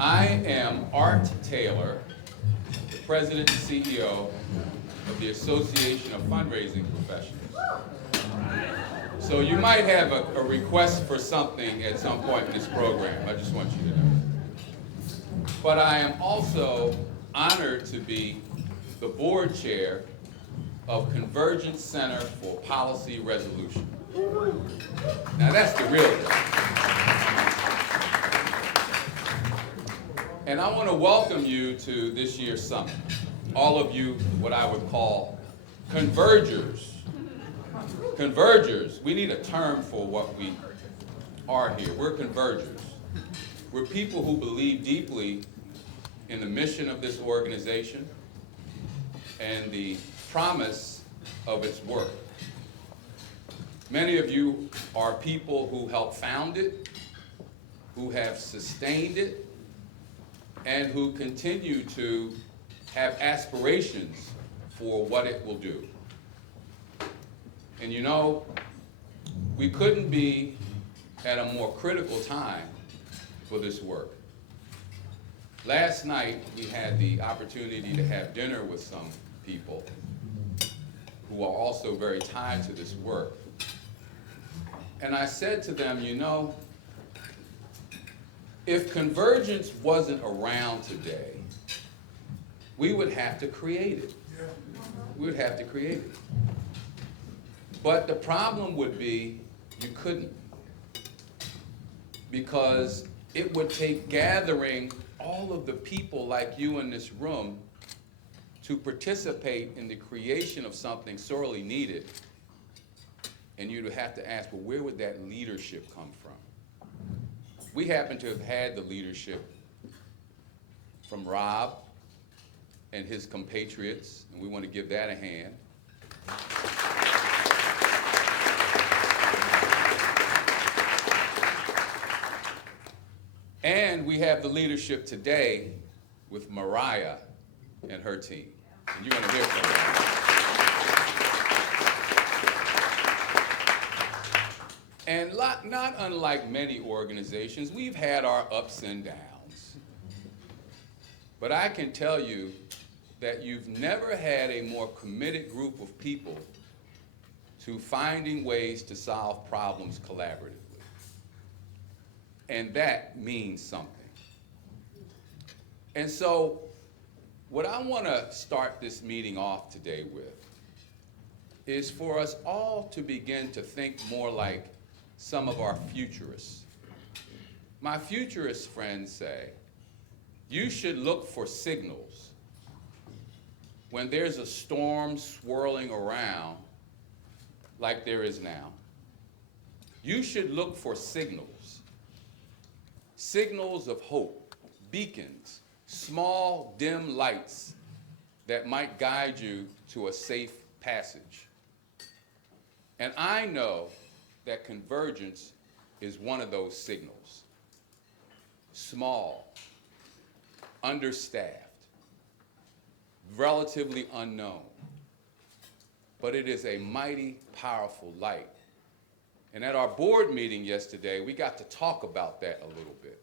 I am Art Taylor, the President and CEO of the Association of Fundraising Professionals. So you might have a request for something at some point in this program. I just want you to know. But I am also honored to be the board chair of Convergence Center for Policy Resolution. Now that's the real thing. And I want to welcome you to this year's summit. All of you, what I would call convergers. Convergers, we need a term for what we are here. We're convergers. We're people who believe deeply in the mission of this organization and the promise of its work. Many of you are people who helped found it, who have sustained it, and who continue to have aspirations for what it will do. And you know, we couldn't be at a more critical time for this work. Last night, we had the opportunity to have dinner with some people who are also very tied to this work. And I said to them, you know, if Convergence wasn't around today, we would have to create it. We would have to create it. But the problem would be you couldn't, because it would take gathering all of the people like you in this room to participate in the creation of something sorely needed. And you'd have to ask, well, where would that leadership come from? We happen to have had the leadership from Rob and his compatriots, and we want to give that a hand. And we have the leadership today with Mariah and her team. And you're going to hear from them. And not unlike many organizations, we've had our ups and downs. But I can tell you that you've never had a more committed group of people to finding ways to solve problems collaboratively. And that means something. And so, what I want to start this meeting off today with is for us all to begin to think more like some of our futurists. My futurist friends say, you should look for signals when there's a storm swirling around like there is now. You should look for signals. Signals of hope, beacons, small, dim lights that might guide you to a safe passage. And I know that Convergence is one of those signals. Small, understaffed, relatively unknown, but it is a mighty powerful light. And at our board meeting yesterday, we got to talk about that a little bit.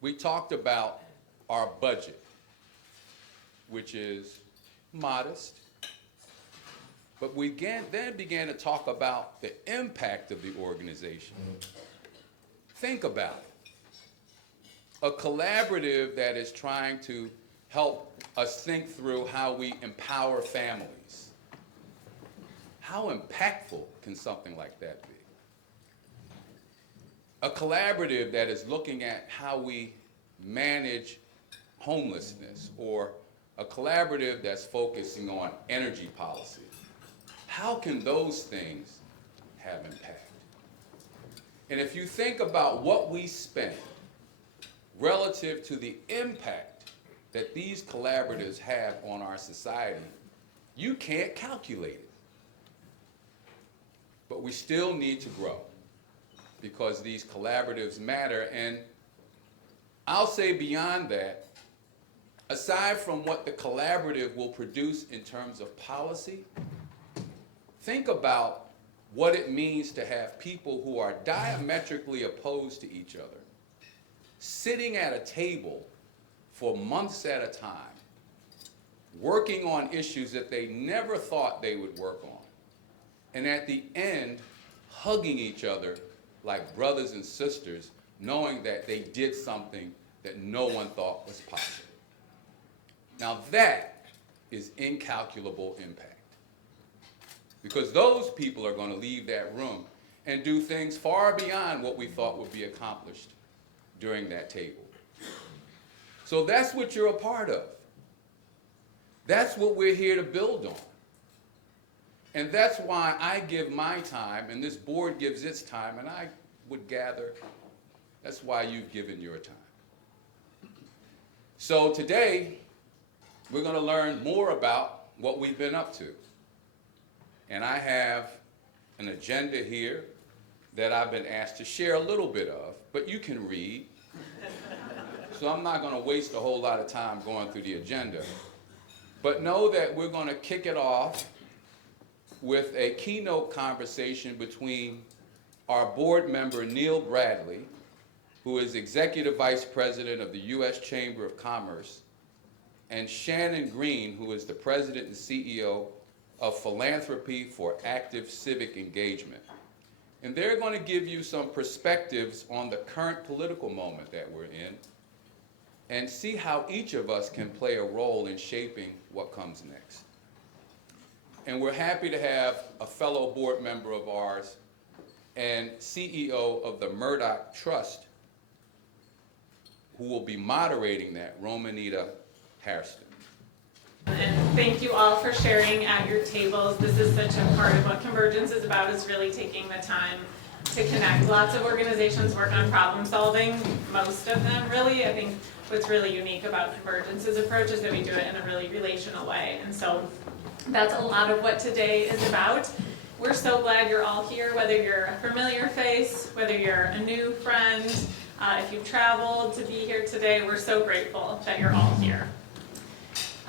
We talked about our budget, which is modest, but we then began to talk about the impact of the organization. Think about it. A collaborative that is trying to help us think through how we empower families. How impactful can something like that be? A collaborative that is looking at how we manage homelessness, or a collaborative that's focusing on energy policy. How can those things have impact? And if you think about what we spend relative to the impact that these collaboratives have on our society, you can't calculate it. But we still need to grow because these collaboratives matter. And I'll say beyond that, aside from what the collaborative will produce in terms of policy, think about what it means to have people who are diametrically opposed to each other sitting at a table for months at a time, working on issues that they never thought they would work on, and at the end, hugging each other like brothers and sisters, knowing that they did something that no one thought was possible. Now that is incalculable impact, because those people are going to leave that room and do things far beyond what we thought would be accomplished during that table. So that's what you're a part of. That's what we're here to build on. And that's why I give my time, and this board gives its time, and I would gather that's why you've given your time. So today, we're going to learn more about what we've been up to. And I have an agenda here that I've been asked to share a little bit of, but you can read. So I'm not going to waste a whole lot of time going through the agenda. But know that we're going to kick it off with a keynote conversation between our board member, Neil Bradley, who is Executive Vice President of the U.S. Chamber of Commerce, and Shannon Green, who is the President and CEO of Philanthropy for Active Civic Engagement. And they're going to give you some perspectives on the current political moment that we're in and see how each of us can play a role in shaping what comes next. And we're happy to have a fellow board member of ours and CEO of the Murdock Trust, who will be moderating that, Romanita Hairston. And thank you all for sharing at your tables. This is such a part of what Convergence is about, is really taking the time to connect. Lots of organizations work on problem solving, most of them really. I think what's really unique about Convergence's approach is that we do it in a really relational way. And so that's a lot of what today is about. We're so glad you're all here, whether you're a familiar face, whether you're a new friend, if you've traveled to be here today, we're so grateful that you're all here.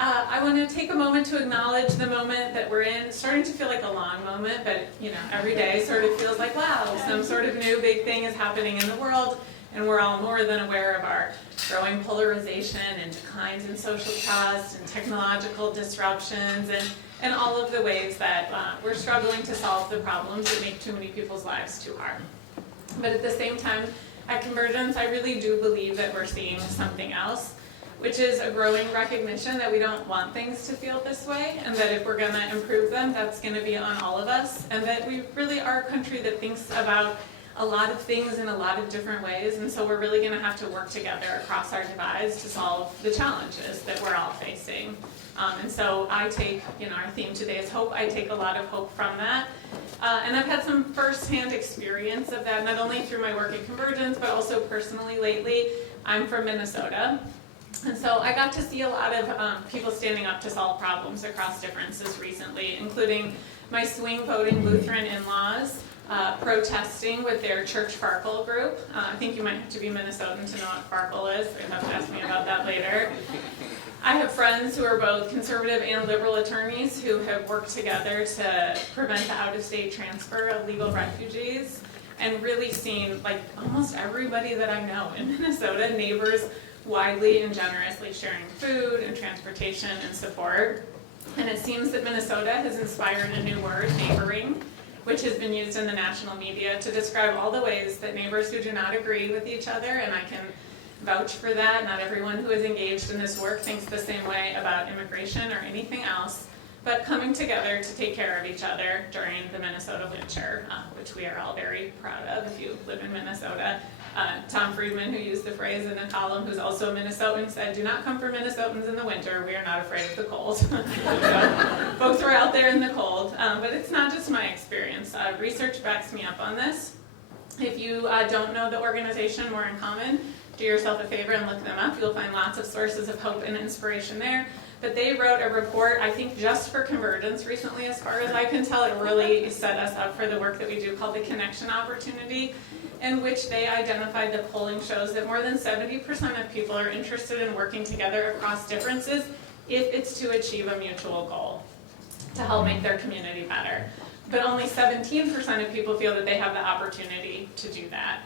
I want to take a moment to acknowledge the moment that we're in. It's starting to feel like a long moment, but every day sort of feels like, wow, some sort of new big thing is happening in the world, and we're all more than aware of our growing polarization and declines in social trust and technological disruptions and all of the ways that we're struggling to solve the problems that make too many people's lives too hard. But at the same time, at Convergence, I really do believe that we're seeing something else, which is a growing recognition that we don't want things to feel this way, and that if we're going to improve them, that's going to be on all of us, and that we really are a country that thinks about a lot of things in a lot of different ways, and so we're really going to have to work together across our divides to solve the challenges that we're all facing. And so I take, our theme today is hope. I take a lot of hope from that. And I've had some firsthand experience of that, not only through my work at Convergence, but also personally lately. I'm from Minnesota. And so I got to see a lot of people standing up to solve problems across differences recently, including my swing voting Lutheran in-laws protesting with their church Farkle group. I think you might have to be Minnesotan to know what Farkle is. You'll have to ask me about that later. I have friends who are both conservative and liberal attorneys who have worked together to prevent the out-of-state transfer of legal refugees, and really seen, like, almost everybody that I know in Minnesota, neighbors widely and generously sharing food and transportation and support. And it seems that Minnesota has inspired a new word, neighboring, which has been used in the national media to describe all the ways that neighbors who do not agree with each other, and I can vouch for that. Not everyone who is engaged in this work thinks the same way about immigration or anything else, but coming together to take care of each other during the Minnesota winter, which we are all very proud of if you live in Minnesota. Tom Friedman, who used the phrase in a column, who's also a Minnesotan, said, "Do not come for Minnesotans in the winter. We are not afraid of the cold." So, folks are out there in the cold, but it's not just my experience. Research backs me up on this. If you don't know the organization More in Common, do yourself a favor and look them up. You'll find lots of sources of hope and inspiration there. But they wrote a report, I think just for Convergence recently, as far as I can tell. It really set us up for the work that we do, called the Connection Opportunity, in which they identified that polling shows that more than 70% of people are interested in working together across differences if it's to achieve a mutual goal, to help make their community better. But only 17% of people feel that they have the opportunity to do that.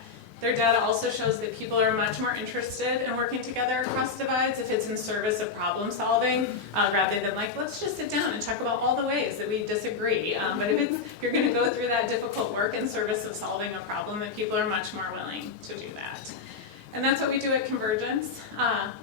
Their data also shows that people are much more interested in working together across divides if it's in service of problem solving, rather than like, let's just sit down and talk about all the ways that we disagree. But if you're going to go through that difficult work in service of solving a problem, then people are much more willing to do that. And that's what we do at Convergence.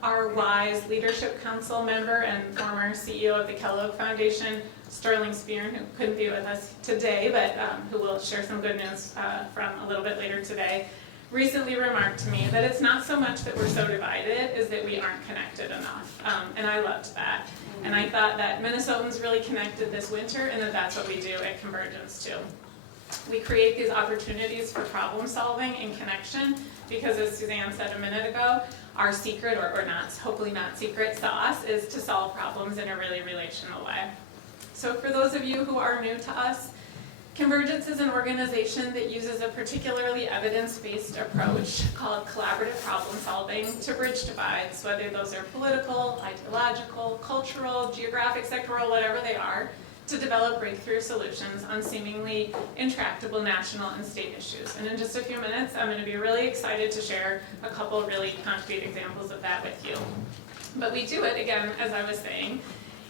Our WISE Leadership Council member and former CEO of the Kellogg Foundation, Sterling Spearn, who couldn't be with us today, but who will share some good news from a little bit later today, recently remarked to me that it's not so much that we're so divided, is that we aren't connected enough. And I loved that. And I thought that Minnesotans really connected this winter, and that's what we do at Convergence too. We create these opportunities for problem solving and connection because, as Suzanne said a minute ago, our secret, or not, hopefully not secret, sauce is to solve problems in a really relational way. So for those of you who are new to us, Convergence is an organization that uses a particularly evidence-based approach called collaborative problem solving to bridge divides, whether those are political, ideological, cultural, geographic, sectoral, whatever they are, to develop breakthrough solutions on seemingly intractable national and state issues. And in just a few minutes, I'm going to be really excited to share a couple really concrete examples of that with you. But we do it, again, as I was saying,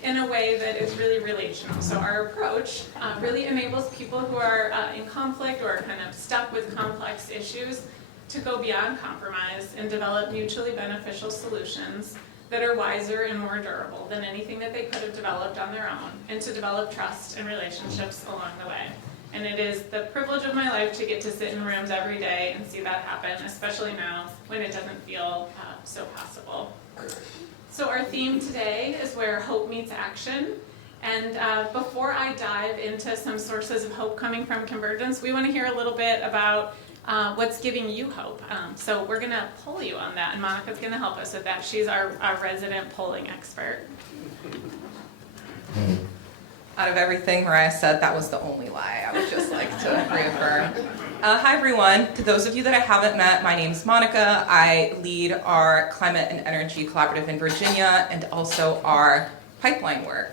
in a way that is really relational. So our approach really enables people who are in conflict or kind of stuck with complex issues to go beyond compromise and develop mutually beneficial solutions that are wiser and more durable than anything that they could have developed on their own, and to develop trust and relationships along the way. And it is the privilege of my life to get to sit in rooms every day and see that happen, especially now when it doesn't feel so possible. So our theme today is where hope meets action. And before I dive into some sources of hope coming from Convergence, we want to hear a little bit about what's giving you hope. So we're going to poll you on that, and Monica's going to help us with that. She's our resident polling expert. Out of everything Mariah said, that was the only lie. I would just like to reaffirm. Hi everyone. To those of you that I haven't met, my name's Monica. I lead our Climate and Energy Collaborative in Virginia and also our pipeline work.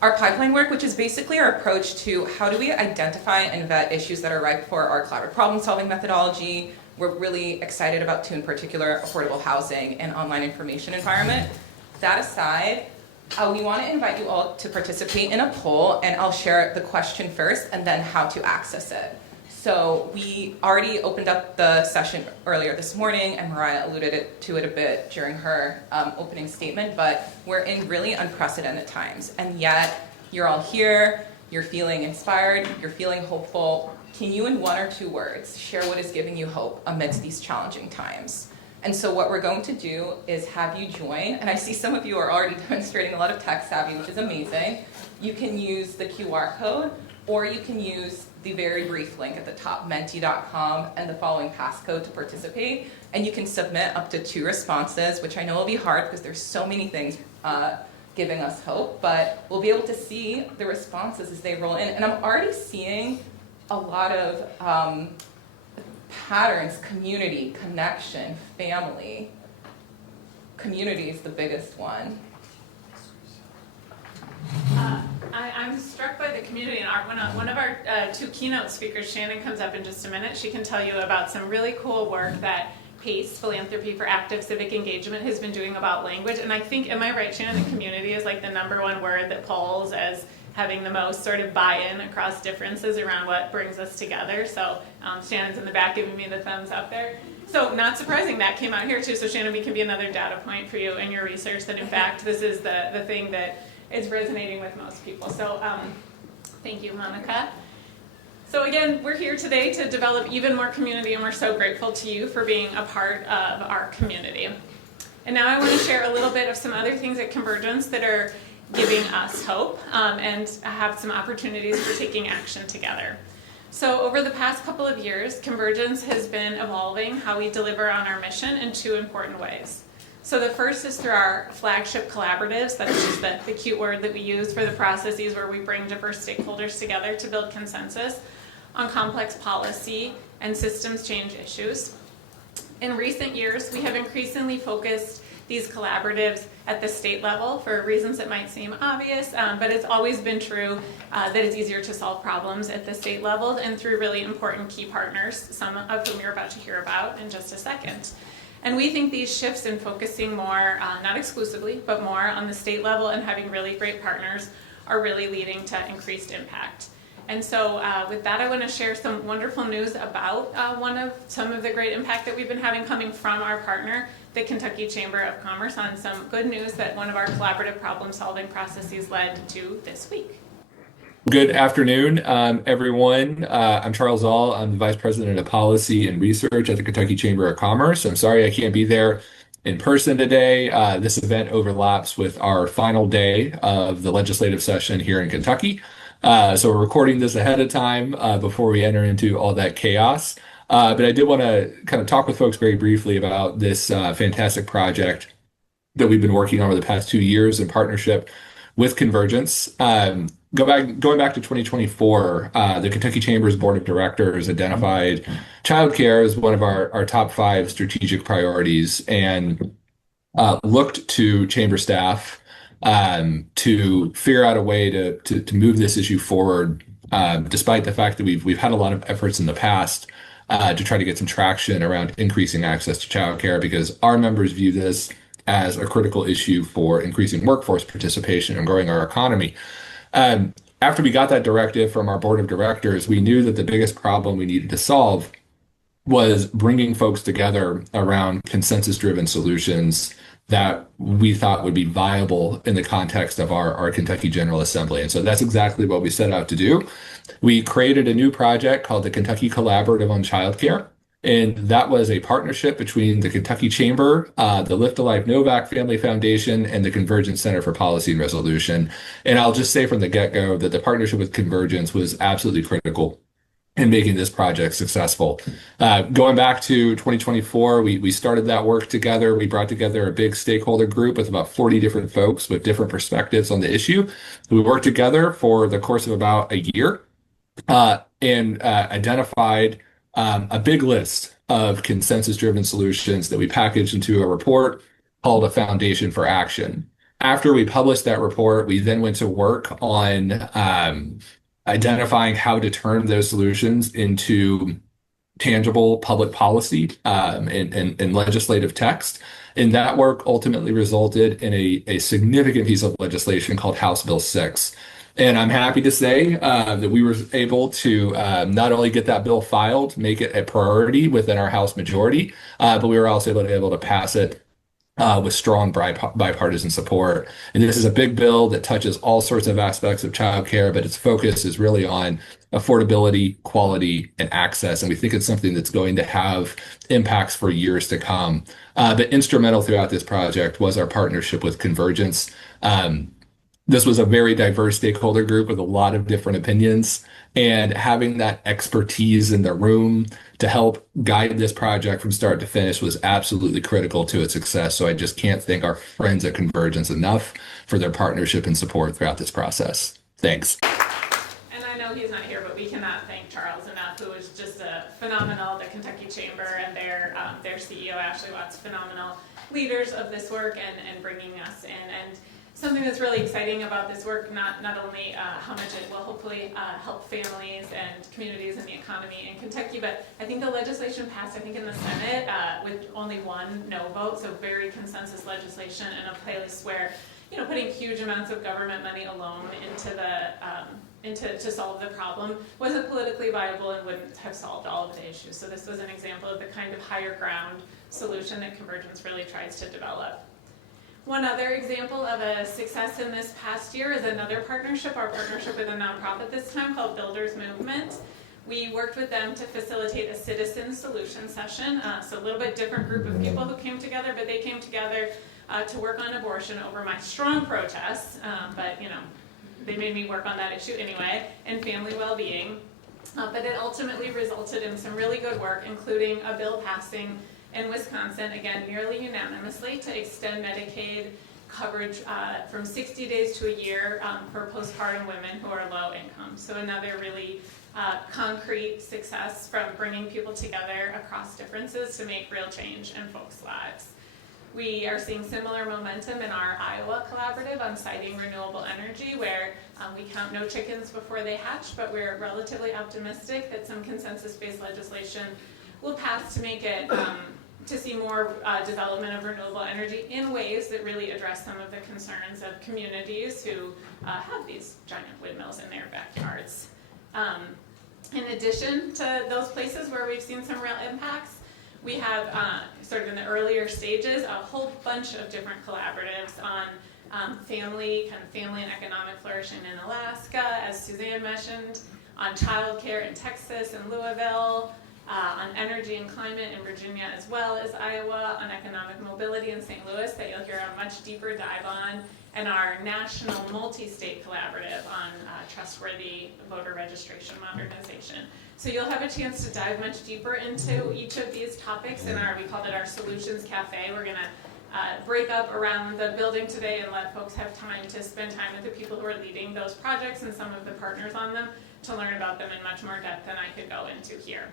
Our pipeline work, which is basically our approach to how do we identify and vet issues that are ripe for our collaborative problem-solving methodology. We're really excited about two in particular, affordable housing and online information environment. That aside, we want to invite you all to participate in a poll, and I'll share the question first and then how to access it. So we already opened up the session earlier this morning, and Mariah alluded to it a bit during her opening statement, but we're in really unprecedented times, and yet you're all here, you're feeling inspired, you're feeling hopeful. Can you, in one or two words, share what is giving you hope amidst these challenging times? And so what we're going to do is have you join, and I see some of you are already demonstrating a lot of tech savvy, which is amazing. You can use the QR code, or you can use the very brief link at the top, menti.com, and the following passcode to participate. And you can submit up to 2 responses, which I know will be hard because there's so many things giving us hope, but we'll be able to see the responses as they roll in. And I'm already seeing a lot of patterns: community, connection, family. Community is the biggest one. I'm struck by the community, and one of our 2 keynote speakers, Shannon, comes up in just a minute. She can tell you about some really cool work that PACE, Philanthropy for Active Civic Engagement, has been doing about language. And I think, am I right, Shannon, that community is like the #1 word that polls as having the most sort of buy-in across differences around what brings us together. So Shannon's in the back giving me the thumbs up there. So not surprising, that came out here too. So Shannon, we can be another data point for you in your research that in fact this is the thing that is resonating with most people. So thank you, Monica. So again, we're here today to develop even more community, and we're so grateful to you for being a part of our community. And now I want to share a little bit of some other things at Convergence that are giving us hope and have some opportunities for taking action together. So over the past couple of years, Convergence has been evolving how we deliver on our mission in 2 important ways. So the first is through our flagship collaboratives. That's just the cute word that we use for the processes where we bring diverse stakeholders together to build consensus on complex policy and systems change issues. In recent years, we have increasingly focused these collaboratives at the state level for reasons that might seem obvious, but it's always been true that it's easier to solve problems at the state level and through really important key partners, some of whom you're about to hear about in just a second. And we think these shifts in focusing more, not exclusively, but more on the state level and having really great partners are really leading to increased impact. And so with that, I want to share some wonderful news about some of the great impact that we've been having coming from our partner, the Kentucky Chamber of Commerce, on some good news that one of our collaborative problem-solving processes led to this week. Good afternoon, everyone. I'm Charles All. I'm the Vice President of Policy and Research at the Kentucky Chamber of Commerce. I'm sorry I can't be there in person today. This event overlaps with our final day of the legislative session here in Kentucky. So we're recording this ahead of time before we enter into all that chaos. But I did want to kind of talk with folks very briefly about this fantastic project that we've been working on over the past 2 years in partnership with Convergence. Going back to 2024, the Kentucky Chamber's Board of Directors identified childcare as one of our top 5 strategic priorities and looked to chamber staff to figure out a way to move this issue forward, despite the fact that we've had a lot of efforts in the past to try to get some traction around increasing access to childcare, because our members view this as a critical issue for increasing workforce participation and growing our economy. After we got that directive from our board of directors, we knew that the biggest problem we needed to solve was bringing folks together around consensus-driven solutions that we thought would be viable in the context of our Kentucky General Assembly. And so that's exactly what we set out to do. We created a new project called the Kentucky Collaborative on Childcare. And that was a partnership between the Kentucky Chamber, the Lift to Life Novak Family Foundation, and the Convergence Center for Policy and Resolution. And I'll just say from the get-go that the partnership with Convergence was absolutely critical in making this project successful. Going back to 2024, we started that work together. We brought together a big stakeholder group with about 40 different folks with different perspectives on the issue. We worked together for the course of about a year and identified a big list of consensus-driven solutions that we packaged into a report called A Foundation for Action. After we published that report, we then went to work on identifying how to turn those solutions into tangible public policy and legislative text. And that work ultimately resulted in a significant piece of legislation called House Bill 6. And I'm happy to say that we were able to not only get that bill filed, make it a priority within our House majority, but we were also able to pass it with strong bipartisan support. And this is a big bill that touches all sorts of aspects of childcare, but its focus is really on affordability, quality, and access. And we think it's something that's going to have impacts for years to come. But instrumental throughout this project was our partnership with Convergence. This was a very diverse stakeholder group with a lot of different opinions, and having that expertise in the room to help guide this project from start to finish was absolutely critical to its success. So I just can't thank our friends at Convergence enough for their partnership and support throughout this process. Thanks. And I know he's not here, but we cannot thank Charles enough, who was just phenomenal, the Kentucky Chamber and their CEO, Ashley Watts, phenomenal leaders of this work and bringing us in. And something that's really exciting about this work, not only how much it will hopefully help families and communities and the economy in Kentucky, but I think the legislation passed, I think in the Senate with only 1 no vote, so very consensus legislation and a place where, putting huge amounts of government money alone to solve the problem wasn't politically viable and wouldn't have solved all of the issues. So this was an example of the kind of higher ground solution that Convergence really tries to develop. One other example of a success in this past year is another partnership, our partnership with a nonprofit this time called Builders Movement. We worked with them to facilitate a citizen solution session, so a little bit different group of people who came together, but they came together to work on abortion over my strong protests, but they made me work on that issue anyway, and family well-being. But it ultimately resulted in some really good work, including a bill passing in Wisconsin, again, nearly unanimously, to extend Medicaid coverage from 60 days to a year for postpartum women who are low income. So another really concrete success from bringing people together across differences to make real change in folks' lives. We are seeing similar momentum in our Iowa collaborative on citing renewable energy, where we count no chickens before they hatch, but we're relatively optimistic that some consensus-based legislation will pass to make it, to see more development of renewable energy in ways that really address some of the concerns of communities who have these giant windmills in their backyards. In addition to those places where we've seen some real impacts, we have, sort of in the earlier stages, a whole bunch of different collaboratives on family and economic flourishing in Alaska, as Suzanne mentioned, on childcare in Texas and Louisville, on energy and climate in Virginia as well as Iowa, on economic mobility in St. Louis that you'll hear a much deeper dive on, and our national multi-state collaborative on trustworthy voter registration modernization. So you'll have a chance to dive much deeper into each of these topics in we called it our Solutions Cafe. We're gonna break up around the building today and let folks have time to spend time with the people who are leading those projects and some of the partners on them to learn about them in much more depth than I could go into here.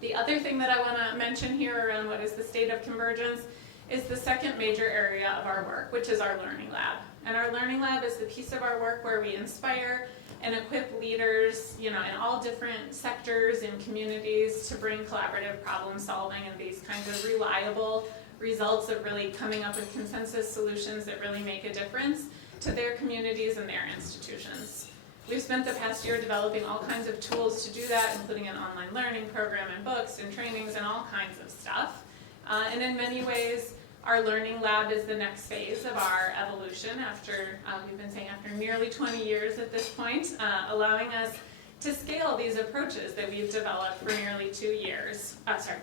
The other thing that I want to mention here around what is the state of convergence is the second major area of our work, which is our Learning Lab. And our Learning Lab is the piece of our work where we inspire and equip leaders, in all different sectors and communities to bring collaborative problem solving and these kinds of reliable results of really coming up with consensus solutions that really make a difference to their communities and their institutions. We've spent the past year developing all kinds of tools to do that, including an online learning program and books and trainings and all kinds of stuff. And in many ways, our Learning Lab is the next phase of our evolution after, we've been saying after nearly 20 years at this point, allowing us to scale these approaches that we've developed for nearly 2 years,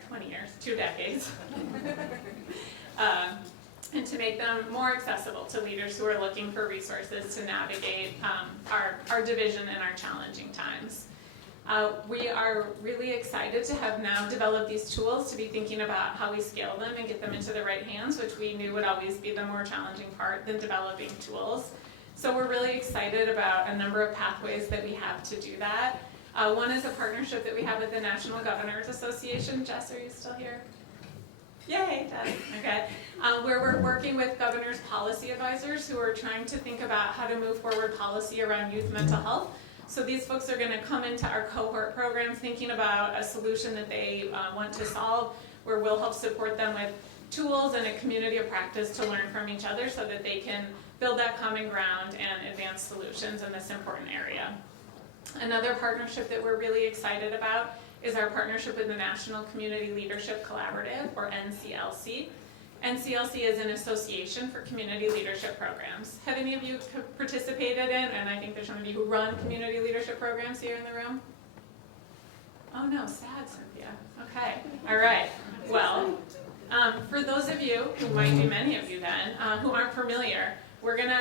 20 years, 2 decades. And to make them more accessible to leaders who are looking for resources to navigate our division and our challenging times. We are really excited to have now developed these tools to be thinking about how we scale them and get them into the right hands, which we knew would always be the more challenging part than developing tools. So we're really excited about a number of pathways that we have to do that. One is a partnership that we have with the National Governors Association. Jess, are you still here? Yay, Dad. Okay. Where we're working with governors' policy advisors who are trying to think about how to move forward policy around youth mental health. So these folks are going to come into our cohort program thinking about a solution that they want to solve, where we'll help support them with tools and a community of practice to learn from each other so that they can build that common ground and advance solutions in this important area. Another partnership that we're really excited about is our partnership with the National Community Leadership Collaborative, or NCLC. NCLC is an association for community leadership programs. Have any of you participated in, and I think there's some of you who run community leadership programs here in the room? Oh no, sad, Cynthia. Okay, all right. Well, for those of you, who might be many of you then, who aren't familiar, we're gonna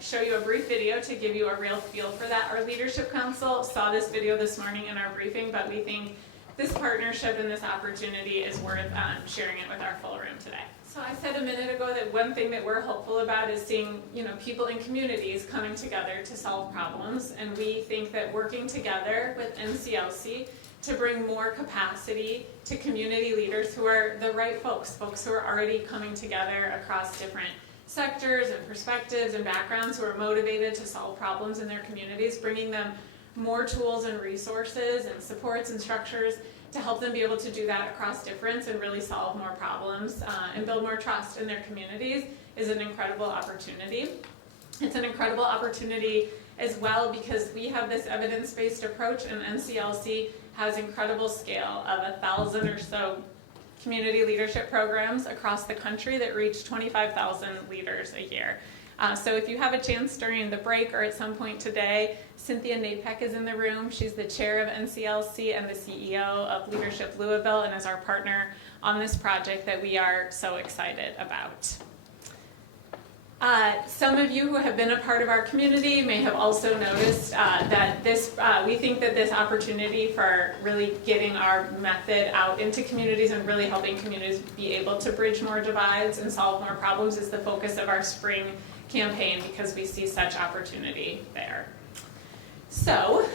show you a brief video to give you a real feel for that. Our Leadership Council saw this video this morning in our briefing, but we think this partnership and this opportunity is worth sharing it with our full room today. So I said a minute ago that one thing that we're hopeful about is seeing, people in communities coming together to solve problems, and we think that working together with NCLC to bring more capacity to community leaders who are the right folks who are already coming together across different sectors and perspectives and backgrounds, who are motivated to solve problems in their communities, bringing them more tools and resources and supports and structures to help them be able to do that across difference and really solve more problems and build more trust in their communities is an incredible opportunity. It's an incredible opportunity as well because we have this evidence-based approach, and NCLC has incredible scale of 1,000 or so community leadership programs across the country that reach 25,000 leaders a year. So if you have a chance during the break or at some point today, Cynthia Napek is in the room. She's the chair of NCLC and the CEO of Leadership Louisville, and is our partner on this project that we are so excited about. Some of you who have been a part of our community may have also noticed that we think that this opportunity for really getting our method out into communities and really helping communities be able to bridge more divides and solve more problems is the focus of our spring campaign, because we see such opportunity there. So,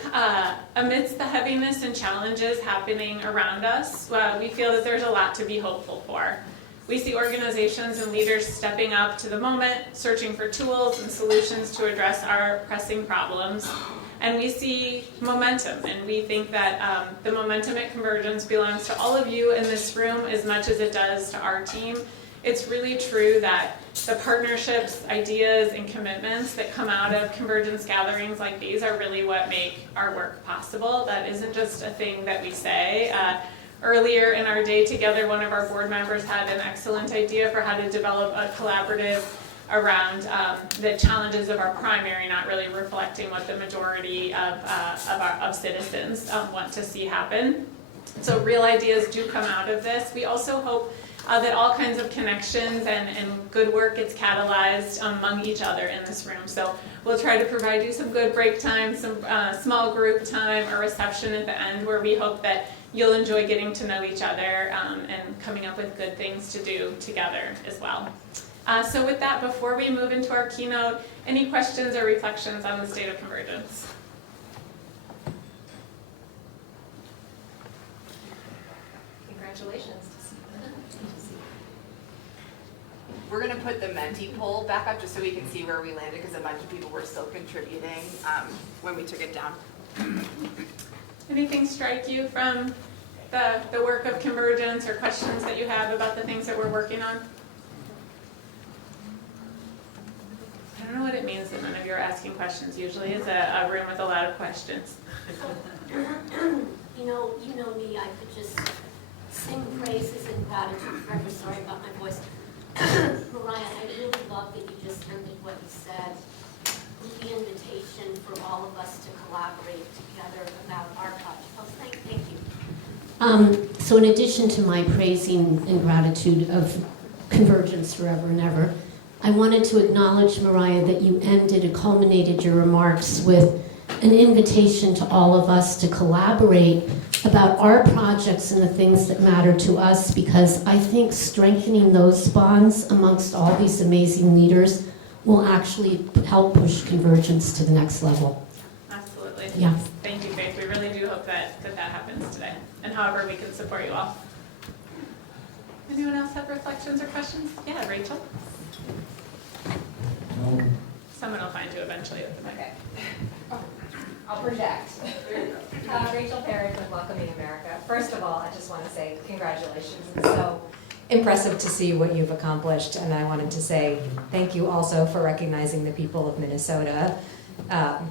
amidst the heaviness and challenges happening around us, we feel that there's a lot to be hopeful for. We see organizations and leaders stepping up to the moment, searching for tools and solutions to address our pressing problems. And we see momentum, and we think that the momentum at Convergence belongs to all of you in this room as much as it does to our team. It's really true that the partnerships, ideas, and commitments that come out of Convergence gatherings like these are really what make our work possible. That isn't just a thing that we say. Earlier in our day together, one of our board members had an excellent idea for how to develop a collaborative around the challenges of our primary not really reflecting what the majority of citizens want to see happen. So real ideas do come out of this. We also hope that all kinds of connections and good work gets catalyzed among each other in this room. So we'll try to provide you some good break time, some small group time, a reception at the end where we hope that you'll enjoy getting to know each other and coming up with good things to do together as well. So with that, before we move into our keynote, any questions or reflections on the state of Convergence? Congratulations. We're going to put the Menti poll back up just so we can see where we landed because a bunch of people were still contributing when we took it down. Anything strike you from the work of Convergence or questions that you have about the things that we're working on? I don't know what it means that none of you are asking questions. Usually it's a room with a lot of questions. You know me, I could just sing praises and gratitude forever. Sorry about my voice. Mariah, I really love that you just ended what you said with the invitation for all of us to collaborate together about our project. Oh, thank you. So in addition to my praising and gratitude of Convergence forever and ever, I wanted to acknowledge, Mariah, that you culminated your remarks with an invitation to all of us to collaborate about our projects and the things that matter to us, because I think strengthening those bonds amongst all these amazing leaders will actually help push Convergence to the next level. Absolutely. Yeah. Thank you, Faith. We really do hope that happens today, and however we can support you all. Anyone else have reflections or questions? Yeah, Rachel? Someone will find you eventually with the mic. Okay. I'll project. Rachel Perry with Welcoming America. First of all, I just want to say congratulations. It's so impressive to see what you've accomplished, and I wanted to say thank you also for recognizing the people of Minnesota. And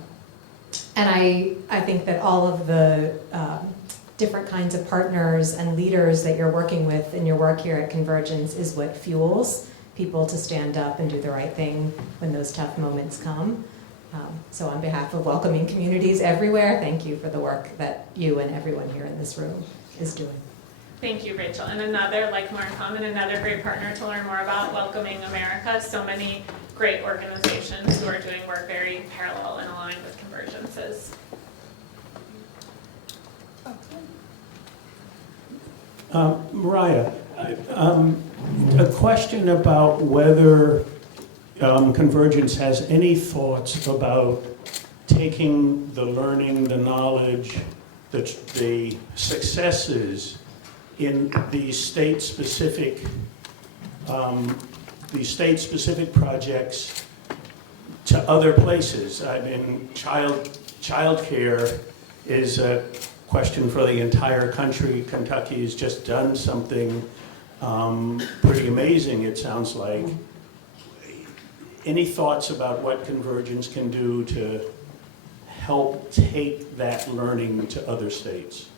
I think that all of the different kinds of partners and leaders that you're working with in your work here at Convergence is what fuels people to stand up and do the right thing when those tough moments come. So on behalf of welcoming communities everywhere, thank you for the work that you and everyone here in this room is doing. Thank you, Rachel. And another, like More in Common, another great partner to learn more about Welcoming America. So many great organizations who are doing work very parallel and aligned with Convergence's. Mariah, a question about whether Convergence has any thoughts about taking the learning, the knowledge, the successes in these state-specific projects to other places. I mean, childcare is a question for the entire country. Kentucky has just done something pretty amazing, it sounds like. Any thoughts about what Convergence can do to help take that learning to other states?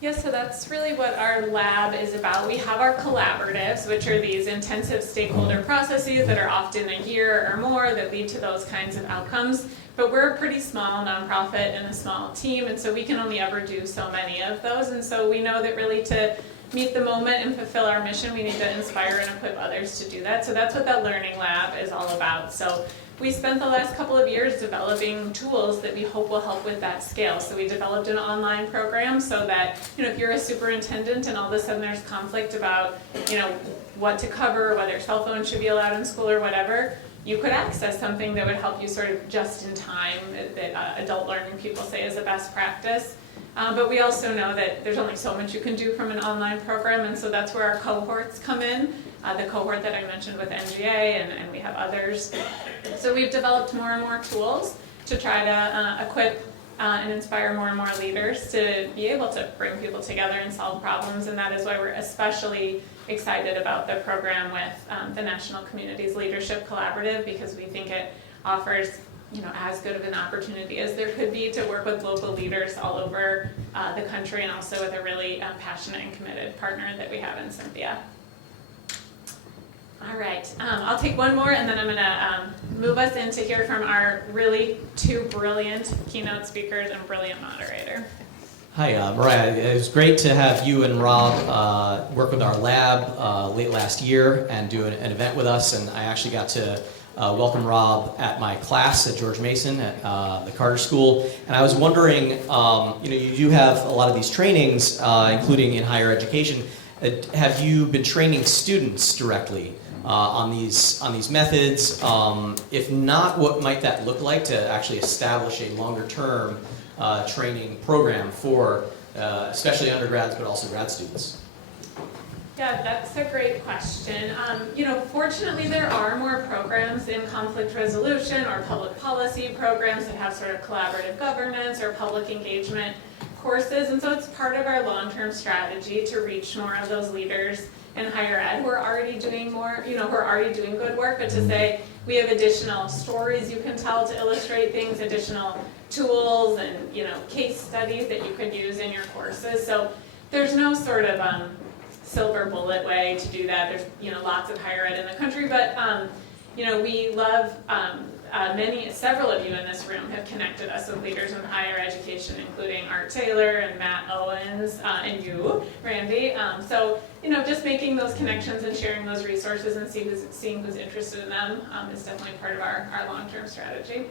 Yeah, so that's really what our lab is about. We have our collaboratives, which are these intensive stakeholder processes that are often a year or more that lead to those kinds of outcomes. But we're a pretty small nonprofit and a small team, and so we can only ever do so many of those. And so we know that really to meet the moment and fulfill our mission, we need to inspire and equip others to do that. So that's what that Learning Lab is all about. So we spent the last couple of years developing tools that we hope will help with that scale. So we developed an online program so that, if you're a superintendent and all of a sudden there's conflict about, what to cover, whether cell phones should be allowed in school or whatever, you could access something that would help you sort of just in time, that adult learning people say is a best practice. But we also know that there's only so much you can do from an online program, and so that's where our cohorts come in. The cohort that I mentioned with NGA, and we have others. So we've developed more and more tools to try to equip and inspire more and more leaders to be able to bring people together and solve problems, and that is why we're especially excited about the program with the National Communities Leadership Collaborative, because we think it offers as good of an opportunity as there could be to work with local leaders all over the country, and also with a really passionate and committed partner that we have in Cynthia. All right, I'll take one more, and then I'm going to move us in to hear from our really two brilliant keynote speakers and brilliant moderator. Hi, Mariah. It was great to have you and Rob work with our lab late last year and do an event with us. And I actually got to welcome Rob at my class at George Mason at the Carter School. And I was wondering, you do have a lot of these trainings, including in higher education. Have you been training students directly on these methods? If not, what might that look like to actually establish a longer term training program for especially undergrads, but also grad students? Yeah, that's a great question. Fortunately, there are more programs in conflict resolution or public policy programs that have sort of collaborative governance or public engagement courses, and so it's part of our long-term strategy to reach more of those leaders in higher ed. We're already doing more, we're already doing good work, but to say we have additional stories you can tell to illustrate things, additional tools and case studies that you could use in your courses. So there's no sort of silver bullet way to do that. There's lots of higher ed in the country, but we love several of you in this room have connected us with leaders in higher education, including Art Taylor and Matt Owens and you, Randy. So just making those connections and sharing those resources and seeing who's interested in them is definitely part of our long-term strategy.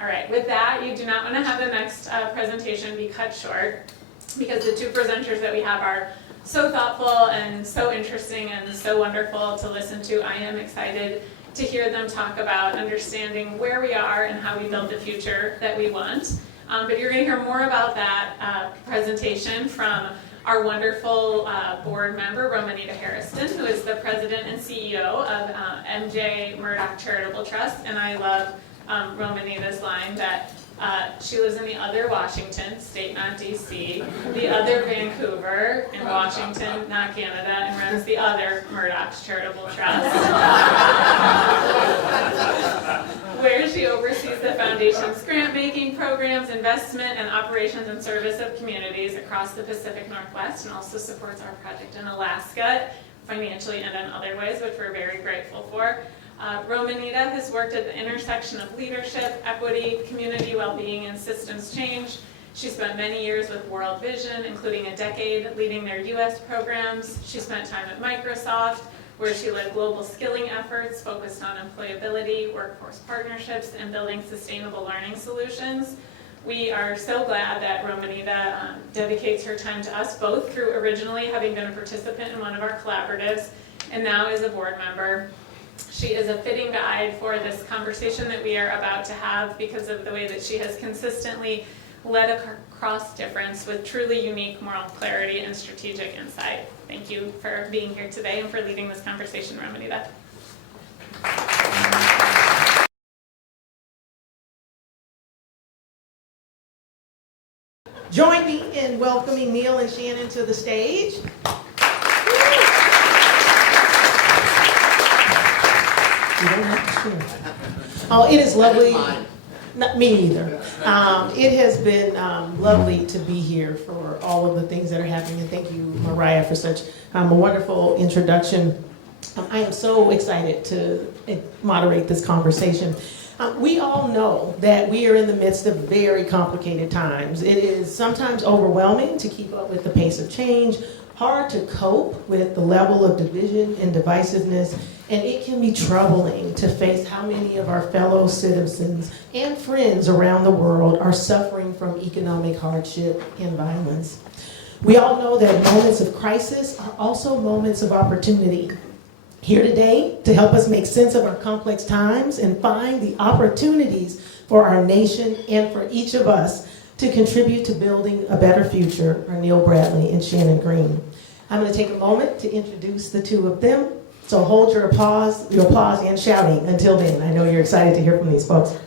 All right, with that, you do not want to have the next presentation be cut short, because the two presenters that we have are so thoughtful and so interesting and so wonderful to listen to. I am excited to hear them talk about understanding where we are and how we build the future that we want. But you're going to hear more about that presentation from our wonderful board member, Romanita Hairston, who is the president and CEO of MJ Murdock Charitable Trust. And I love Romanita's line that she lives in the other Washington, state not DC, the other Vancouver, in Washington, not Canada, and runs the other Murdock's Charitable Trust, where she oversees the foundation's grant-making programs, investment, and operations and service of communities across the Pacific Northwest, and also supports our project in Alaska, financially and in other ways, which we're very grateful for. Romanita has worked at the intersection of leadership, equity, community well-being, and systems change. She spent many years with World Vision, including a decade leading their U.S. programs. She spent time at Microsoft, where she led global skilling efforts focused on employability, workforce partnerships, and building sustainable learning solutions. We are so glad that Romanita dedicates her time to us, both through originally having been a participant in one of our collaboratives, and now as a board member. She is a fitting guide for this conversation that we are about to have because of the way that she has consistently led across difference with truly unique moral clarity and strategic insight. Thank you for being here today and for leading this conversation, Romanita. Join me in welcoming Neil and Shannon to the stage. Oh, it is lovely. Not me either. It has been lovely to be here for all of the things that are happening, and thank you, Mariah, for such a wonderful introduction. I am so excited to moderate this conversation. We all know that we are in the midst of very complicated times. It is sometimes overwhelming to keep up with the pace of change, hard to cope with the level of division and divisiveness, and it can be troubling to face how many of our fellow citizens and friends around the world are suffering from economic hardship and violence. We all know that moments of crisis are also moments of opportunity. Here today to help us make sense of our complex times and find the opportunities for our nation and for each of us to to contribute to building a better future are Neil Bradley and Shannon Green. I'm going to take a moment to introduce the two of them. So hold your applause and shouting until then. I know you're excited to hear from these folks.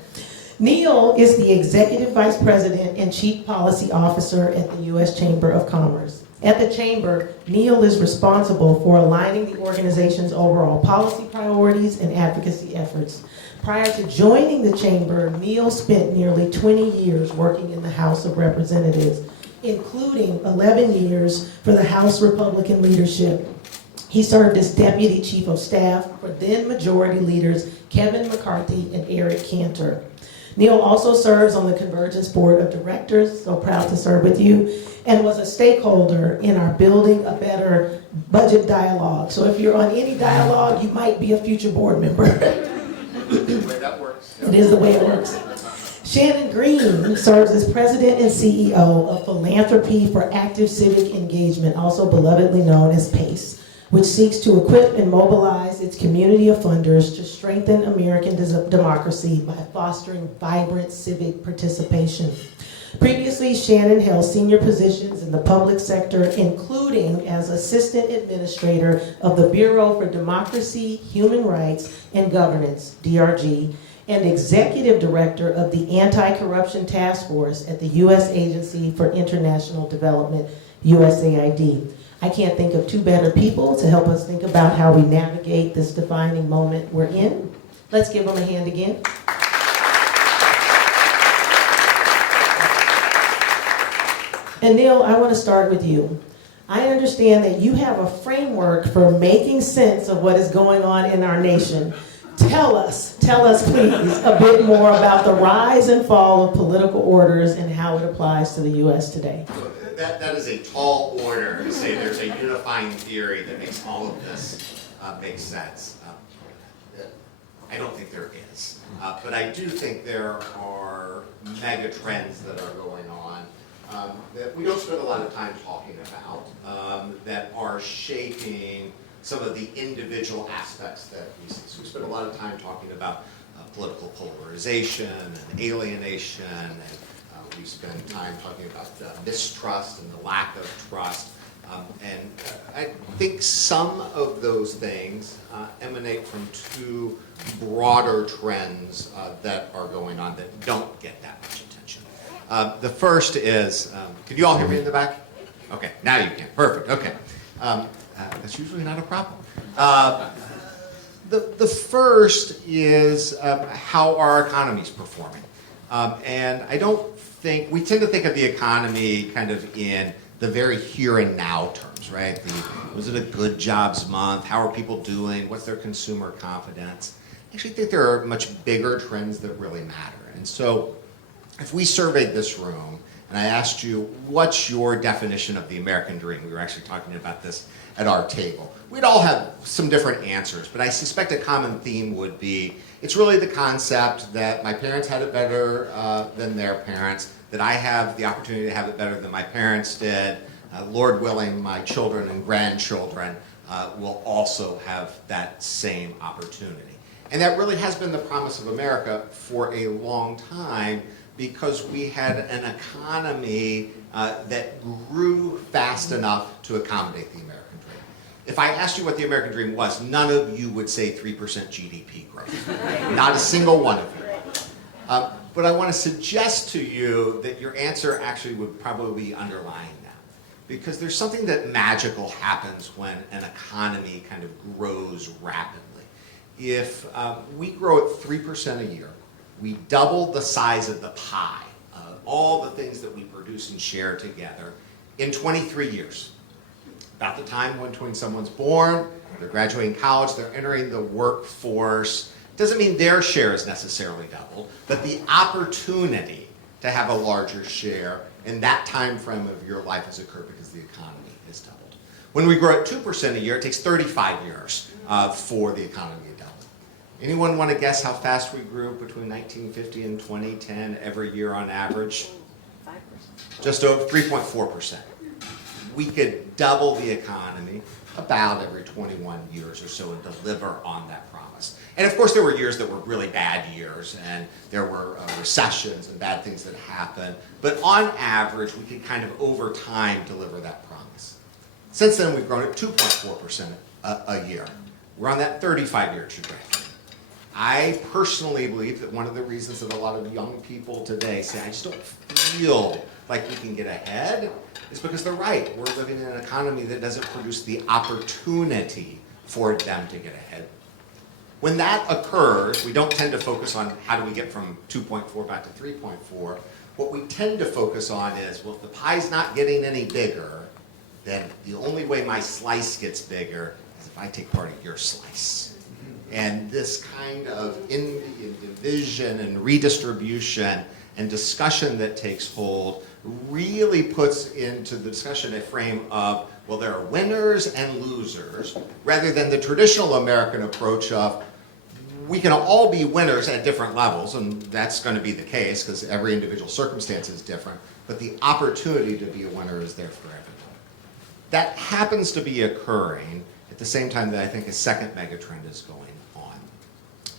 Neil is the Executive Vice President and Chief Policy Officer at the U.S. Chamber of Commerce. At the Chamber, Neil is responsible for aligning the organization's overall policy priorities and advocacy efforts. Prior to joining the Chamber, Neil spent nearly 20 years working in the House of Representatives, including 11 years for the House Republican leadership. He served as Deputy Chief of Staff for then Majority Leaders Kevin McCarthy and Eric Cantor. Neil also serves on the Convergence Board of Directors, so proud to serve with you, and was a stakeholder in our Building a Better budget dialogue. So if you're on any dialogue, you might be a future board member. The way that works. It is the way it works. Shannon Green serves as President and CEO of Philanthropy for Active Civic Engagement, also belovedly known as PACE, which seeks to equip and mobilize its community of funders to strengthen American democracy by fostering vibrant civic participation. Previously, Shannon held senior positions in the public sector, including as Assistant Administrator of the Bureau for Democracy, Human Rights, and Governance, DRG, and Executive Director of the Anti-Corruption Task Force at the U.S. Agency for International Development, USAID. I can't think of two better people to help us think about how we navigate this defining moment we're in. Let's give them a hand again. And Neil, I want to start with you. I understand that you have a framework for making sense of what is going on in our nation. Tell us please, a bit more about the rise and fall of political orders and how it applies to the U.S. today. That is a tall order to say there's a unifying theory that makes all of this make sense. I don't think there is. But I do think there are mega trends that are going on that we don't spend a lot of time talking about that are shaping some of the individual aspects that we see. So we spend a lot of time talking about political polarization and alienation, and we spend time talking about mistrust and the lack of trust. And I think some of those things emanate from two broader trends that are going on that don't get that much attention. The first is, can you all hear me in the back? Okay, now you can. Perfect, okay. That's usually not a problem. The first is how our economy is performing. And I don't think, we tend to think of the economy kind of in the very here and now terms, right? Was it a good jobs month? How are people doing? What's their consumer confidence? I actually think there are much bigger trends that really matter. And so if we surveyed this room and I asked you, what's your definition of the American dream? We were actually talking about this at our table. We'd all have some different answers, but I suspect a common theme would be, it's really the concept that my parents had it better than their parents, that I have the opportunity to have it better than my parents did. Lord willing, my children and grandchildren will also have that same opportunity. And that really has been the promise of America for a long time, because we had an economy that grew fast enough to accommodate the American dream. If I asked you what the American dream was, none of you would say 3% GDP growth. Not a single one of you. But I want to suggest to you that your answer actually would probably be underlying that. Because there's something that magical happens when an economy kind of grows rapidly. If we grow at 3% a year, we double the size of the pie, all the things that we produce and share together, in 23 years. About the time when someone's born, they're graduating college, they're entering the workforce. Doesn't mean their share is necessarily doubled, but the opportunity to have a larger share in that time frame of your life has occurred because the economy has doubled. When we grow at 2% a year, it takes 35 years for the economy to double. Anyone want to guess how fast we grew between 1950 and 2010 every year on average? 5%. Just over 3.4%. We could double the economy about every 21 years or so and deliver on that promise. And of course, there were years that were really bad years, and there were recessions and bad things that happened. But on average, we could kind of over time deliver that promise. Since then, we've grown at 2.4% a year. We're on that 35-year trajectory. I personally believe that one of the reasons that a lot of young people today say, I just don't feel like we can get ahead, is because they're right. We're living in an economy that doesn't produce the opportunity for them to get ahead. When that occurs, we don't tend to focus on how do we get from 2.4 back to 3.4. What we tend to focus on is, well, if the pie's not getting any bigger, then the only way my slice gets bigger is if I take part of your slice. And this kind of envy and division and redistribution and discussion that takes hold really puts into the discussion a frame of, well, there are winners and losers, rather than the traditional American approach of, we can all be winners at different levels, and that's going to be the case because every individual circumstance is different, but the opportunity to be a winner is there for everyone. That happens to be occurring at the same time that I think a second megatrend is going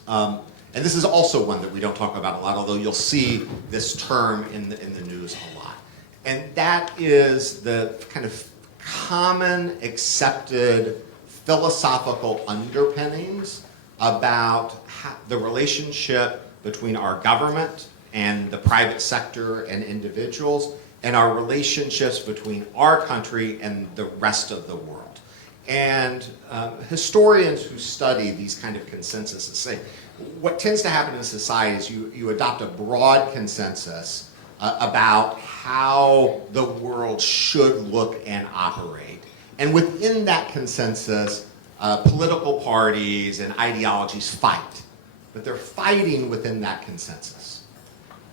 on. And this is also one that we don't talk about a lot, although you'll see this term in the news a lot. And that is the kind of common accepted philosophical underpinnings about the relationship between our government and the private sector and individuals, and our relationships between our country and the rest of the world. And historians who study these kind of consensuses say, what tends to happen in society is you adopt a broad consensus about how the world should look and operate. And within that consensus, political parties and ideologies fight. But they're fighting within that consensus.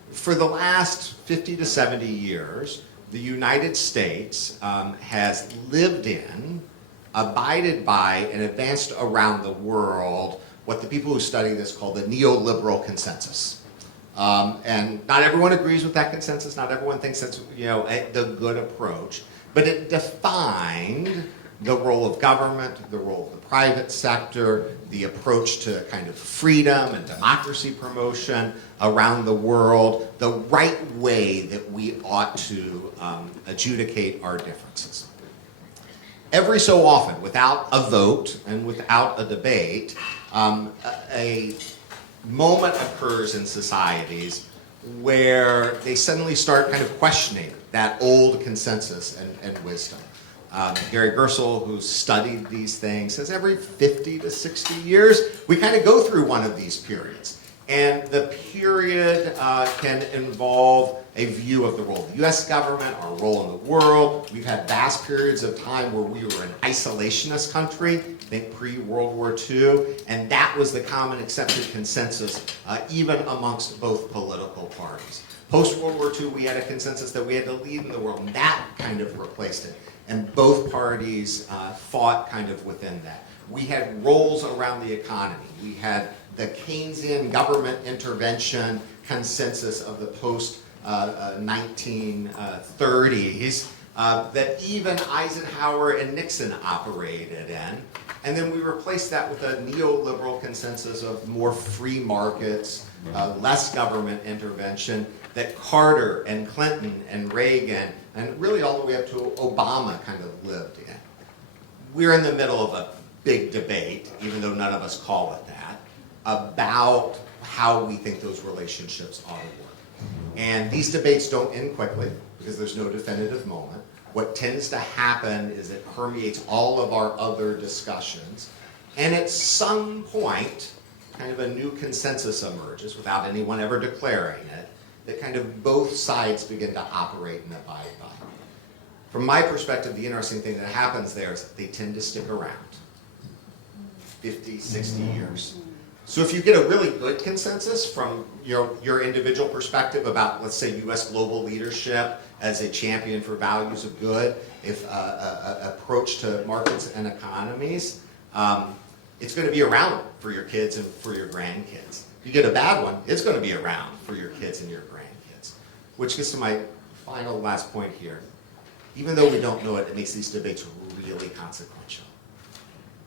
For the last 50 to 70 years, the United States has lived in, abided by, and advanced around the world what the people who study this call the neoliberal consensus. And not everyone agrees with that consensus. Not everyone thinks that's the good approach. But it defined the role of government, the role of the private sector, the approach to kind of freedom and democracy promotion around the world, the right way that we ought to adjudicate our differences. Every so often, without a vote and without a debate, a moment occurs in societies where they suddenly start kind of questioning that old consensus and wisdom. Gary Gersel, who studied these things, says every 50 to 60 years, we kind of go through one of these periods. And the period can involve a view of the role of the US government, our role in the world. We've had vast periods of time where we were an isolationist country, think pre-World War II, and that was the common accepted consensus even amongst both political parties. Post-World War II, we had a consensus that we had to lead in the world, and that kind of replaced it. And both parties fought kind of within that. We had roles around the economy. We had the Keynesian government intervention consensus of the post-1930s that even Eisenhower and Nixon operated in. And then we replaced that with a neoliberal consensus of more free markets, less government intervention, that Carter and Clinton and Reagan, and really all the way up to Obama kind of lived in. We're in the middle of a big debate, even though none of us call it that, about how we think those relationships ought to work. And these debates don't end quickly because there's no definitive moment. What tends to happen is it permeates all of our other discussions, and at some point, kind of a new consensus emerges without anyone ever declaring it, that kind of both sides begin to operate and abide by. From my perspective, the interesting thing that happens there is they tend to stick around 50, 60 years. So if you get a really good consensus from your individual perspective about, let's say, US global leadership as a champion for values of good, if approach to markets and economies, it's going to be around for your kids and for your grandkids. If you get a bad one, it's going to be around for your kids and your grandkids. Which gets to my final last point here. Even though we don't know it, it makes these debates really consequential.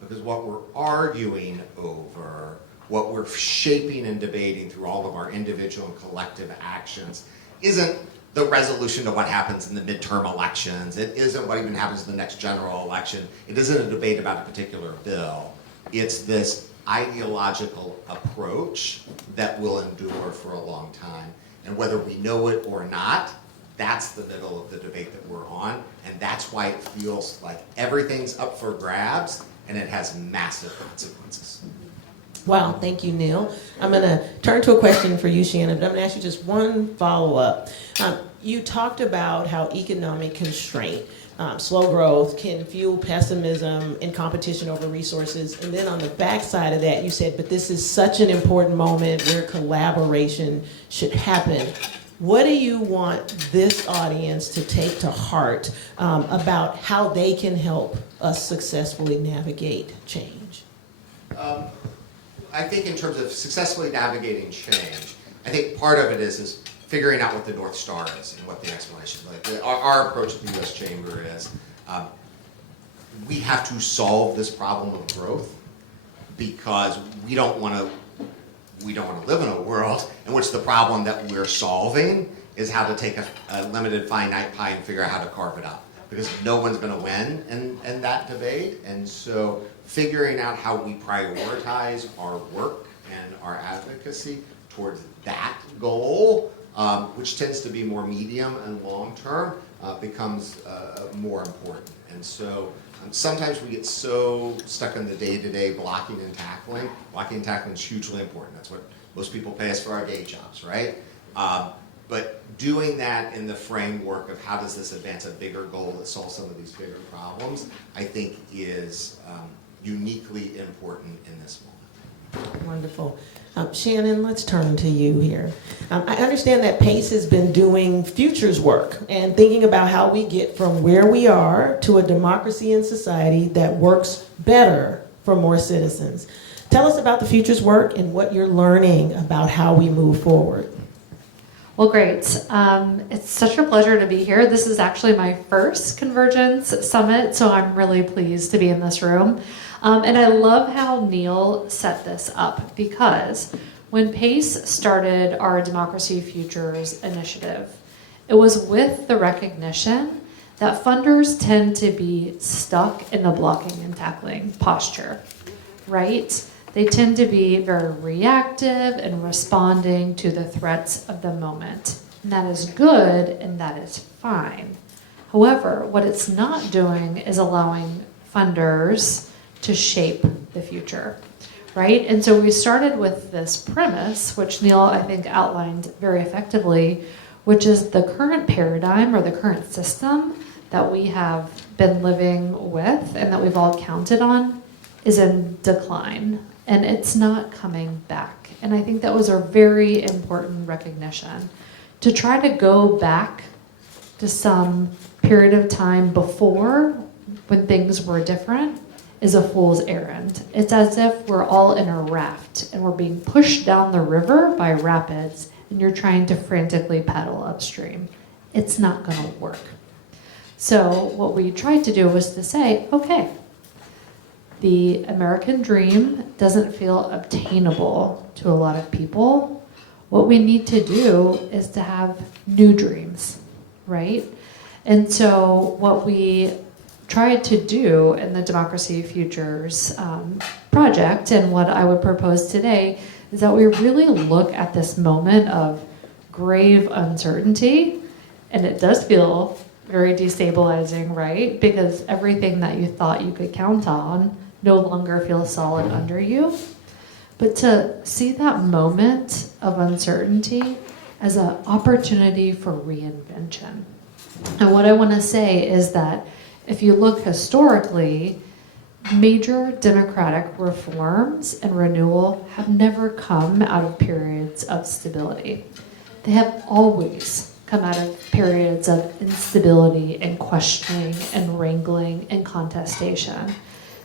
Because what we're arguing over what we're shaping and debating through all of our individual and collective actions isn't the resolution to what happens in the midterm elections. It isn't what even happens in the next general election. It isn't a debate about a particular bill. It's this ideological approach that will endure for a long time. And whether we know it or not, that's the middle of the debate that we're on. And that's why it feels like everything's up for grabs and it has massive consequences. Wow, thank you, Neil. I'm going to turn to a question for you, Shannon, but I'm going to ask you just one follow-up. You talked about how economic constraint, slow growth, can fuel pessimism and competition over resources. And then on the backside of that, you said, but this is such an important moment where collaboration should happen. What do you want this audience to take to heart about how they can help us successfully navigate change? I think in terms of successfully navigating change, I think part of it is figuring out what the North Star is and what the explanation is. Like our approach at the U.S. Chamber is we have to solve this problem of growth because we don't want to live in a world in which the problem that we're solving is how to take a limited finite pie and figure out how to carve it up. Because no one's going to win in that debate. And so figuring out how we prioritize our work and our advocacy towards that goal, which tends to be more medium and long term, becomes more important. And so sometimes we get so stuck in the day-to-day blocking and tackling. Blocking and tackling is hugely important. That's what most people pay us for our day jobs, right? But doing that in the framework of how does this advance a bigger goal that solves some of these bigger problems, I think is uniquely important in this moment. Wonderful. Shannon, let's turn to you here. I understand that PACE has been doing futures work and thinking about how we get from where we are to a democracy and society that works better for more citizens. Tell us about the futures work and what you're learning about how we move forward. Well, great. It's such a pleasure to be here. This is actually my first Convergence Summit, so I'm really pleased to be in this room. And I love how Neil set this up because when PACE started our Democracy Futures initiative, it was with the recognition that funders tend to be stuck in the blocking and tackling posture, right? They tend to be very reactive and responding to the threats of the moment. And that is good and that is fine. However, what it's not doing is allowing funders to shape the future, right? And so we started with this premise, which Neil, I think, outlined very effectively, which is the current paradigm or the current system that we have been living with and that we've all counted on is in decline. And it's not coming back. And I think that was a very important recognition. To try to go back to some period of time before when things were different is a fool's errand. It's as if we're all in a raft and we're being pushed down the river by rapids and you're trying to frantically paddle upstream. It's not gonna work. So what we tried to do was to say, okay, the American dream doesn't feel obtainable to a lot of people. What we need to do is to have new dreams, right? And so what we tried to do in the Democracy Futures project, and what I would propose today, is that we really look at this moment of grave uncertainty, and it does feel very destabilizing, right? Because everything that you thought you could count on no longer feels solid under you. But to see that moment of uncertainty as an opportunity for reinvention. And what I want to say is that if you look historically, major democratic reforms and renewal have never come out of periods of stability. They have always come out of periods of instability and questioning and wrangling and contestation.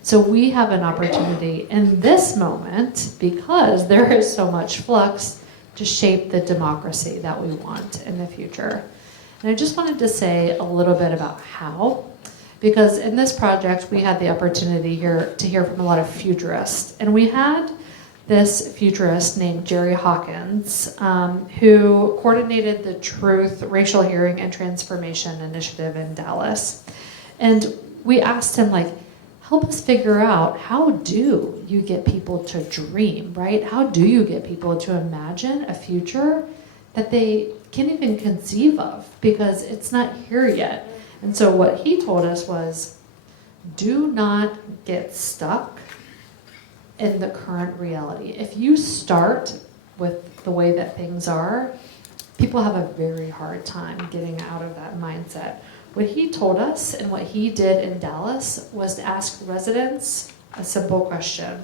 So we have an opportunity in this moment, because there is so much flux, to shape the democracy that we want in the future. And I just wanted to say a little bit about how, because in this project we had the opportunity here to hear from a lot of futurists, and we had this futurist named Jerry Hawkins, who coordinated the Truth, Racial Hearing, and Transformation Initiative in Dallas. And we asked him, like, help us figure out, how do you get people to dream, right? How do you get people to imagine a future that they can't even conceive of because it's not here yet? And so what he told us was, do not get stuck in the current reality. If you start with the way that things are, people have a very hard time getting out of that mindset. What he told us and what he did in Dallas was to ask residents a simple question.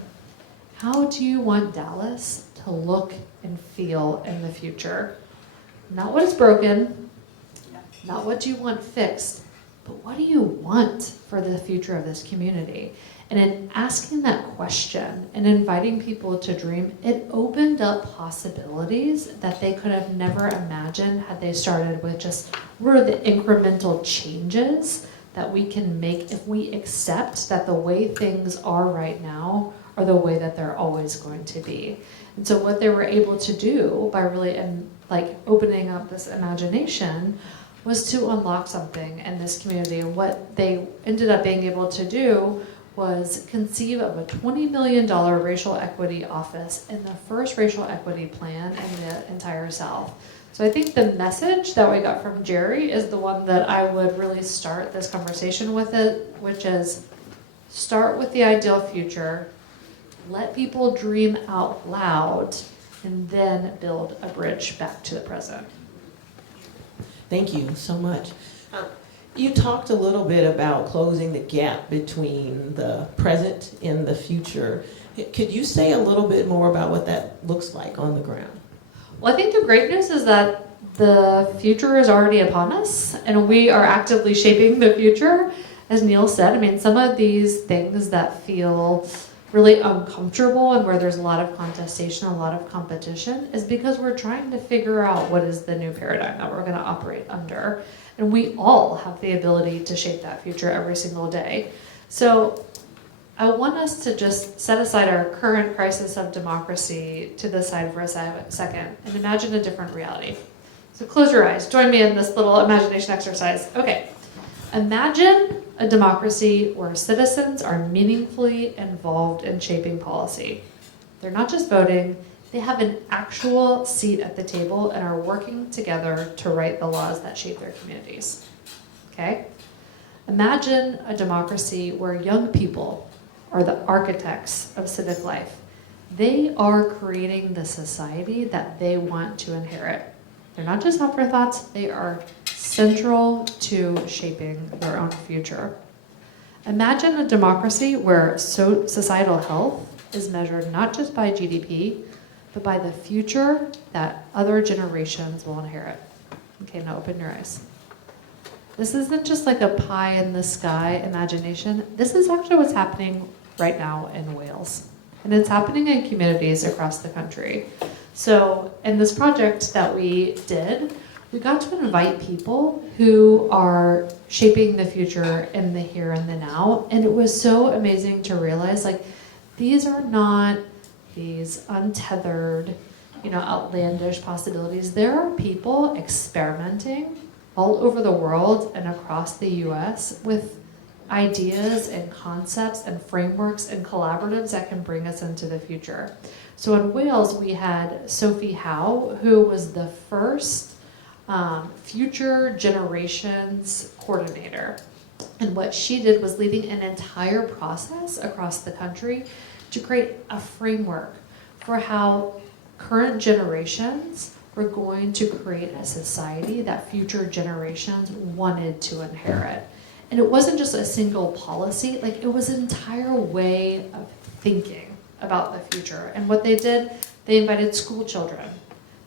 How do you want Dallas to look and feel in the future? Not what is broken, not what do you want fixed, but what do you want for the future of this community? And in asking that question and inviting people to dream, it opened up possibilities that they could have never imagined had they started with just, what are the incremental changes that we can make if we accept that the way things are right now are the way that they're always going to be. And so what they were able to do by really opening up this imagination was to unlock something in this community. And what they ended up being able to do was conceive of a $20 million racial equity office and the first racial equity plan in the entire South. So I think the message that we got from Jerry is the one that I would really start this conversation with, which is start with the ideal future, let people dream out loud, and then build a bridge back to the present. Thank you so much. You talked a little bit about closing the gap between the present and the future. Could you say a little bit more about what that looks like on the ground? Well, I think the great news is that the future is already upon us, and we are actively shaping the future. As Neil said, I mean, some of these things that feel really uncomfortable and where there's a lot of contestation, a lot of competition, is because we're trying to figure out what is the new paradigm that we're going to operate under. And we all have the ability to shape that future every single day. So I want us to just set aside our current crisis of democracy to the side for a second and imagine a different reality. So close your eyes. Join me in this little imagination exercise. Okay. Imagine a democracy where citizens are meaningfully involved in shaping policy. They're not just voting, they have an actual seat at the table and are working together to write the laws that shape their communities. Okay? Imagine a democracy where young people are the architects of civic life. They are creating the society that they want to inherit. They're not just afterthoughts, they are central to shaping their own future. Imagine a democracy where societal health is measured not just by GDP, but by the future that other generations will inherit. Okay, now open your eyes. This isn't just like a pie in the sky imagination. This is actually what's happening right now in Wales. And it's happening in communities across the country. So in this project that we did, we got to invite people who are shaping the future in the here and the now. And it was so amazing to realize, like, these are not these untethered, outlandish possibilities. There are people experimenting all over the world and across the US with ideas and concepts and frameworks and collaboratives that can bring us into the future. So in Wales, we had Sophie Howe, who was the first Future Generations coordinator. And what she did was leading an entire process across the country to create a framework for how current generations were going to create a society that future generations wanted to inherit. And it wasn't just a single policy, like it was an entire way of thinking about the future. And what they did, they invited school children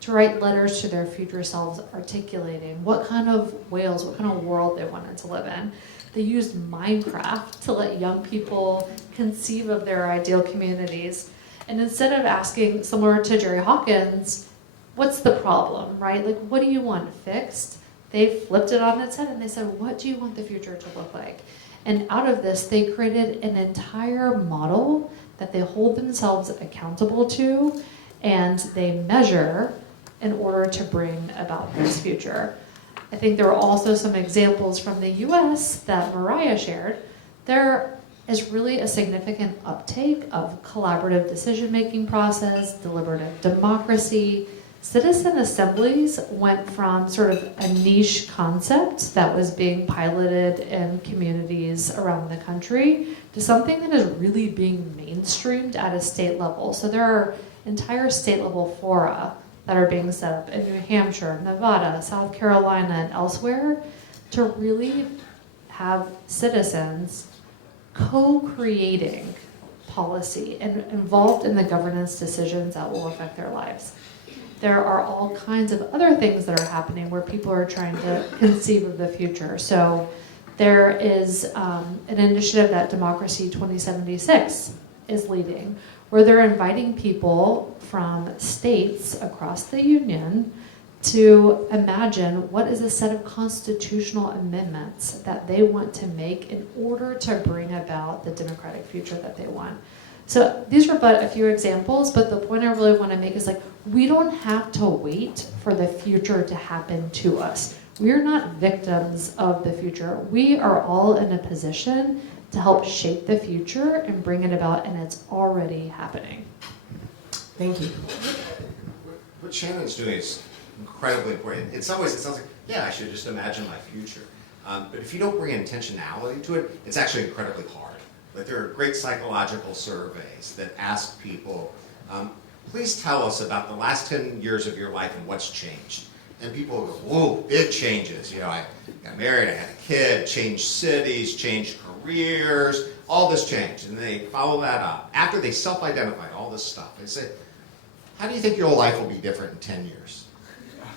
to write letters to their future selves articulating what kind of Wales, what kind of world they wanted to live in. They used Minecraft to let young people conceive of their ideal communities. And instead of asking, similar to Jerry Hawkins, what's the problem, right? Like, what do you want fixed? They flipped it on its head and they said, what do you want the future to look like? And out of this, they created an entire model that they hold themselves accountable to and they measure in order to bring about this future. I think there were also some examples from the US that Mariah shared. There is really a significant uptake of collaborative decision-making process, deliberative democracy. Citizen assemblies went from sort of a niche concept that was being piloted in communities around the country to something that is really being mainstreamed at a state level. So there are entire state level fora that are being set up in New Hampshire, Nevada, South Carolina, and elsewhere to really have citizens co-creating policy and involved in the governance decisions that will affect their lives. There are all kinds of other things that are happening where people are trying to conceive of the future. So there is an initiative that Democracy 2076 is leading, where they're inviting people from states across the union to imagine what is a set of constitutional amendments that they want to make in order to bring about the democratic future that they want. So these are but a few examples, but the point I really want to make is like, we don't have to wait for the future to happen to us. We're not victims of the future. We are all in a position to help shape the future and bring it about, and it's already happening. Thank you. What Shannon's doing is incredibly important. In some ways, it sounds like, yeah, I should just imagine my future. But if you don't bring intentionality to it, it's actually incredibly hard. Like, there are great psychological surveys that ask people, please tell us about the last 10 years of your life and what's changed. And people go, whoa, big changes. You know, I got married, I had a kid, changed cities, changed careers, all this changed. And they follow that up. After they self-identified all this stuff, they say, how do you think your life will be different in 10 years?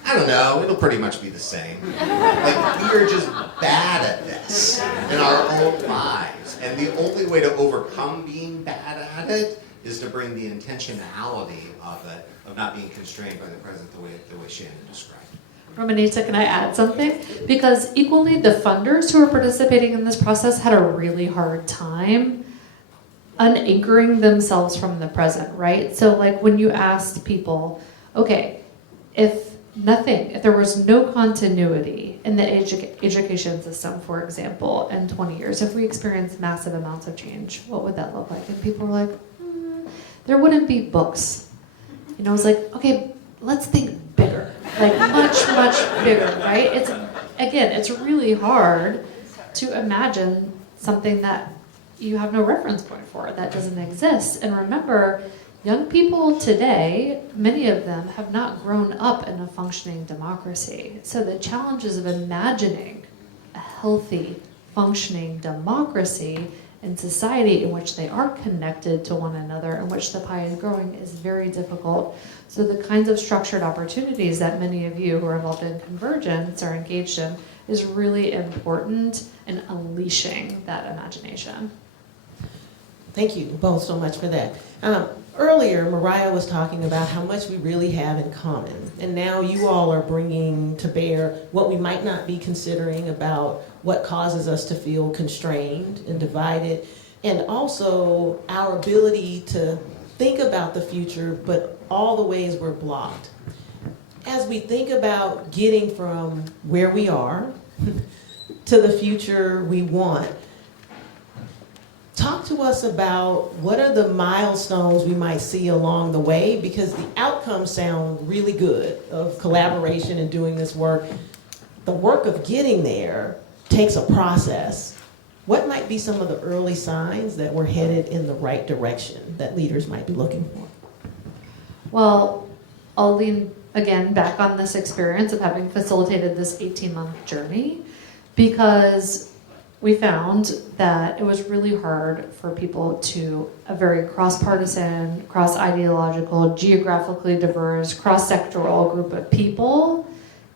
I don't know, it'll pretty much be the same. Like, we are just bad at this in our own lives. And the only way to overcome being bad at it is to bring the intentionality of it, of not being constrained by the present the way Shannon described. Romanita, can I add something? Because equally, the funders who are participating in this process had a really hard time unanchoring themselves from the present, right? So like when you asked people, okay, if there was no continuity in the education system, for example, in 20 years, if we experienced massive amounts of change, what would that look like? And people were like, there wouldn't be books. You know, it's like, okay, let's think bigger, like much, much bigger, right? It's really hard to imagine something that you have no reference point for, that doesn't exist. And remember, young people today, many of them have not grown up in a functioning democracy. So the challenges of imagining a healthy, functioning democracy in society in which they are connected to one another, in which the pie is growing, is very difficult. So the kinds of structured opportunities that many of you who are involved in Convergence are engaged in is really important in unleashing that imagination. Thank you both so much for that. Earlier, Mariah was talking about how much we really have in common. And now you all are bringing to bear what we might not be considering about what causes us to feel constrained and divided, and also our ability to think about the future, but all the ways we're blocked. As we think about getting from where we are to the future we want, talk to us about what are the milestones we might see along the way, because the outcomes sound really good of collaboration and doing this work. The work of getting there takes a process. What might be some of the early signs that we're headed in the right direction that leaders might be looking for? Well, I'll lean again back on this experience of having facilitated this 18-month journey, because we found that it was really hard for people to, a very cross-partisan, cross-ideological, geographically diverse, cross-sectoral group of people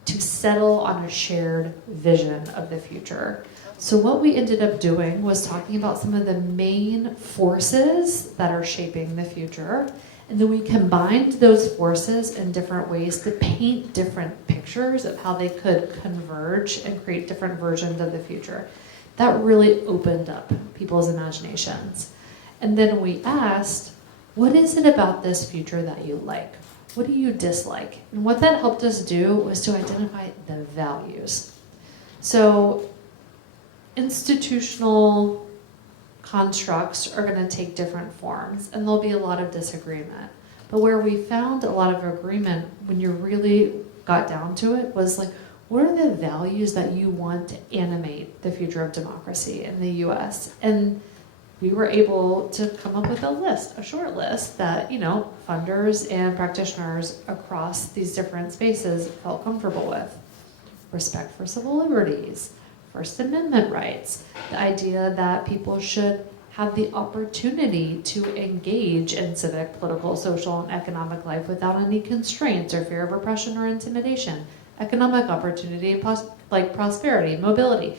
to settle on a shared vision of the future. So what we ended up doing was talking about some of the main forces that are shaping the future, and then we combined those forces in different ways to paint different pictures of how they could converge and create different versions of the future. That really opened up people's imaginations. And then we asked, what is it about this future that you like? What do you dislike? And what that helped us do was to identify the values. So institutional constructs are going to take different forms, and there'll be a lot of disagreement. But where we found a lot of agreement, when you really got down to it, was like, what are the values that you want to animate the future of democracy in the US? And we were able to come up with a list, a short list that, funders and practitioners across these different spaces felt comfortable with. Respect for civil liberties, First Amendment rights, the idea that people should have the opportunity to engage in civic, political, social, and economic life without any constraints or fear of oppression or intimidation, economic opportunity, like prosperity, mobility.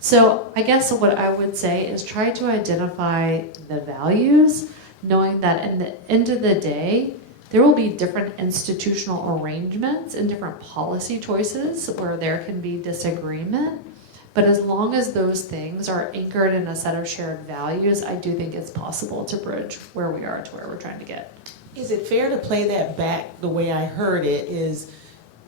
So I guess what I would say is try to identify the values, knowing that at the end of the day, there will be different institutional arrangements and different policy choices where there can be disagreement. But as long as those things are anchored in a set of shared values, I do think it's possible to bridge where we are to where we're trying to get. Is it fair to play that back the way I heard it is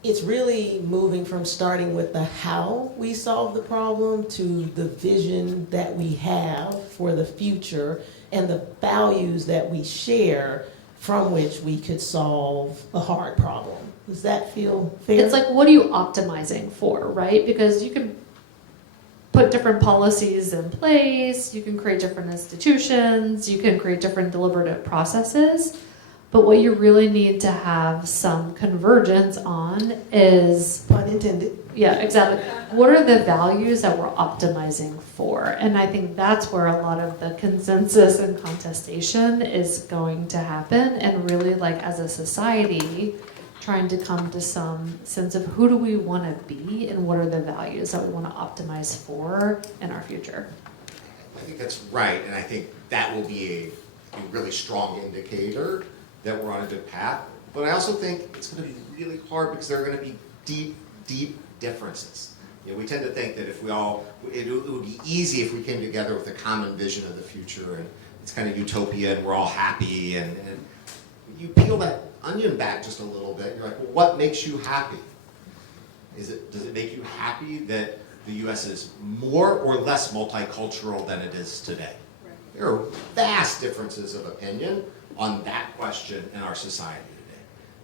it's really moving from starting with the how we solve the problem to the vision that we have for the future and the values that we share from which we could solve a hard problem. Does that feel fair? It's like, what are you optimizing for, right? Because you can put different policies in place, you can create different institutions, you can create different deliberative processes, but what you really need to have some convergence on is... Pun intended. Yeah, exactly. What are the values that we're optimizing for? And I think that's where a lot of the consensus and contestation is going to happen, and really, like, as a society, trying to come to some sense of who do we want to be and what are the values that we want to optimize for in our future. I think that's right, and I think that will be a really strong indicator that we're on a good path. But I also think it's going to be really hard because there are going to be deep differences. We tend to think that if we all, it would be easy if we came together with a common vision of the future, and it's kind of utopia, and we're all happy, and you peel that onion back just a little bit, you're like, well, what makes you happy? Does it make you happy that the U.S. is more or less multicultural than it is today? Right. There are vast differences of opinion on that question in our society today.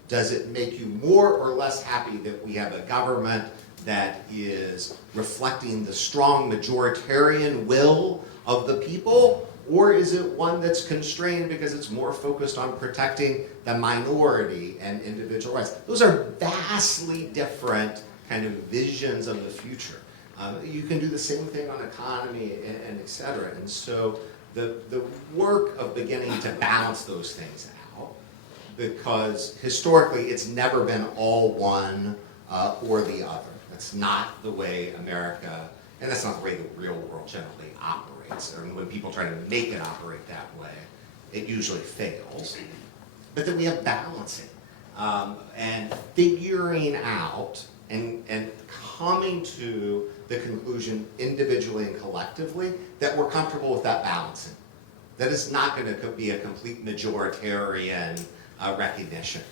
Does it make you more or less happy that we have a government that is reflecting the strong majoritarian will of the people? Or is it one that's constrained because it's more focused on protecting the minority and individual rights? Those are vastly different kind of visions of the future. You can do the same thing on economy and et cetera. And so the work of beginning to balance those things out, because historically it's never been all one or the other. That's not the way America, and that's not the way the real world generally operates. I mean, when people try to make it operate that way, it usually fails. But then we have balancing and figuring out and coming to the conclusion individually and collectively that we're comfortable with that balancing. That is not going to be a complete majoritarian recognition.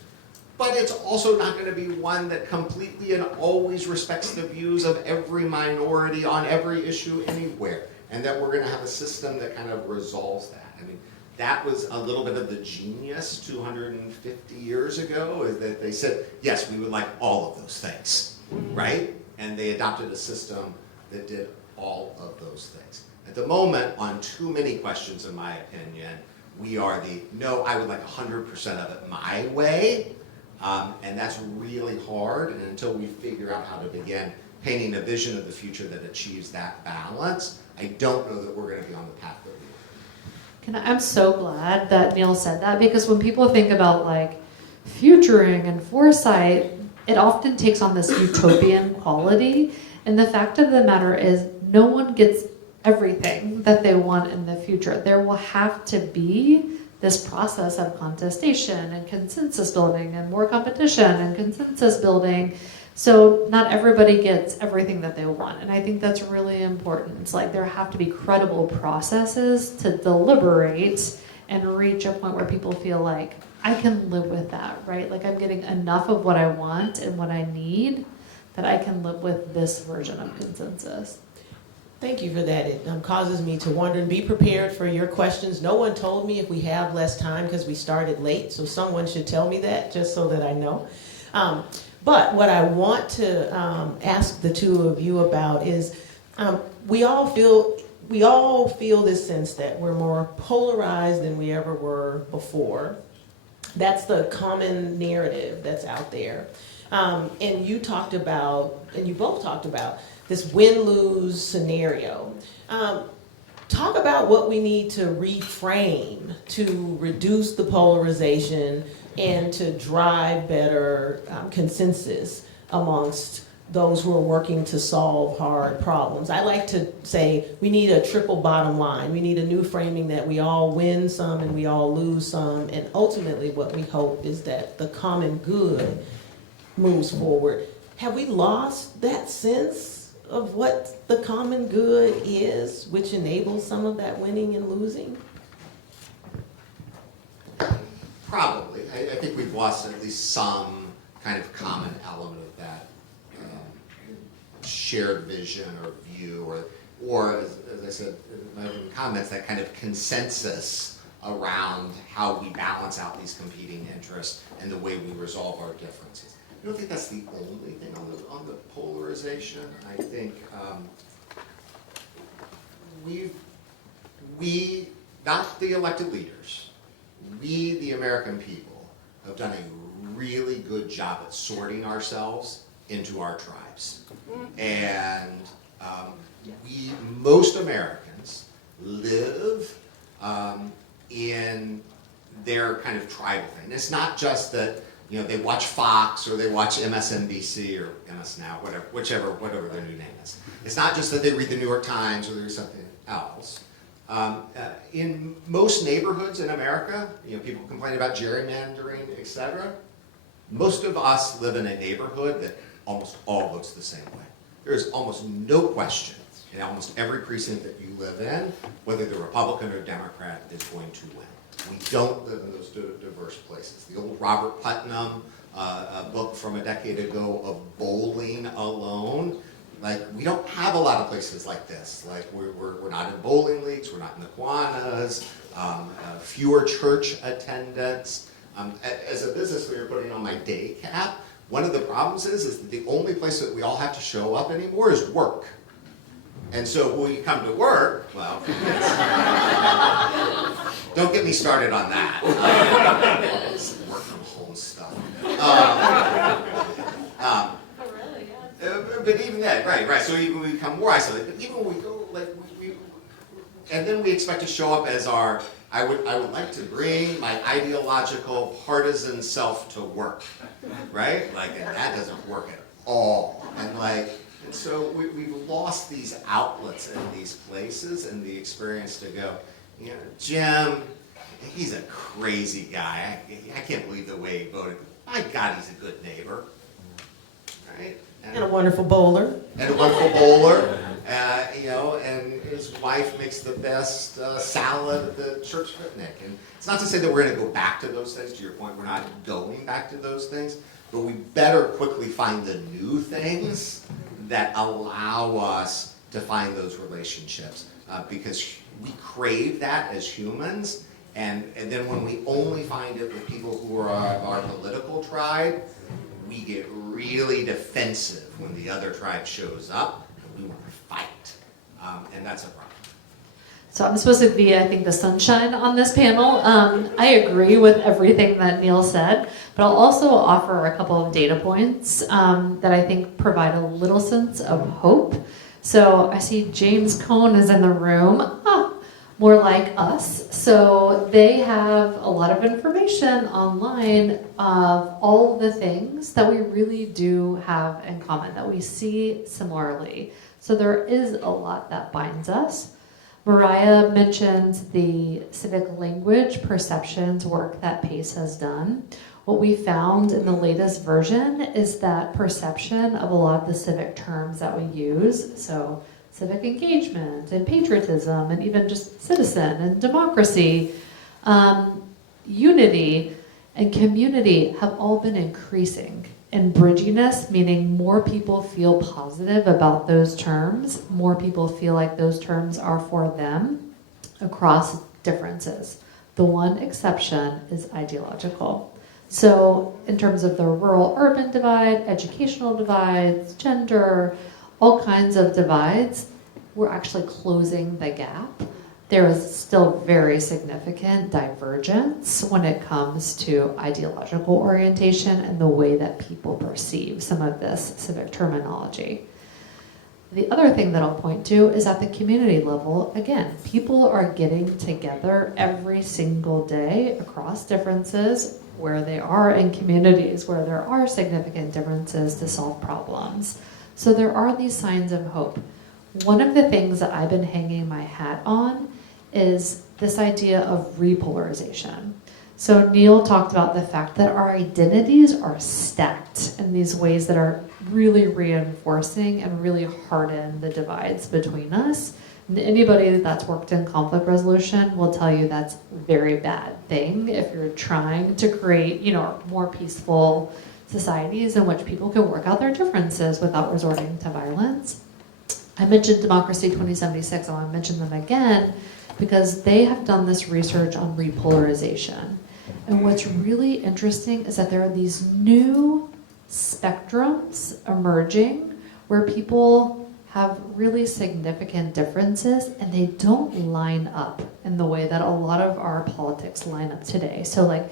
But it's also not going to be one that completely and always respects the views of every minority on every issue anywhere. And that we're going to have a system that kind of resolves that. I mean, that was a little bit of the genius 250 years ago, is that they said, yes, we would like all of those things, right? And they adopted a system that did all of those things. At the moment, on too many questions, in my opinion, we are no, I would like 100% of it my way, and that's really hard, and until we figure out how to begin painting a vision of the future that achieves that balance, I don't know that we're going to be on the path that we are. I'm so glad that Neil said that, because when people think about like futuring and foresight, it often takes on this utopian quality. And the fact of the matter is no one gets everything that they want in the future. There will have to be this process of contestation and consensus building and more competition and consensus building. So not everybody gets everything that they want, and I think that's really important. It's like there have to be credible processes to deliberate and reach a point where people feel like, I can live with that, right? Like I'm getting enough of what I want and what I need that I can live with this version of consensus. Thank you for that. It causes me to wonder and be prepared for your questions. No one told me if we have less time because we started late, so someone should tell me that just so that I know. But what I want to ask the two of you about is we all feel this sense that we're more polarized than we ever were before. That's the common narrative that's out there. And you talked about, and you both talked about, this win-lose scenario. Talk about what we need to reframe to reduce the polarization and to drive better consensus amongst those who are working to solve hard problems. I like to say we need a triple bottom line. We need a new framing that we all win some and we all lose some, and ultimately what we hope is that the common good moves forward. Have we lost that sense of what the common good is, which enables some of that winning and losing? Probably. I think we've lost at least some kind of common element of that shared vision or view, or as I said in my opening comments, that kind of consensus around how we balance out these competing interests and the way we resolve our differences. I don't think that's the only thing on the polarization. I think we, not the elected leaders, we, the American people, have done a really good job at sorting ourselves into our tribes. And most Americans live in their kind of tribal thing. It's not just that they watch Fox or they watch MSNBC or MS Now, whatever their new name is. It's not just that they read the New York Times or they read something else. In most neighborhoods in America, people complain about gerrymandering, etc. Most of us live in a neighborhood that almost all votes the same way. There is almost no question in almost every precinct that you live in whether the Republican or Democrat is going to win. We don't live in those diverse places. The old Robert Putnam book from a decade ago of Bowling Alone, like we don't have a lot of places like this. Like we're not in bowling leagues, we're not in the Kiwanis, fewer church attendance. As a business leader putting on my day cap, one of the problems is that the only place that we all have to show up anymore is work. And so when we come to work, well, don't get me started on that. Work from home stuff. But even that, right. So even we become more isolated. But even when we go, and then we expect to show up as our. I would like to bring my ideological partisan self to work, right? And that doesn't work at all. And so we've lost these outlets in these places and the experience to go, Jim, he's a crazy guy. I can't believe the way he voted. My God, he's a good neighbor, right? And a wonderful bowler. And his wife makes the best salad at the church picnic. And it's not to say that we're going to go back to those things. To your point, we're not going back to those things, but we better quickly find the new things that allow us to find those relationships, because we crave that as humans. And then when we only find it with people who are our political tribe, we get really defensive when the other tribe shows up and we want to fight. And that's a problem. So I'm supposed to be, I think, the sunshine on this panel. I agree with everything that Neil said, but I'll also offer a couple of data points that I think provide a little sense of hope. So I see James Cone is in the room. More like us. So they have a lot of information online of all the things that we really do have in common, that we see similarly. So there is a lot that binds us. Mariah mentioned the civic language perceptions work that PACE has done. What we found in the latest version is that perception of a lot of the civic terms that we use, so civic engagement and patriotism and even just citizen and democracy, unity and community have all been increasing. And bridginess, meaning more people feel positive about those terms, more people feel like those terms are for them across differences. The one exception is ideological. So in terms of the rural-urban divide, educational divides, gender, all kinds of divides, we're actually closing the gap. There is still very significant divergence when it comes to ideological orientation and the way that people perceive some of this civic terminology. The other thing that I'll point to is at the community level, again, people are getting together every single day across differences where they are in communities where there are significant differences to solve problems. So there are these signs of hope. One of the things that I've been hanging my hat on is this idea of repolarization. So Neil talked about the fact that our identities are stacked in these ways that are really reinforcing and really harden the divides between us. And anybody that's worked in conflict resolution will tell you that's a very bad thing if you're trying to create, more peaceful societies in which people can work out their differences without resorting to violence. I mentioned Democracy 2076, I want to mention them again because they have done this research on repolarization. And what's really interesting is that there are these new spectrums emerging where people have really significant differences and they don't line up in the way that a lot of our politics line up today. So like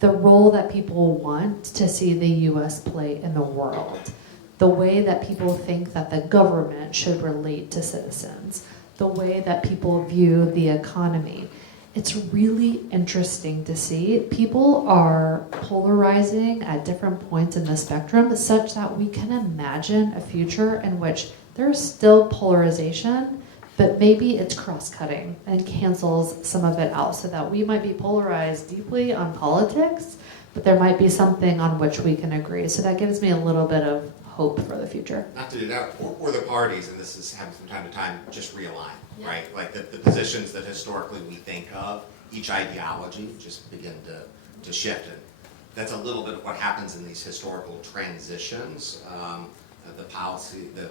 the role that people want to see the US play in the world, the way that people think that the government should relate to citizens, the way that people view the economy. It's really interesting to see. People are polarizing at different points in the spectrum such that we can imagine a future in which there's still polarization, but maybe it's cross-cutting and cancels some of it out so that we might be polarized deeply on politics, but there might be something on which we can agree. So that gives me a little bit of hope for the future. Not to do that, or the parties, and this is happens from time to time, just realign, right? Like the positions that historically we think of, each ideology just begin to shift. And that's a little bit of what happens in these historical transitions. The policy, the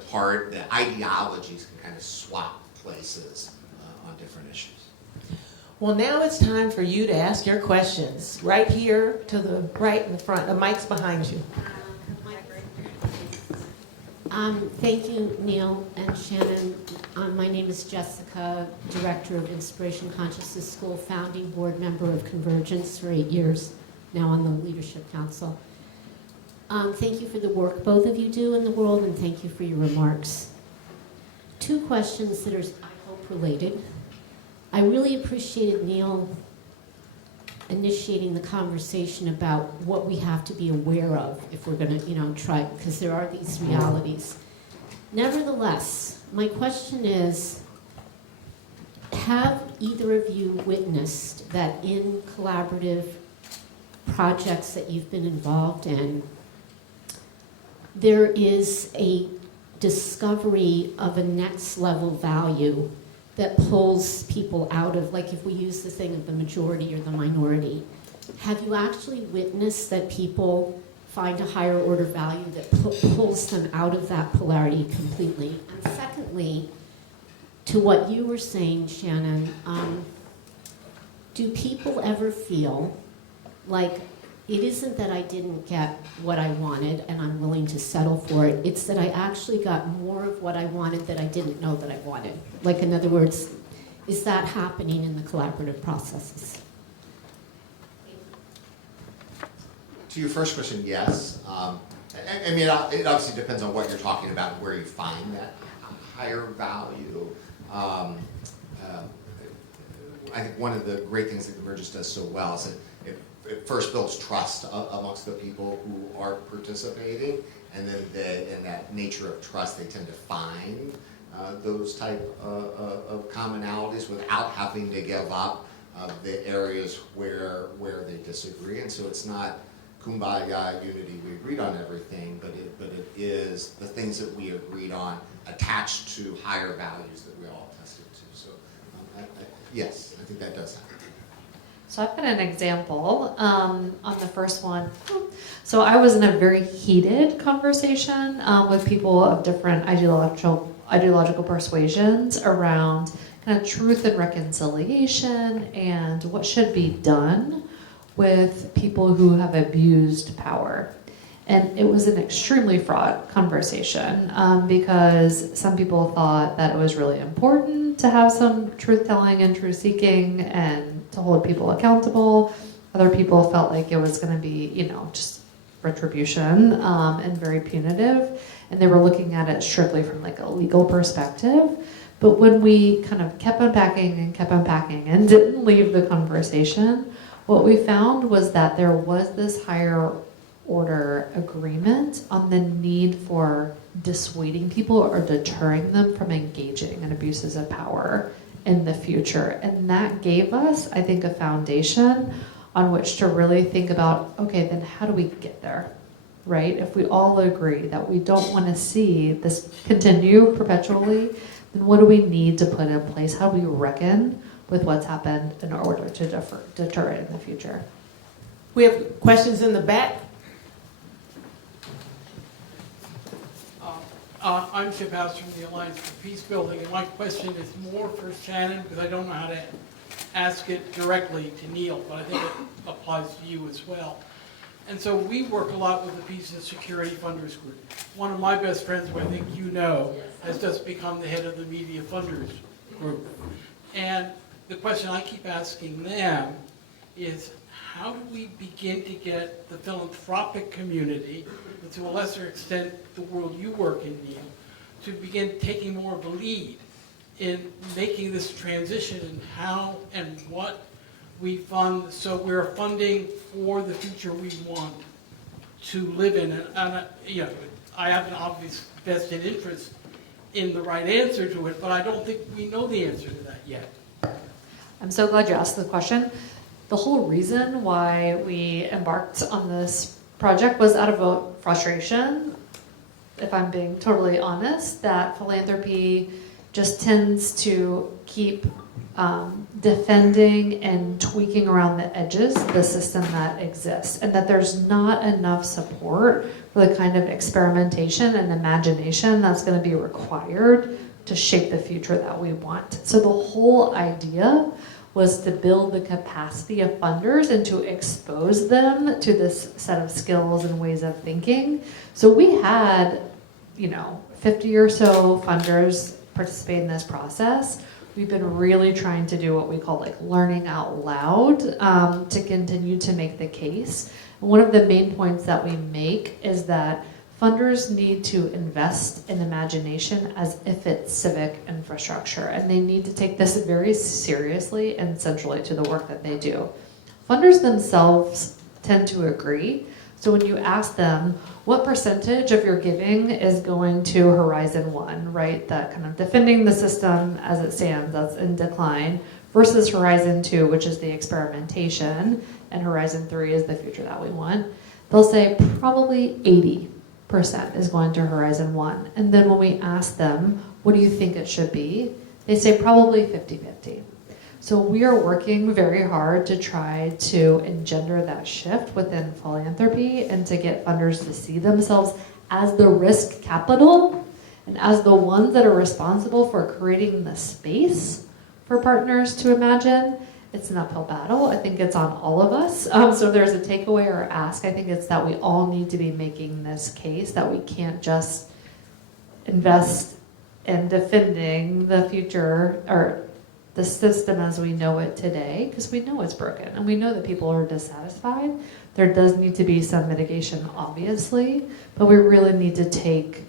ideologies can kind of swap places on different issues. Well, now it's time for you to ask your questions. Right here to the right in the front. The mic's behind you. Thank you, Neil and Shannon. My name is Jessica, Director of Inspiration Consciousness School, founding board member of Convergence for 8 years, now on the Leadership Council. Thank you for the work both of you do in the world, and thank you for your remarks. 2 questions that are, I hope, related. I really appreciated Neil initiating the conversation about what we have to be aware of if we're going to, try, because there are these realities. Nevertheless, my question is, have either of you witnessed that in collaborative projects that you've been involved in, there is a discovery of a next level value that pulls people out of, like if we use the thing of the majority or the minority, have you actually witnessed that people find a higher order value that pulls them out of that polarity completely? And secondly, to what you were saying, Shannon, do people ever feel like it isn't that I didn't get what I wanted and I'm willing to settle for it, it's that I actually got more of what I wanted that I didn't know that I wanted? Like, in other words, is that happening in the collaborative processes? To your first question, yes. I mean, it obviously depends on what you're talking about and where you find that higher value. I think one of the great things that Convergence does so well is that it first builds trust amongst the people who are participating, and then in that nature of trust, they tend to find those type of commonalities without having to give up the areas where they disagree. And so it's not kumbaya unity, we agreed on everything, but it is the things that we agreed on attached to higher values that we all attested to. So yes, I think that does happen. So I've got an example on the first one. So I was in a very heated conversation with people of different ideological persuasions around kind of truth and reconciliation and what should be done with people who have abused power. And it was an extremely fraught conversation because some people thought that it was really important to have some truth-telling and truth-seeking and to hold people accountable. Other people felt like it was going to be, just retribution and very punitive. And they were looking at it strictly from like a legal perspective. But when we kind of kept unpacking and didn't leave the conversation, what we found was that there was this higher order agreement on the need for dissuading people or deterring them from engaging in abuses of power in the future. And that gave us, I think, a foundation on which to really think about, okay, then how do we get there, right? If we all agree that we don't want to see this continue perpetually, then what do we need to put in place? How do we reckon with what's happened in order to deter it in the future? We have questions in the back. I'm Chip House from the Alliance for Peace Building, and my question is more for Shannon, because I don't know how to ask it directly to Neil, but I think it applies to you as well. And so we work a lot with the Peace and Security Funders Group. One of my best friends, who I think you know, has just become the head of the Media Funders Group. And the question I keep asking them is, how do we begin to get the philanthropic community, and to a lesser extent the world you work in, Neil, to begin taking more of a lead in making this transition and how and what we fund, so we're funding for the future we want to live in. And I have an obvious vested interest in the right answer to it, but I don't think we know the answer to that yet. I'm so glad you asked the question. The whole reason why we embarked on this project was out of a frustration, if I'm being totally honest, that philanthropy just tends to keep defending and tweaking around the edges the system that exists, and that there's not enough support for the kind of experimentation and imagination that's going to be required to shape the future that we want. So the whole idea was to build the capacity of funders and to expose them to this set of skills and ways of thinking. So we had, 50 or so funders participate in this process. We've been really trying to do what we call like learning out loud to continue to make the case. And one of the main points that we make is that funders need to invest in imagination as if it's civic infrastructure, and they need to take this very seriously and centrally to the work that they do. Funders themselves tend to agree. So when you ask them, what percentage of your giving is going to Horizon 1, right? That kind of defending the system as it stands, that's in decline, versus Horizon 2, which is the experimentation, and Horizon 3 is the future that we want. They'll say probably 80% is going to Horizon 1. And then when we ask them, what do you think it should be? They say probably 50-50. So we are working very hard to try to engender that shift within philanthropy and to get funders to see themselves as the risk capital and as the ones that are responsible for creating the space for partners to imagine. It's an uphill battle. I think it's on all of us. So there's a takeaway or ask. I think it's that we all need to be making this case, that we can't just invest in defending the future or the system as we know it today, because we know it's broken and we know that people are dissatisfied. There does need to be some mitigation, obviously, but we really need to take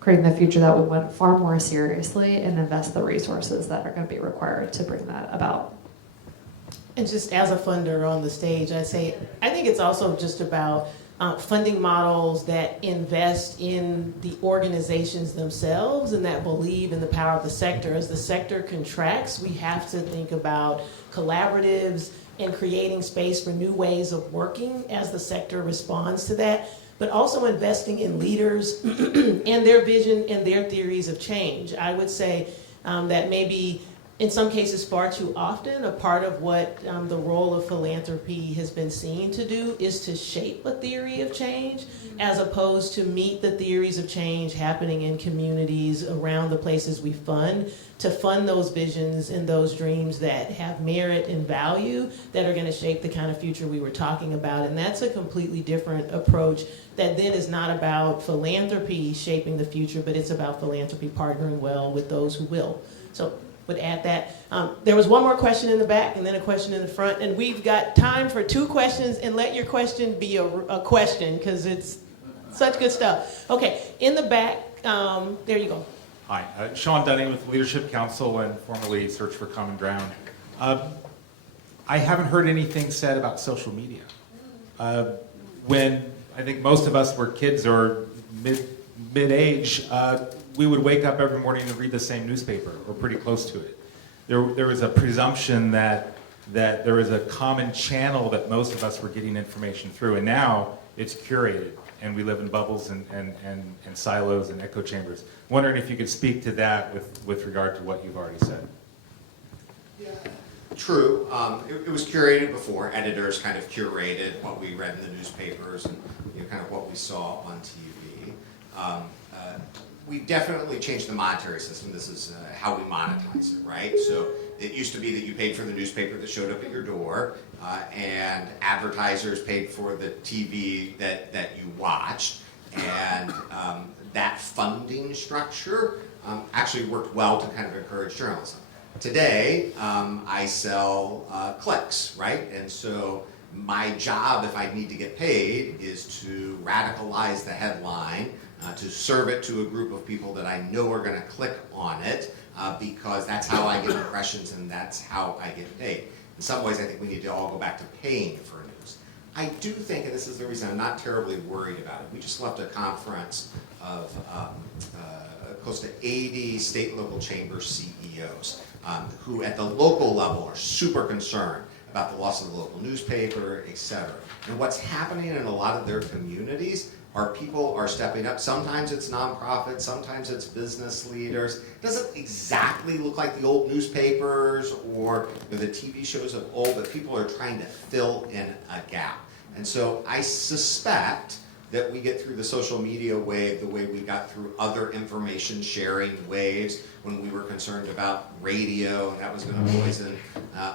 creating the future that we want far more seriously and invest the resources that are going to be required to bring that about. And just as a funder on the stage, I think it's also just about funding models that invest in the organizations themselves and that believe in the power of the sector. As the sector contracts, we have to think about collaboratives, and creating space for new ways of working as the sector responds to that, but also investing in leaders and their vision and their theories of change. I would say that maybe in some cases far too often a part of what the role of philanthropy has been seen to do is to shape a theory of change as opposed to meet the theories of change happening in communities around the places we fund, to fund those visions and those dreams that have merit and value that are going to shape the kind of future we were talking about. And that's a completely different approach that then is not about philanthropy shaping the future, but it's about philanthropy partnering well with those who will. So would add that. There was one more question in the back and then a question in the front, and we've got time for 2 questions, and let your question be a question because it's such good stuff. Okay, in the back, there you go. Hi, Sean Dunning with Leadership Council and formerly Search for Common Ground. I haven't heard anything said about social media. When I think most of us were kids or mid-age, we would wake up every morning and read the same newspaper, or pretty close to it. There was a presumption that there was a common channel that most of us were getting information through, and now it's curated, and we live in bubbles and silos and echo chambers. Wondering if you could speak to that with regard to what you've already said. Yeah. True. It was curated before. Editors kind of curated what we read in the newspapers and kind of what we saw on TV. We definitely changed the monetary system. This is how we monetize it, right? So it used to be that you paid for the newspaper that showed up at your door, and advertisers paid for the TV that you watched, and that funding structure actually worked well to kind of encourage journalism. Today, I sell clicks, right? And so my job, if I need to get paid, is to radicalize the headline, to serve it to a group of people that I know are going to click on it, because that's how I get impressions and that's how I get paid. In some ways, I think we need to all go back to paying for news. I do think, and this is the reason I'm not terribly worried about it, we just left a conference of close to 80 state and local chamber CEOs who at the local level are super concerned about the loss of the local newspaper, et cetera. And what's happening in a lot of their communities are people are stepping up. Sometimes it's nonprofits, sometimes it's business leaders. It doesn't exactly look like the old newspapers or the TV shows of old, but people are trying to fill in a gap. And so I suspect that we get through the social media wave the way we got through other information sharing waves when we were concerned about radio, and that was going to poison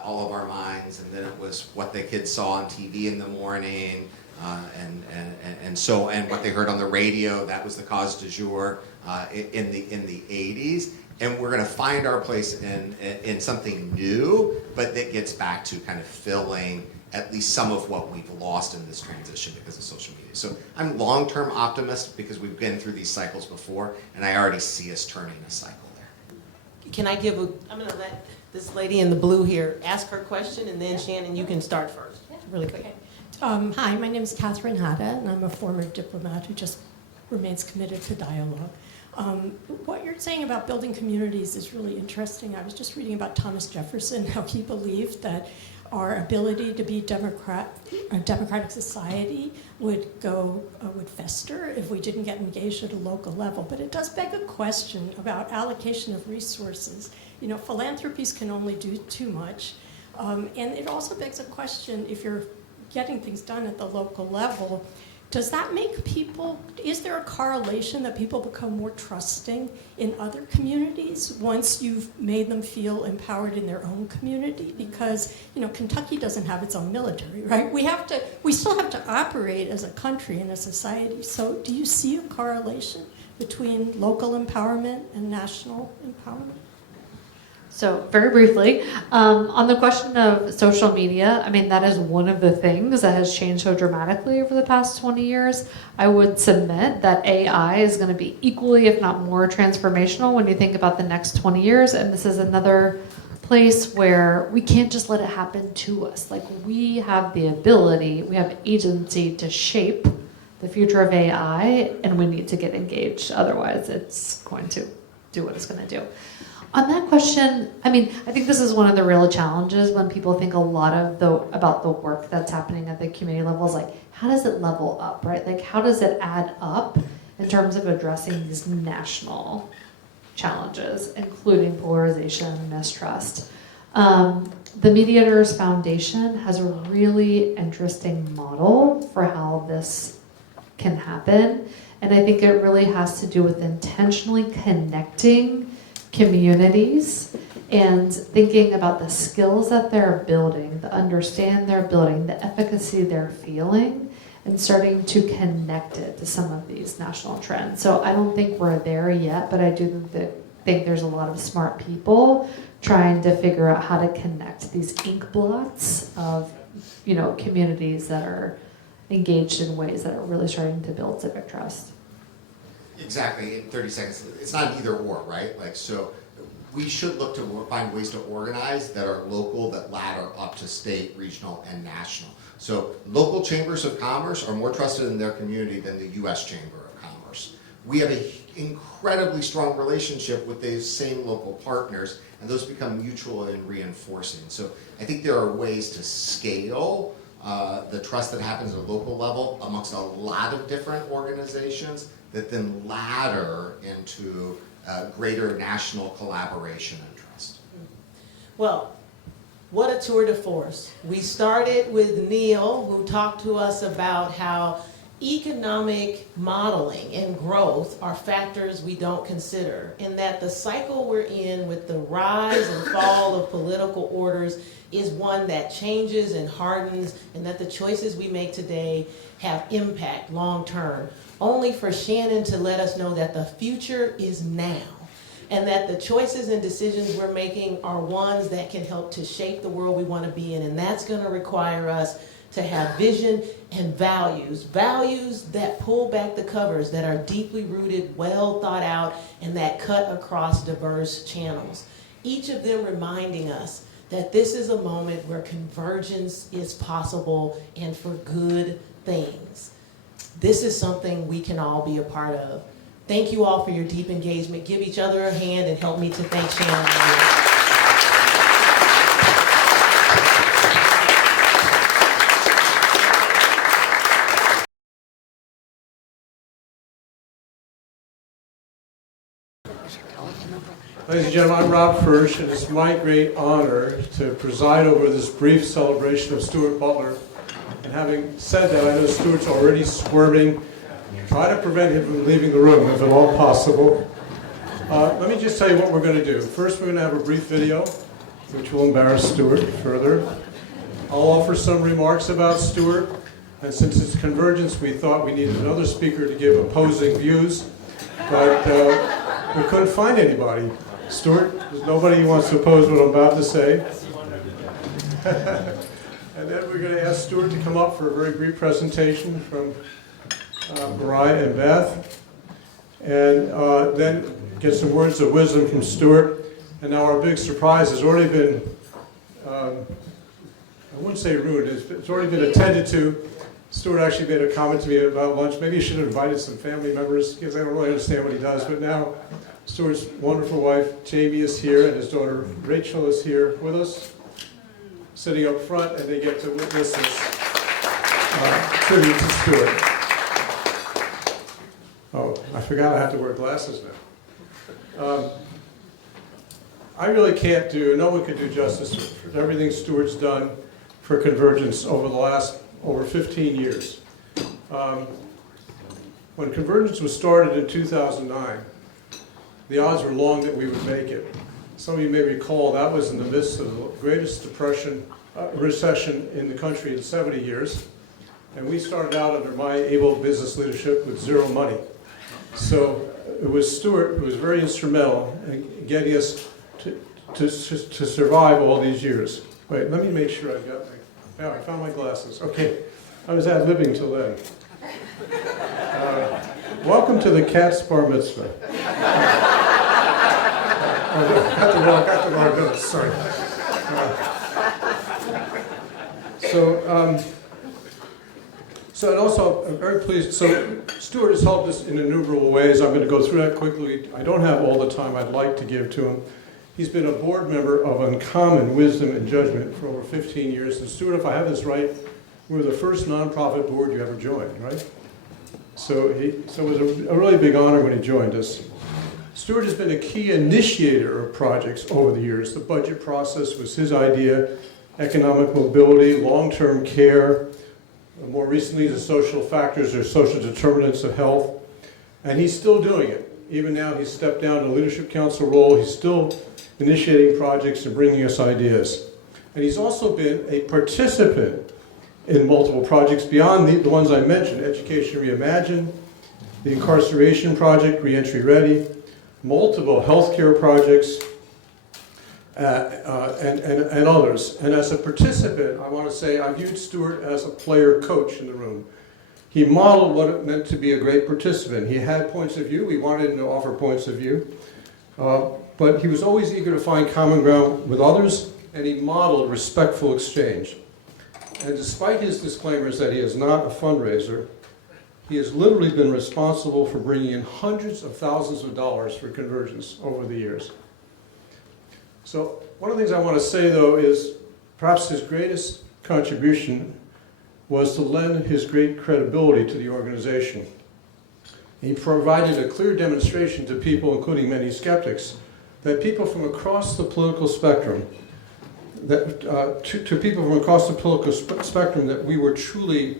all of our minds, and then it was what the kids saw on TV in the morning, and what they heard on the radio, that was the cause du jour in the 80s. And we're going to find our place in something new, but that gets back to kind of filling at least some of what we've lost in this transition because of social media. So I'm long-term optimist because we've been through these cycles before, and I already see us turning a cycle there. Can I give I'm going to let this lady in the blue here ask her question, and then Shannon, you can start first, really quick. Okay. Hi, my name is Catherine Hatta, and I'm a former diplomat who just remains committed to dialogue. What you're saying about building communities is really interesting. I was just reading about Thomas Jefferson, how he believed that our ability to be a democratic society would fester if we didn't get engaged at a local level. But it does beg a question about allocation of resources. You know, philanthropies can only do too much. And it also begs a question, if you're getting things done at the local level, does that make people, is there a correlation that people become more trusting in other communities once you've made them feel empowered in their own community? Because, you know, Kentucky doesn't have its own military, right? We still have to operate as a country and a society. So do you see a correlation between local empowerment and national empowerment? So very briefly, on the question of social media, I mean, that is one of the things that has changed so dramatically over the past 20 years. I would submit that AI is going to be equally, if not more, transformational when you think about the next 20 years. And this is another place where we can't just let it happen to us. Like, we have the ability, we have agency to shape the future of AI, and we need to get engaged. Otherwise, it's going to do what it's going to do. On that question, I mean, I think this is one of the real challenges when people think a lot of about the work that's happening at the community level is like, how does it level up, right? Like, how does it add up in terms of addressing these national challenges, including polarization, mistrust? The Mediators Foundation has a really interesting model for how this can happen. And I think it really has to do with intentionally connecting communities and thinking about the skills that they're building, the understand they're building, the efficacy they're feeling, and starting to connect it to some of these national trends. So I don't think we're there yet, but I do think there's a lot of smart people trying to figure out how to connect these ink blots of, communities that are engaged in ways that are really starting to build civic trust. Exactly, in 30 seconds. It's not an either or, right? Like, so we should look to find ways to organize that are local, that ladder up to state, regional, and national. So local chambers of commerce are more trusted in their community than the US Chamber of Commerce. We have an incredibly strong relationship with those same local partners, and those become mutual and reinforcing. So I think there are ways to scale the trust that happens at a local level amongst a lot of different organizations that then ladder into greater national collaboration and trust. Well, what a tour de force. We started with Neil, who talked to us about how economic modeling and growth are factors we don't consider, and that the cycle we're in with the rise and fall of political orders is one that changes and hardens, and that the choices we make today have impact long term. Only for Shannon to let us know that the future is now, and that the choices and decisions we're making are ones that can help to shape the world we want to be in, and that's going to require us to have vision and values that pull back the covers, that are deeply rooted, well thought out, and that cut across diverse channels. Each of them reminding us that this is a moment where convergence is possible and for good things. This is something we can all be a part of. Thank you all for your deep engagement. Give each other a hand and help me to thank Shannon. Ladies and gentlemen, I'm Rob Fersh, and it's my great honor to preside over this brief celebration of Stuart Butler. And having said that, I know Stuart's already squirming. Try to prevent him from leaving the room if at all possible. Let me just tell you what we're going to do. First, we're going to have a brief video, which will embarrass Stuart further. I'll offer some remarks about Stuart. And since it's Convergence, we thought we needed another speaker to give opposing views. But we couldn't find anybody. Stuart, there's nobody who wants to oppose what I'm about to say. And then we're going to ask Stuart to come up for a very brief presentation from Mariah and Beth. And then get some words of wisdom from Stuart. And now our big surprise has already been, I wouldn't say ruined, it's already been attended to. Stuart actually made a comment to me about lunch. Maybe you should have invited some family members, because I don't really understand what he does. But now Stuart's wonderful wife, Jamie, is here, and his daughter, Rachel, is here with us, sitting up front, and they get to witness this tribute to Stuart. Oh, I forgot I have to wear glasses now. I really can't no one can do justice for everything Stuart's done for Convergence over the last over 15 years. When Convergence was started in 2009, the odds were long that we would make it. Some of you may recall that was in the midst of the greatest recession in the country in 70 years. And we started out under my able business leadership with zero money. So it was Stuart who was very instrumental in getting us to survive all these years. Wait, let me make sure I've got I found my glasses. Okay, I was ad-libbing till then. Welcome to the cat's bar mitzvah. Got the wrong notes, sorry. So and also, I'm very pleased. So Stuart has helped us in innumerable ways. I'm going to go through that quickly. I don't have all the time I'd like to give to him. He's been a board member of uncommon wisdom and judgment for over 15 years. And Stuart, if I have this right, we're the first nonprofit board you ever joined, right? So it was a really big honor when he joined us. Stuart has been a key initiator of projects over the years. The budget process was his idea, economic mobility, long-term care, more recently the social factors or social determinants of health, and he's still doing it. Even now he's stepped down to leadership council role, he's still initiating projects and bringing us ideas. And he's also been a participant in multiple projects beyond the ones I mentioned, Education Reimagined, the Incarceration Project, Reentry Ready, multiple healthcare projects, and others. And as a participant, I want to say I viewed Stuart as a player coach in the room. He modeled what it meant to be a great participant. He had points of view. We wanted him to offer points of view. But he was always eager to find common ground with others, and he modeled respectful exchange. And despite his disclaimers that he is not a fundraiser, he has literally been responsible for bringing in hundreds of thousands of dollars for Convergence over the years. So one of the things I want to say, though, is perhaps his greatest contribution was to lend his great credibility to the organization. He provided a clear demonstration to people, including many skeptics, that people from across the political spectrum, to people from across the political spectrum, that we were truly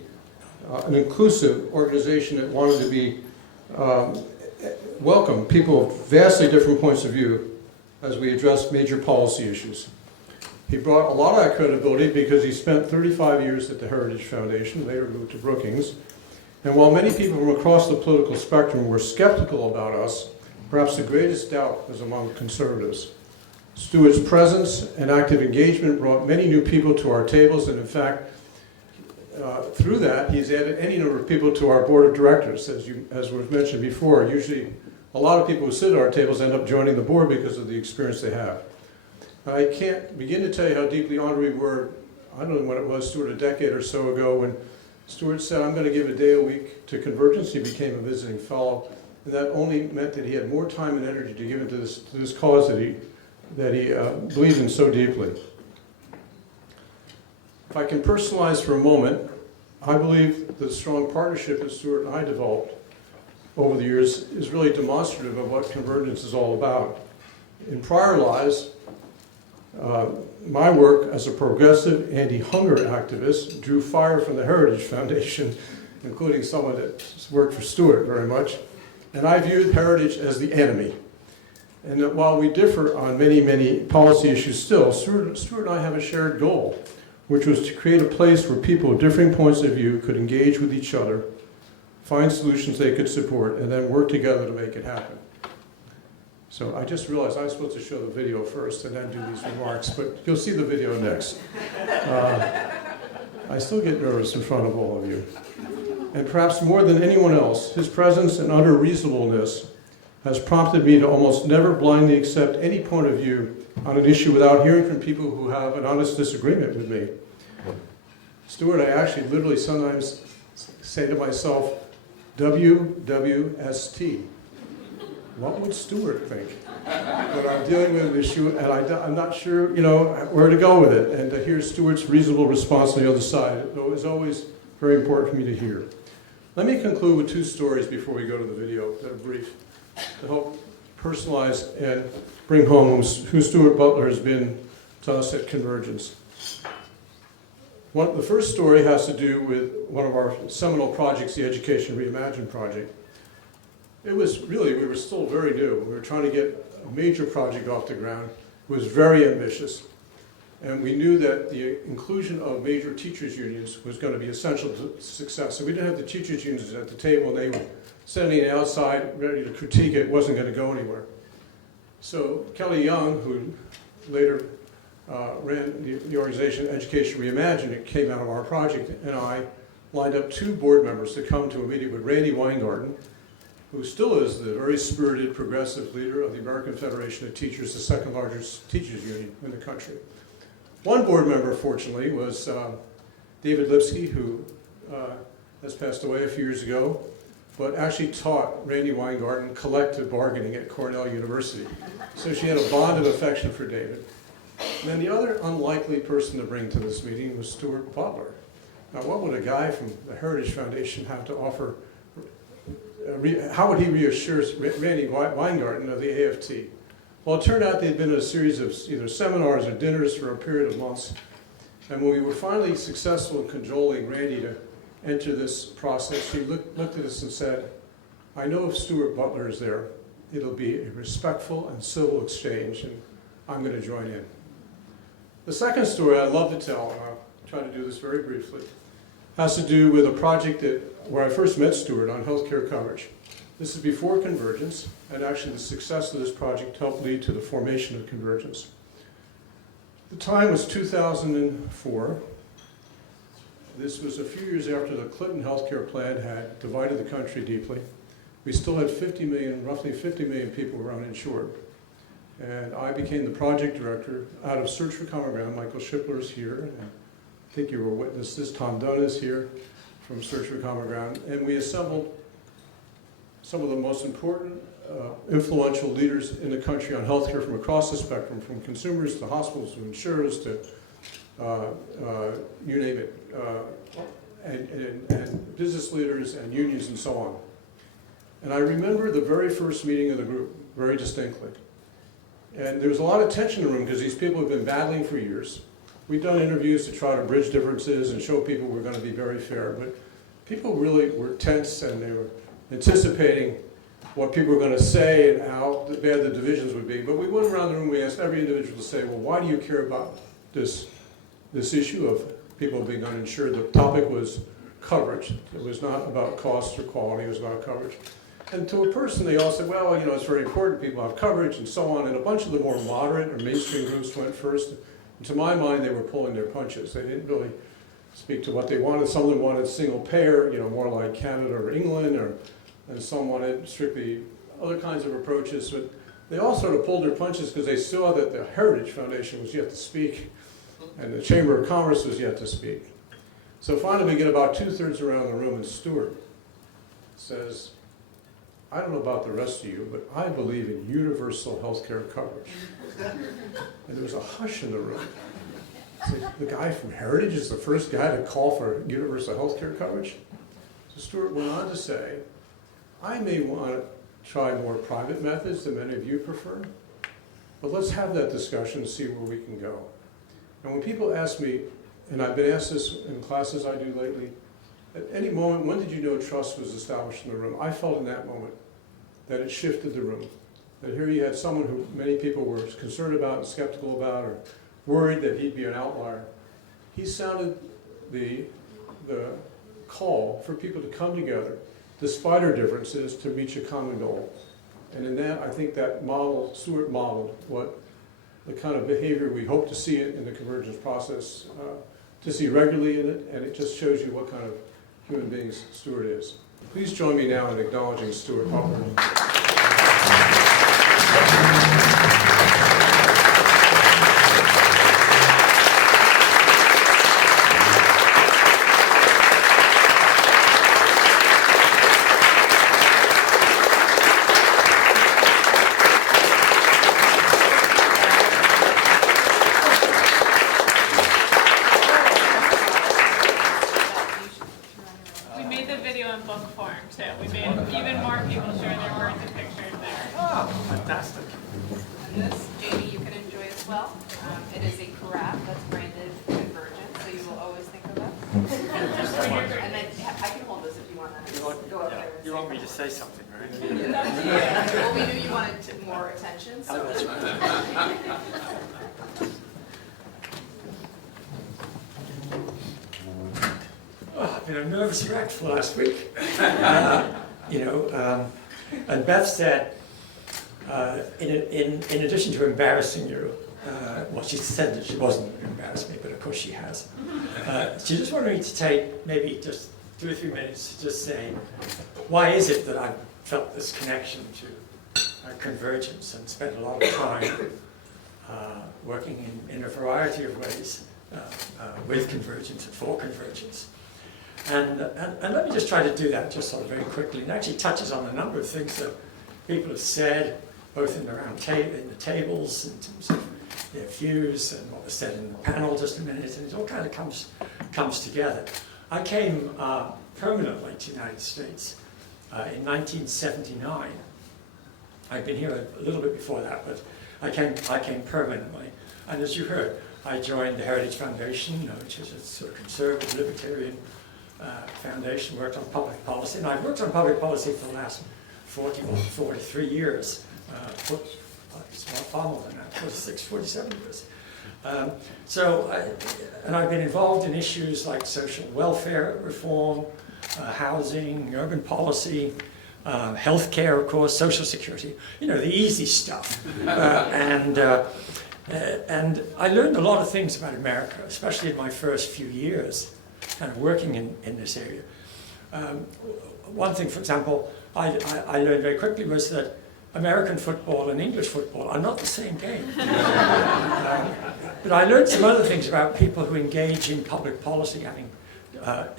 an inclusive organization that wanted to be welcome people of vastly different points of view as we addressed major policy issues. He brought a lot of that credibility because he spent 35 years at the Heritage Foundation, later moved to Brookings. And while many people from across the political spectrum were skeptical about us, perhaps the greatest doubt was among conservatives. Stuart's presence and active engagement brought many new people to our tables, and in fact, through that, he's added any number of people to our board of directors, as was mentioned before. Usually, a lot of people who sit at our tables end up joining the board because of the experience they have. I can't begin to tell you how deeply honored we were. I don't know when it was, Stuart, a decade or so ago, when Stuart said, I'm going to give a day a week to Convergence. He became a visiting fellow, and that only meant that he had more time and energy to give into this cause that he believed in so deeply. If I can personalize for a moment, I believe the strong partnership that Stuart and I developed over the years is really demonstrative of what Convergence is all about. In prior lives, my work as a progressive anti-hunger activist drew fire from the Heritage Foundation, including someone that's worked for Stuart very much, and I viewed Heritage as the enemy. And that while we differ on many, many policy issues still, Stuart and I have a shared goal, which was to create a place where people with differing points of view could engage with each other, find solutions they could support, and then work together to make it happen. So I just realized I was supposed to show the video first and then do these remarks, but you'll see the video next. I still get nervous in front of all of you. And perhaps more than anyone else, his presence and utter reasonableness has prompted me to almost never blindly accept any point of view on an issue without hearing from people who have an honest disagreement with me. Stuart, I actually literally sometimes say to myself, WWST. What would Stuart think when I'm dealing with an issue and I'm not sure, where to go with it? And to hear Stuart's reasonable response on the other side is always very important for me to hear. Let me conclude with two stories before we go to the video that are brief, to help personalize and bring home who Stuart Butler has been to us at Convergence. The first story has to do with one of our seminal projects, the Education Reimagined project. It was really, we were still very new. We were trying to get a major project off the ground. It was very ambitious. And we knew that the inclusion of major teachers' unions was going to be essential to success. So we didn't have the teachers' unions at the table, and they were standing outside ready to critique it. It wasn't going to go anywhere. So Kelly Young, who later ran the organization Education Reimagined, it came out of our project, and I lined up two board members to come to a meeting with Randy Weingarten, who still is the very spirited progressive leader of the American Federation of Teachers, the second largest teachers union in the country. One board member, fortunately, was David Lipsky, who has passed away a few years ago, but actually taught Randy Weingarten collective bargaining at Cornell University. So she had a bond of affection for David. And then the other unlikely person to bring to this meeting was Stuart Butler. Now, what would a guy from the Heritage Foundation have to offer? How would he reassure Randy Weingarten of the AFT? Well, it turned out they'd been in a series of either seminars or dinners for a period of months. And when we were finally successful in cajoling Randy to enter this process, he looked at us and said, I know if Stuart Butler is there, it'll be a respectful and civil exchange, and I'm going to join in. The second story I'd love to tell, and I'll try to do this very briefly, has to do with a project where I first met Stuart on healthcare coverage. This is before Convergence, and actually the success of this project helped lead to the formation of Convergence. The time was 2004. This was a few years after the Clinton healthcare plan had divided the country deeply. We still had roughly 50 million people were uninsured. And I became the project director out of Search for Common Ground. Michael Shipler is here, and I think you were a witness this. Tom Dunn is here from Search for Common Ground. And we assembled some of the most important, influential leaders in the country on healthcare from across the spectrum, from consumers to hospitals to insurers to you name it, and business leaders and unions and so on. And I remember the very first meeting of the group very distinctly. And there was a lot of tension in the room because these people have been battling for years. We've done interviews to try to bridge differences and show people we're going to be very fair, but people really were tense and they were anticipating what people were going to say and how bad the divisions would be. But we went around the room, we asked every individual to say, well, why do you care about this issue of people being uninsured? The topic was coverage. It was not about cost or quality, it was about coverage. And to a person, they all said, well, it's very important, people have coverage and so on. And a bunch of the more moderate or mainstream groups went first. And to my mind, they were pulling their punches. They didn't really speak to what they wanted. Some of them wanted single payer, more like Canada or England, and some wanted strictly other kinds of approaches. But they all sort of pulled their punches because they saw that the Heritage Foundation was yet to speak and the Chamber of Commerce was yet to speak. So finally, we get about 2/3 around the room, and Stuart says, I don't know about the rest of you, but I believe in universal health care coverage. And there was a hush in the room. So the guy from Heritage is the first guy to call for universal health care coverage? So Stuart went on to say, I may want to try more private methods than many of you prefer, but let's have that discussion and see where we can go. And when people ask me, and I've been asked this in classes I do lately, at any moment, when did you know trust was established in the room? I felt in that moment that it shifted the room. That here you had someone who many people were concerned about and skeptical about or worried that he'd be an outlier. He sounded the call for people to come together, despite our differences, to reach a common goal. And in that, I think that model, Stuart modeled what the kind of behavior we hope to see it in the convergence process, to see regularly in it, and it just shows you what kind of human beings Stuart is. Please join me now in acknowledging Stuart Butler. Last week, and Beth said, in addition to embarrassing you, well, she said that she wasn't going to embarrass me, but of course she has. She just wanted me to take maybe just 2 or 3 minutes to just say, why is it that I felt this connection to convergence and spent a lot of time working in a variety of ways with convergence and for convergence. And let me just try to do that just sort of very quickly. It actually touches on a number of things that people have said, both in the in the tables, in terms of their views and what was said in the panel just a minute, and it all kind of comes together. I came permanently to the United States in 1979. I'd been here a little bit before that, but I came permanently. And as you heard, I joined the Heritage Foundation, which is a sort of conservative, libertarian foundation, worked on public policy. And I've worked on public policy for the last 43 years. It's far more than that, 46, 47 years. And I've been involved in issues like social welfare reform, housing, urban policy, healthcare, of course, social security, the easy stuff. And I learned a lot of things about America, especially in my first few years kind of working in this area. One thing, for example, I learned very quickly was that American football and English football are not the same game. But I learned some other things about people who engage in public policy, having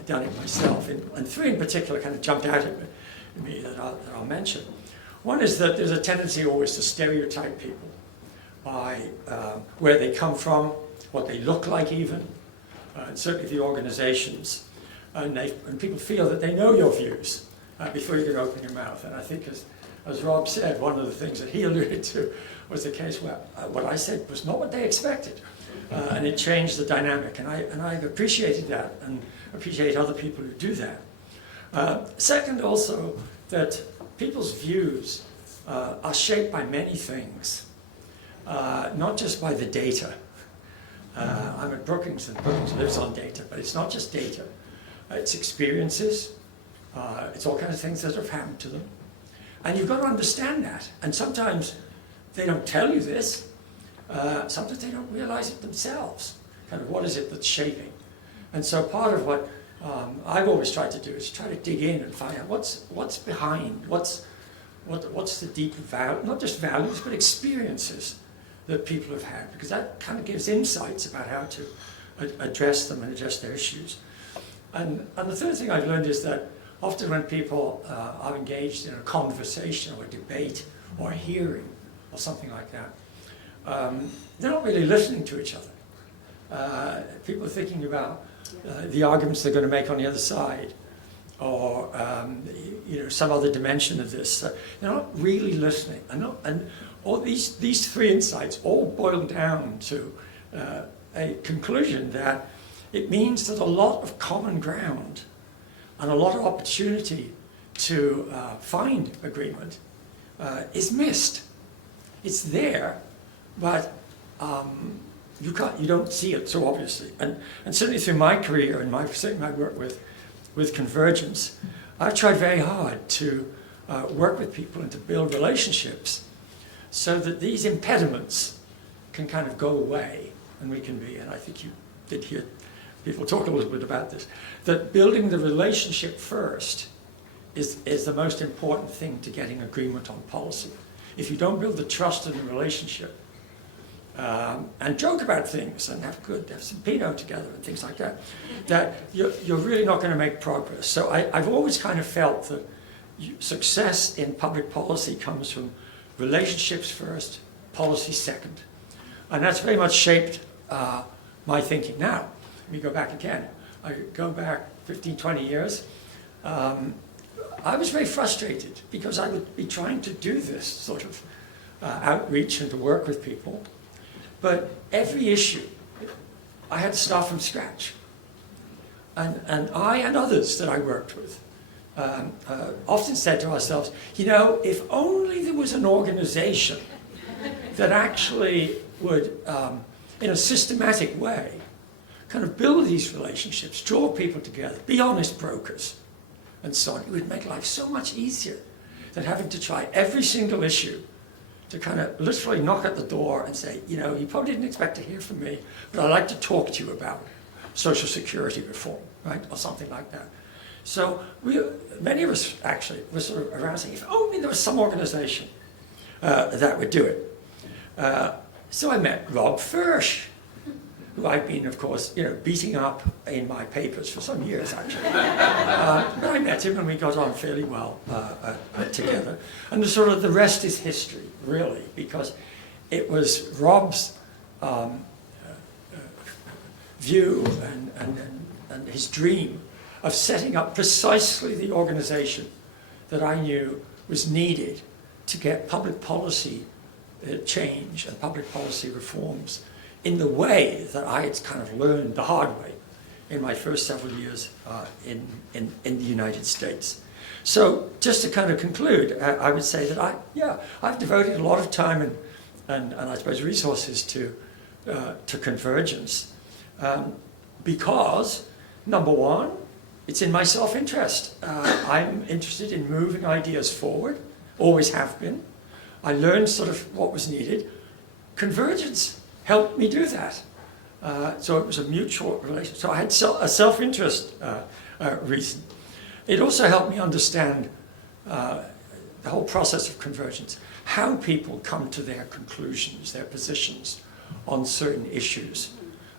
done it myself. And three in particular kind of jumped out at me that I'll mention. One is that there's a tendency always to stereotype people by where they come from, what they look like even, and certainly the organizations. And people feel that they know your views before you can open your mouth. And I think as Rob said, one of the things that he alluded to was the case where what I said was not what they expected. And it changed the dynamic. And I've appreciated that and appreciate other people who do that. Second, also, that people's views are shaped by many things, not just by the data. I'm at Brookings, and Brookings lives on data, but it's not just data. It's experiences. It's all kinds of things that have happened to them. And you've got to understand that. And sometimes they don't tell you this. Sometimes they don't realize it themselves. Kind of what is it that's shaping? And so part of what I've always tried to do is try to dig in and find out what's behind, what's the deeper value, not just values, but experiences that people have had, because that kind of gives insights about how to address them and address their issues. And the third thing I've learned is that often when people are engaged in a conversation or a debate or a hearing or something like that, they're not really listening to each other. People are thinking about the arguments they're going to make on the other side, or some other dimension of this. They're not really listening. And all these three insights all boil down to a conclusion that it means that a lot of common ground and a lot of opportunity to find agreement is missed. It's there, but you don't see it so obviously. And certainly through my career and certainly my work with Convergence, I've tried very hard to work with people and to build relationships so that these impediments can kind of go away and we can be, and I think you did hear people talk a little bit about this, that building the relationship first is the most important thing to getting agreement on policy. If you don't build the trust in the relationship, and joke about things and have some Pinot together and things like that, that you're really not going to make progress. So I've always kind of felt that success in public policy comes from relationships first, policy second. And that's very much shaped my thinking. Now, let me go back again. I go back 15, 20 years. I was very frustrated because I would be trying to do this sort of outreach and to work with people. But every issue, I had to start from scratch. And I and others that I worked with often said to ourselves, if only there was an organization that actually would, in a systematic way, kind of build these relationships, draw people together, be honest brokers, and so on. It would make life so much easier than having to try every single issue to kind of literally knock at the door and say, you probably didn't expect to hear from me, but I'd like to talk to you about Social Security reform, right, or something like that. So many of us actually were sort of around saying, if only there was some organization that would do it. So I met Rob Fersh, who I've been, of course, beating up in my papers for some years, actually. But I met him and we got on fairly well together. And the rest is history, really, because it was Rob's view and his dream of setting up precisely the organization that I knew was needed to get public policy change and public policy reforms in the way that I had kind of learned the hard way in my first several years in the United States. So just to kind of conclude, I would say that I've devoted a lot of time and I suppose resources to Convergence because, number one, it's in my self-interest. I'm interested in moving ideas forward, always have been. I learned sort of what was needed. Convergence helped me do that. So it was a mutual relationship. So I had a self-interest reason. It also helped me understand the whole process of convergence, how people come to their conclusions, their positions on certain issues,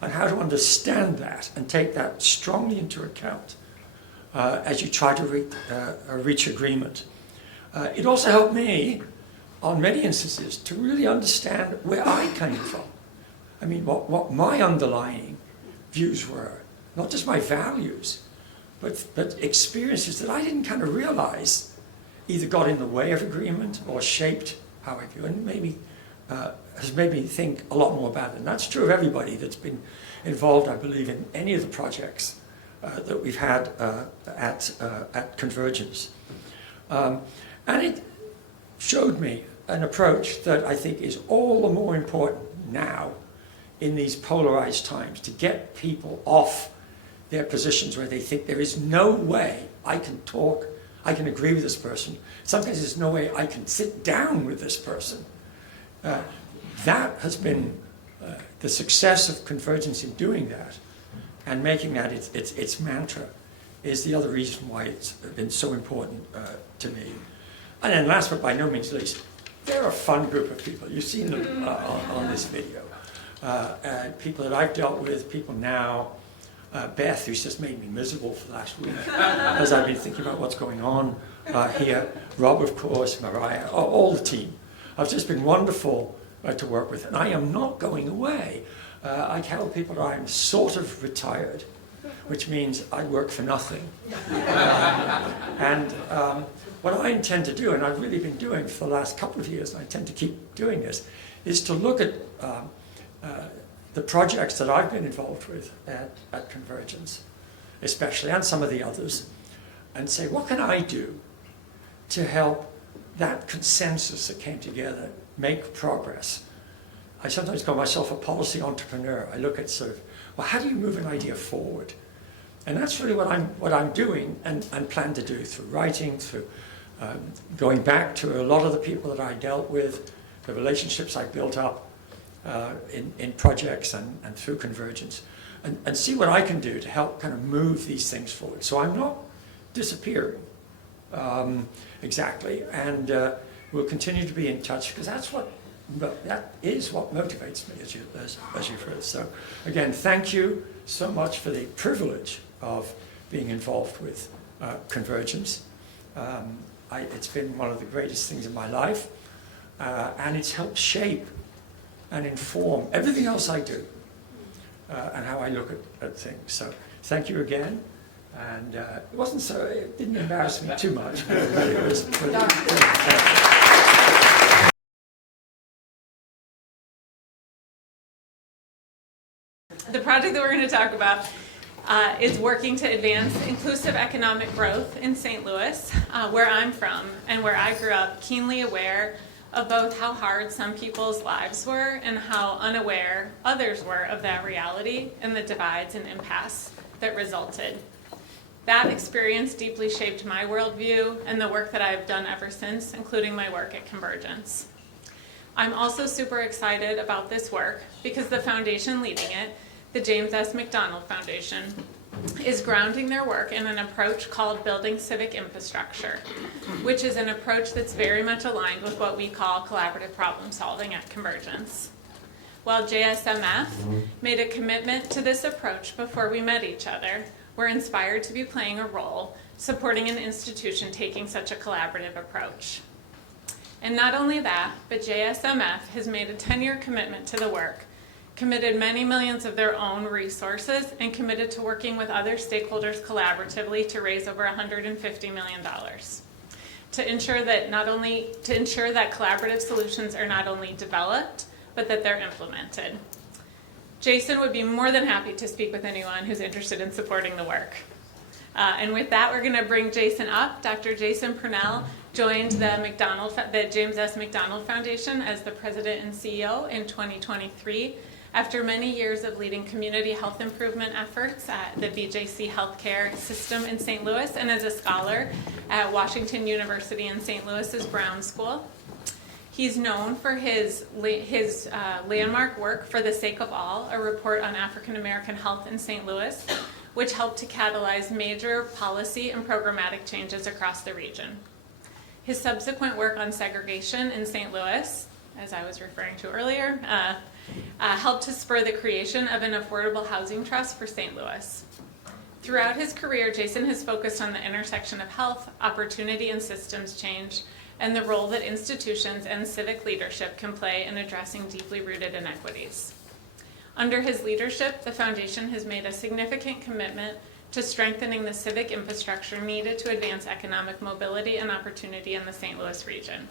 and how to understand that and take that strongly into account as you try to reach agreement. It also helped me, on many instances, to really understand where I came from. I mean, what my underlying views were, not just my values, but experiences that I didn't kind of realize either got in the way of agreement or shaped how I view, and maybe has made me think a lot more about it. And that's true of everybody that's been involved, I believe, in any of the projects that we've had at Convergence. And it showed me an approach that I think is all the more important now in these polarized times, to get people off their positions where they think there is no way I can talk, I can agree with this person. Sometimes there's no way I can sit down with this person. That has been the success of Convergence in doing that and making that its mantra is the other reason why it's been so important to me. And then last but by no means least, they're a fun group of people. You've seen them on this video. People that I've dealt with, people now, Beth, who's just made me miserable for the last week as I've been thinking about what's going on here. Rob, of course, Mariah, all the team. I've just been wonderful to work with, and I am not going away. I tell people that I'm sort of retired, which means I work for nothing. And what I intend to do, and I've really been doing for the last couple of years, and I intend to keep doing this, is to look at the projects that I've been involved with at Convergence, especially, and some of the others, and say, what can I do to help that consensus that came together make progress? I sometimes call myself a policy entrepreneur. I look at sort of, well, how do you move an idea forward? And that's really what I'm doing and plan to do through writing, through going back to a lot of the people that I dealt with, the relationships I built up in projects and through Convergence, and see what I can do to help kind of move these things forward. So I'm not disappearing exactly, and we'll continue to be in touch because that is what motivates me, as you've heard. So again, thank you so much for the privilege of being involved with Convergence. It's been one of the greatest things in my life, and it's helped shape and inform everything else I do and how I look at things. So thank you again. And it didn't embarrass me too much, but it was pretty The project that we're going to talk about is working to advance inclusive economic growth in St. Louis, where I'm from and where I grew up, keenly aware of both how hard some people's lives were and how unaware others were of that reality and the divides and impasse that resulted. That experience deeply shaped my worldview and the work that I've done ever since, including my work at Convergence. I'm also super excited about this work because the foundation leading it, the James S. McDonald Foundation, is grounding their work in an approach called Building Civic Infrastructure, which is an approach that's very much aligned with what we call collaborative problem solving at Convergence. while JSMF made a commitment to this approach before we met each other, we're inspired to be playing a role supporting an institution taking such a collaborative approach. And not only that, but JSMF has made a 10-year commitment to the work, committed many millions of their own resources, and committed to working with other stakeholders collaboratively to raise over $150 million. To ensure that collaborative solutions are not only developed, but that they're implemented. Jason would be more than happy to speak with anyone who's interested in supporting the work. And with that, we're going to bring Jason up. Dr. Jason Purnell joined the James S. McDonald Foundation as the president and CEO in 2023 after many years of leading community health improvement efforts at the BJC healthcare system in St. Louis and as a scholar at Washington University in St. Louis's Brown School. He's known for his landmark work, For the Sake of All, a report on African American health in St. Louis, which helped to catalyze major policy and programmatic changes across the region. His subsequent work on segregation in St. Louis, as I was referring to earlier, helped to spur the creation of an affordable housing trust for St. Louis. Throughout his career, Jason has focused on the intersection of health, opportunity, and systems change, and the role that institutions and civic leadership can play in addressing deeply rooted inequities. Under his leadership, the foundation has made a significant commitment to strengthening the civic infrastructure needed to advance economic mobility and opportunity in the St. Louis region.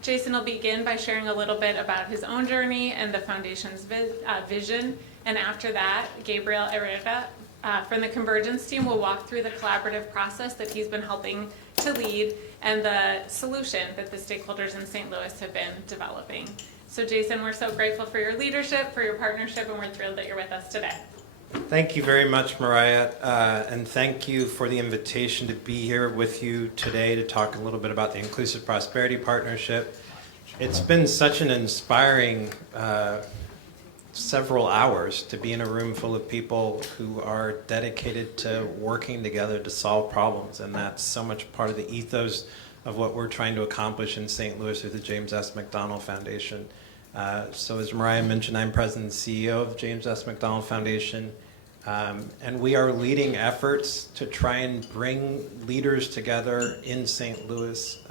Jason will begin by sharing a little bit about his own journey and the foundation's vision, and after that, Gabriel Herrera from the Convergence team will walk through the collaborative process that he's been helping to lead and the solution that the stakeholders in St. Louis have been developing. So Jason, we're so grateful for your leadership, for your partnership, and we're thrilled that you're with us today. Thank you very much, Mariah, and thank you for the invitation to be here with you today to talk a little bit about the Inclusive Prosperity Partnership. It's been such an inspiring several hours to be in a room full of people who are dedicated to working together to solve problems, and that's so much part of the ethos of what we're trying to accomplish in St. Louis through the James S. McDonald Foundation. So as Mariah mentioned, I'm president and CEO of the James S. McDonald Foundation, and we are leading efforts to try and bring leaders together in St. Louis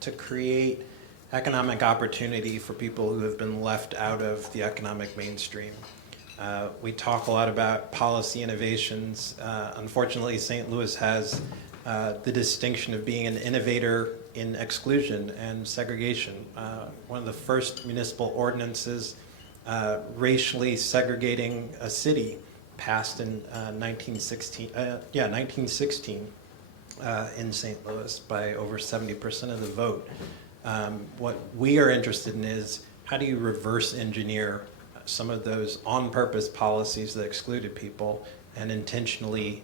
to create economic opportunity for people who have been left out of the economic mainstream. We talk a lot about policy innovations. Unfortunately, St. Louis has the distinction of being an innovator in exclusion and segregation. One of the first municipal ordinances racially segregating a city passed in 1916 in St. Louis by over 70% of the vote. What we are interested in is how do you reverse engineer some of those on-purpose policies that excluded people and intentionally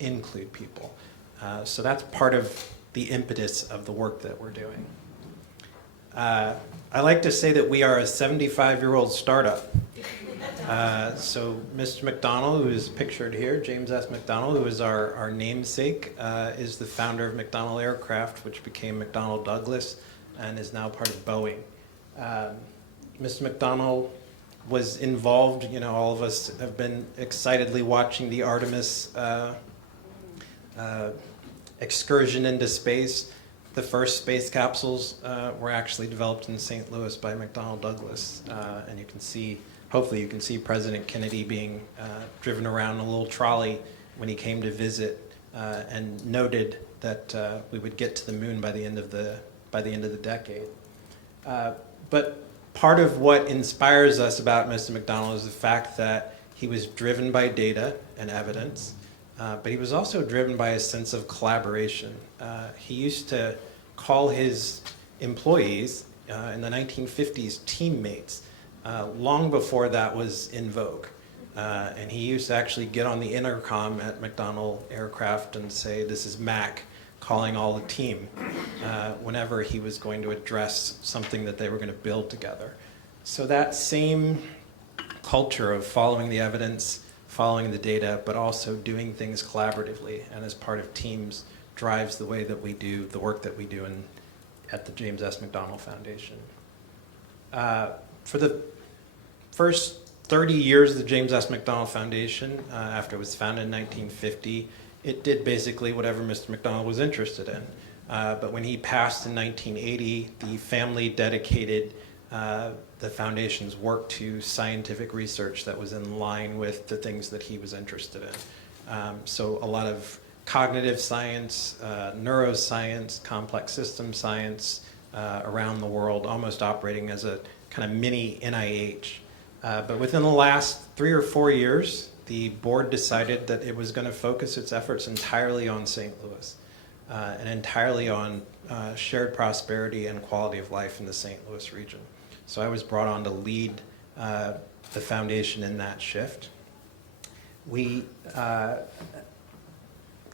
include people. So that's part of the impetus of the work that we're doing. I like to say that we are a 75-year-old startup. So Mr. McDonald, who is pictured here, James S. McDonald, who is our namesake, is the founder of McDonnell Aircraft, which became McDonnell Douglas and is now part of Boeing. Mr. McDonald was involved, all of us have been excitedly watching the Artemis excursion into space. The first space capsules were actually developed in St. Louis by McDonnell Douglas. And you can see, hopefully you can see President Kennedy being driven around in a little trolley when he came to visit and noted that we would get to the moon by the end of the decade. But part of what inspires us about Mr. McDonald is the fact that he was driven by data and evidence, but he was also driven by a sense of collaboration. He used to call his employees in the 1950s teammates, long before that was in vogue. And he used to actually get on the intercom at McDonnell Aircraft and say, "This is Mac," calling all the team whenever he was going to address something that they were going to build together. So that same culture of following the evidence, following the data, but also doing things collaboratively and as part of teams drives the way that we do the work that we do at the James S. McDonald Foundation. For the first 30 years of the James S. McDonald Foundation, after it was founded in 1950, it did basically whatever Mr. McDonald was interested in. But when he passed in 1980, the family dedicated the foundation's work to scientific research that was in line with the things that he was interested in. So a lot of cognitive science, neuroscience, complex system science around the world, almost operating as a kind of mini NIH. But within the last 3 or 4 years, the board decided that it was going to focus its efforts entirely on St. Louis and entirely on shared prosperity and quality of life in the St. Louis region. So I was brought on to lead the foundation in that shift. We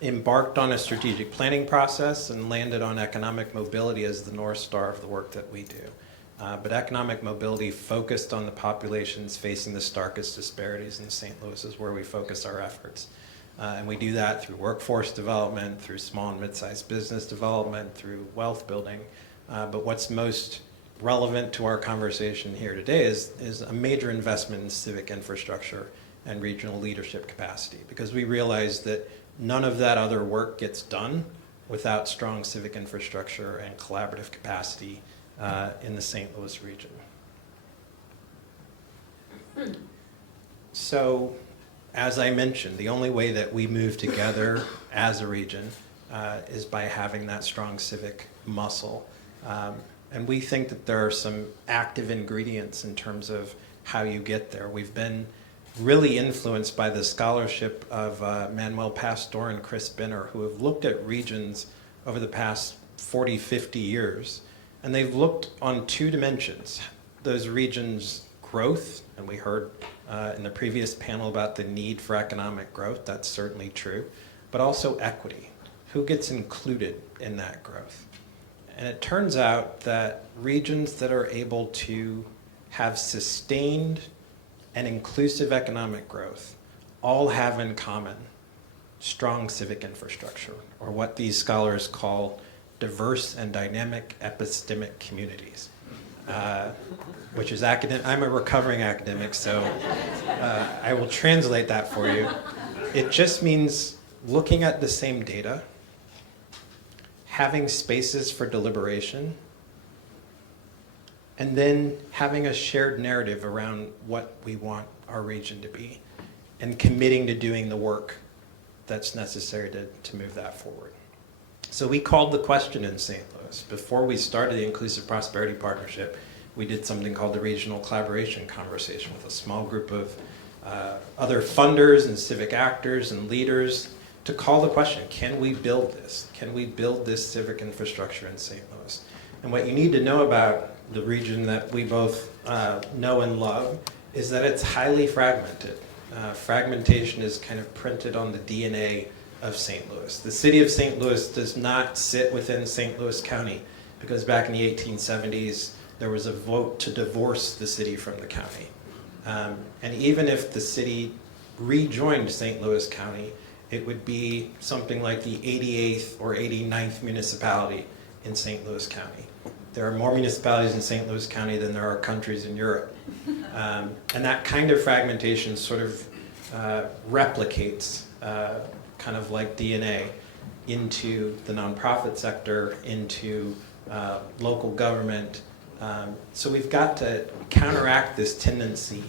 embarked on a strategic planning process and landed on economic mobility as the North Star of the work that we do. But economic mobility focused on the populations facing the starkest disparities in St. Louis is where we focus our efforts. And we do that through workforce development, through small and mid-sized business development, through wealth building. But what's most relevant to our conversation here today is a major investment in civic infrastructure and regional leadership capacity, because we realize that none of that other work gets done without strong civic infrastructure and collaborative capacity in the St. Louis region. So, as I mentioned, the only way that we move together as a region is by having that strong civic muscle. And we think that there are some active ingredients in terms of how you get there. We've been really influenced by the scholarship of Manuel Pastor and Chris Binner, who have looked at regions over the past 40, 50 years. And they've looked on 2 dimensions. Those regions' growth, and we heard in the previous panel about the need for economic growth, that's certainly true, but also equity. Who gets included in that growth? And it turns out that regions that are able to have sustained and inclusive economic growth all have in common strong civic infrastructure, or what these scholars call diverse and dynamic epistemic communities, which is academic. I'm a recovering academic, so I will translate that for you. It just means looking at the same data, having spaces for deliberation, and then having a shared narrative around what we want our region to be, and committing to doing the work that's necessary to move that forward. So we called the question in St. Louis. Before we started the Inclusive Prosperity Partnership, we did something called the Regional Collaboration Conversation with a small group of other funders and civic actors and leaders to call the question, can we build this? Can we build this civic infrastructure in St. Louis? And what you need to know about the region that we both know and love is that it's highly fragmented. Fragmentation is kind of printed on the DNA of St. Louis. The city of St. Louis does not sit within St. Louis County, because back in the 1870s, there was a vote to divorce the city from the county. And even if the city rejoined St. Louis County, it would be something like the 88th or 89th municipality in St. Louis County. There are more municipalities in St. Louis County than there are countries in Europe. And that kind of fragmentation sort of replicates, kind of like DNA, into the nonprofit sector, into local government. So we've got to counteract this tendency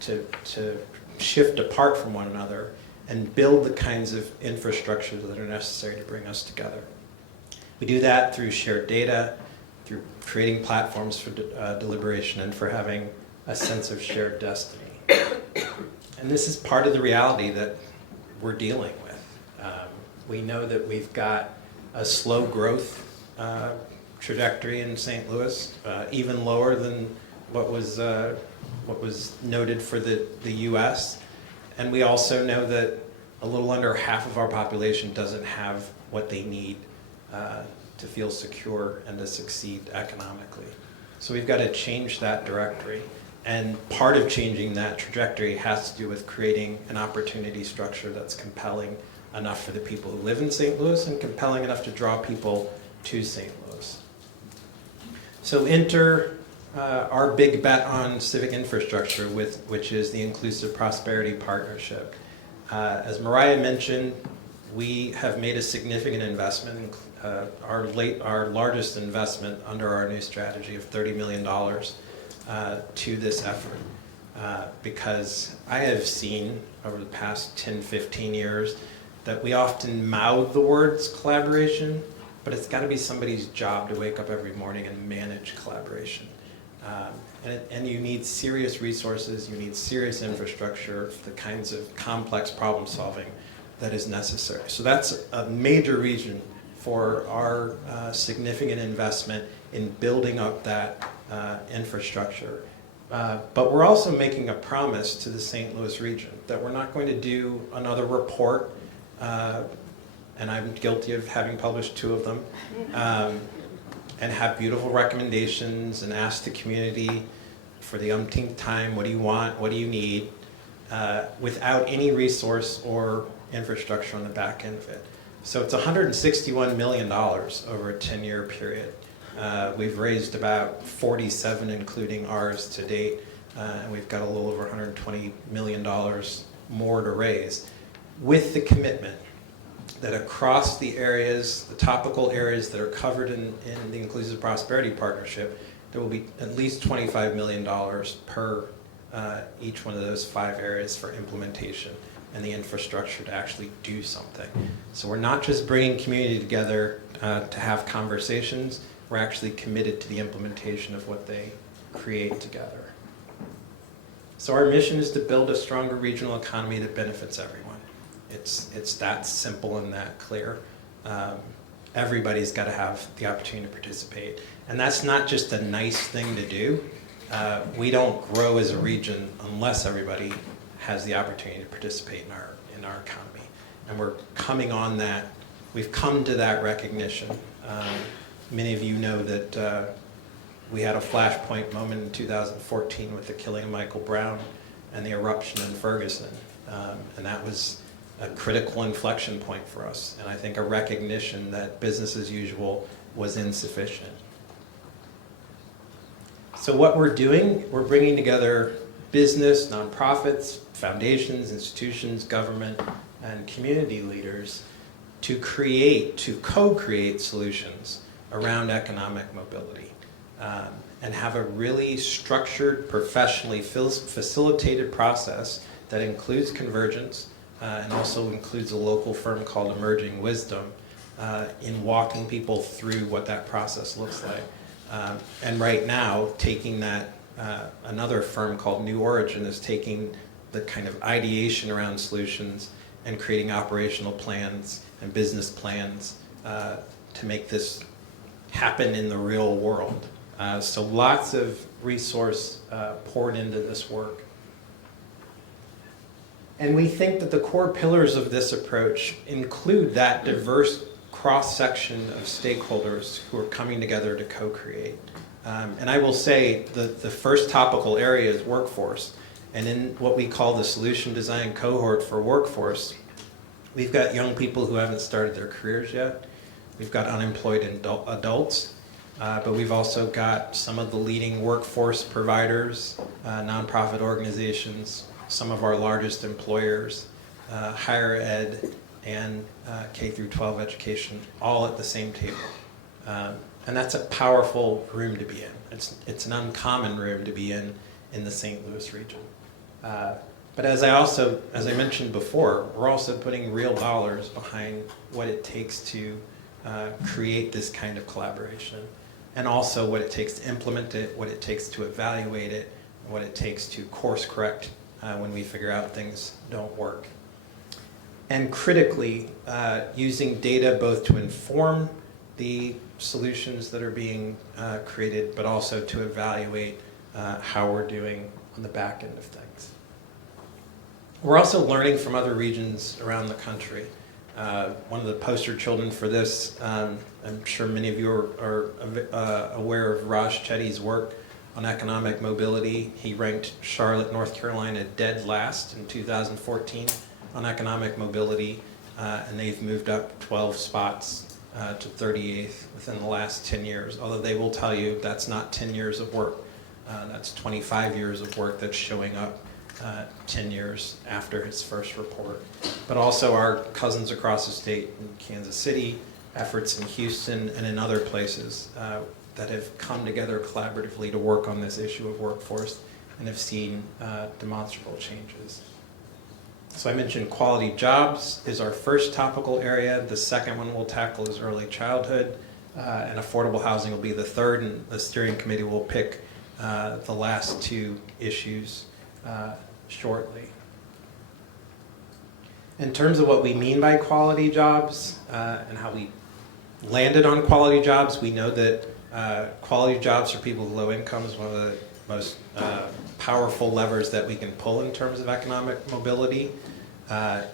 to shift apart from one another and build the kinds of infrastructures that are necessary to bring us together. We do that through shared data, through creating platforms for deliberation, and for having a sense of shared destiny. And this is part of the reality that we're dealing with. We know that we've got a slow growth trajectory in St. Louis, even lower than what was noted for the U.S. And we also know that a little under half of our population doesn't have what they need to feel secure and to succeed economically. So we've got to change that directory. And part of changing that trajectory has to do with creating an opportunity structure that's compelling enough for the people who live in St. Louis and compelling enough to draw people to St. Louis. So enter our big bet on civic infrastructure, which is the Inclusive Prosperity Partnership. As Mariah mentioned, we have made a significant investment, our largest investment under our new strategy of $30 million to this effort. Because I have seen over the past 10, 15 years that we often mouth the words collaboration, but it's got to be somebody's job to wake up every morning and manage collaboration. And you need serious resources, you need serious infrastructure, the kinds of complex problem solving that is necessary. So that's a major reason for our significant investment in building up that infrastructure. But we're also making a promise to the St. Louis region that we're not going to do another report, and I'm guilty of having published 2 of them, and have beautiful recommendations and ask the community for the umpteenth time, what do you want, what do you need, without any resource or infrastructure on the back end of it. So it's $161 million over a 10-year period. We've raised about 47, including ours, to date, and we've got a little over $120 million more to raise, with the commitment that across the areas, the topical areas that are covered in the Inclusive Prosperity Partnership, there will be at least $25 million per each one of those 5 areas for implementation and the infrastructure to actually do something. So we're not just bringing community together to have conversations, we're actually committed to the implementation of what they create together. So our mission is to build a stronger regional economy that benefits everyone. It's that simple and that clear. Everybody's got to have the opportunity to participate. And that's not just a nice thing to do. We don't grow as a region unless everybody has the opportunity to participate in our economy. And we're coming on that. We've come to that recognition. Many of you know that we had a flashpoint moment in 2014 with the killing of Michael Brown and the eruption in Ferguson. And that was a critical inflection point for us. And I think a recognition that business as usual was insufficient. So what we're doing, we're bringing together business, nonprofits, foundations, institutions, government, and community leaders to co-create solutions around economic mobility, and have a really structured, professionally facilitated process that includes convergence and also includes a local firm called Emerging Wisdom in walking people through what that process looks like. And right now, taking that, another firm called New Origin is taking the kind of ideation around solutions and creating operational plans and business plans to make this happen in the real world. So lots of resource poured into this work. And we think that the core pillars of this approach include that diverse cross-section of stakeholders who are coming together to co-create. And I will say the first topical area is workforce. And in what we call the solution design cohort for workforce, we've got young people who haven't started their careers yet. We've got unemployed adults, but we've also got some of the leading workforce providers, nonprofit organizations, some of our largest employers, higher ed, and K through 12 education, all at the same table. And that's a powerful room to be in. It's an uncommon room to be in the St. Louis region. But as I mentioned before, we're also putting real dollars behind what it takes to create this kind of collaboration, and also what it takes to implement it, what it takes to evaluate it, and what it takes to course correct when we figure out things don't work. And critically, using data both to inform the solutions that are being created, but also to evaluate how we're doing on the back end of things. We're also learning from other regions around the country. One of the poster children for this, I'm sure many of you are aware of Raj Chetty's work on economic mobility. He ranked Charlotte, North Carolina dead last in 2014 on economic mobility, and they've moved up 12 spots to 38th within the last 10 years, although they will tell you that's not 10 years of work. That's 25 years of work that's showing up 10 years after his first report. But also our cousins across the state in Kansas City, efforts in Houston and in other places that have come together collaboratively to work on this issue of workforce and have seen demonstrable changes. So I mentioned quality jobs is our first topical area. The second one we'll tackle is early childhood, and affordable housing will be the third, and the steering committee will pick the last two issues shortly. In terms of what we mean by quality jobs and how we landed on quality jobs, we know that quality jobs for people with low income is one of the most powerful levers that we can pull in terms of economic mobility.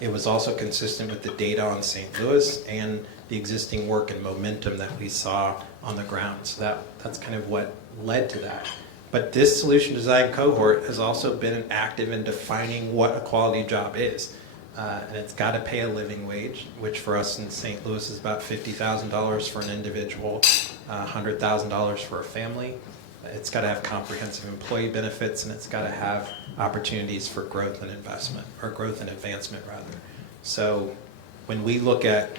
It was also consistent with the data on St. Louis and the existing work and momentum that we saw on the ground. So that's kind of what led to that. But this solution design cohort has also been active in defining what a quality job is. And it's got to pay a living wage, which for us in St. Louis is about $50,000 for an individual, $100,000 for a family. It's got to have comprehensive employee benefits, and it's got to have opportunities for growth and investment, or growth and advancement rather. So when we look at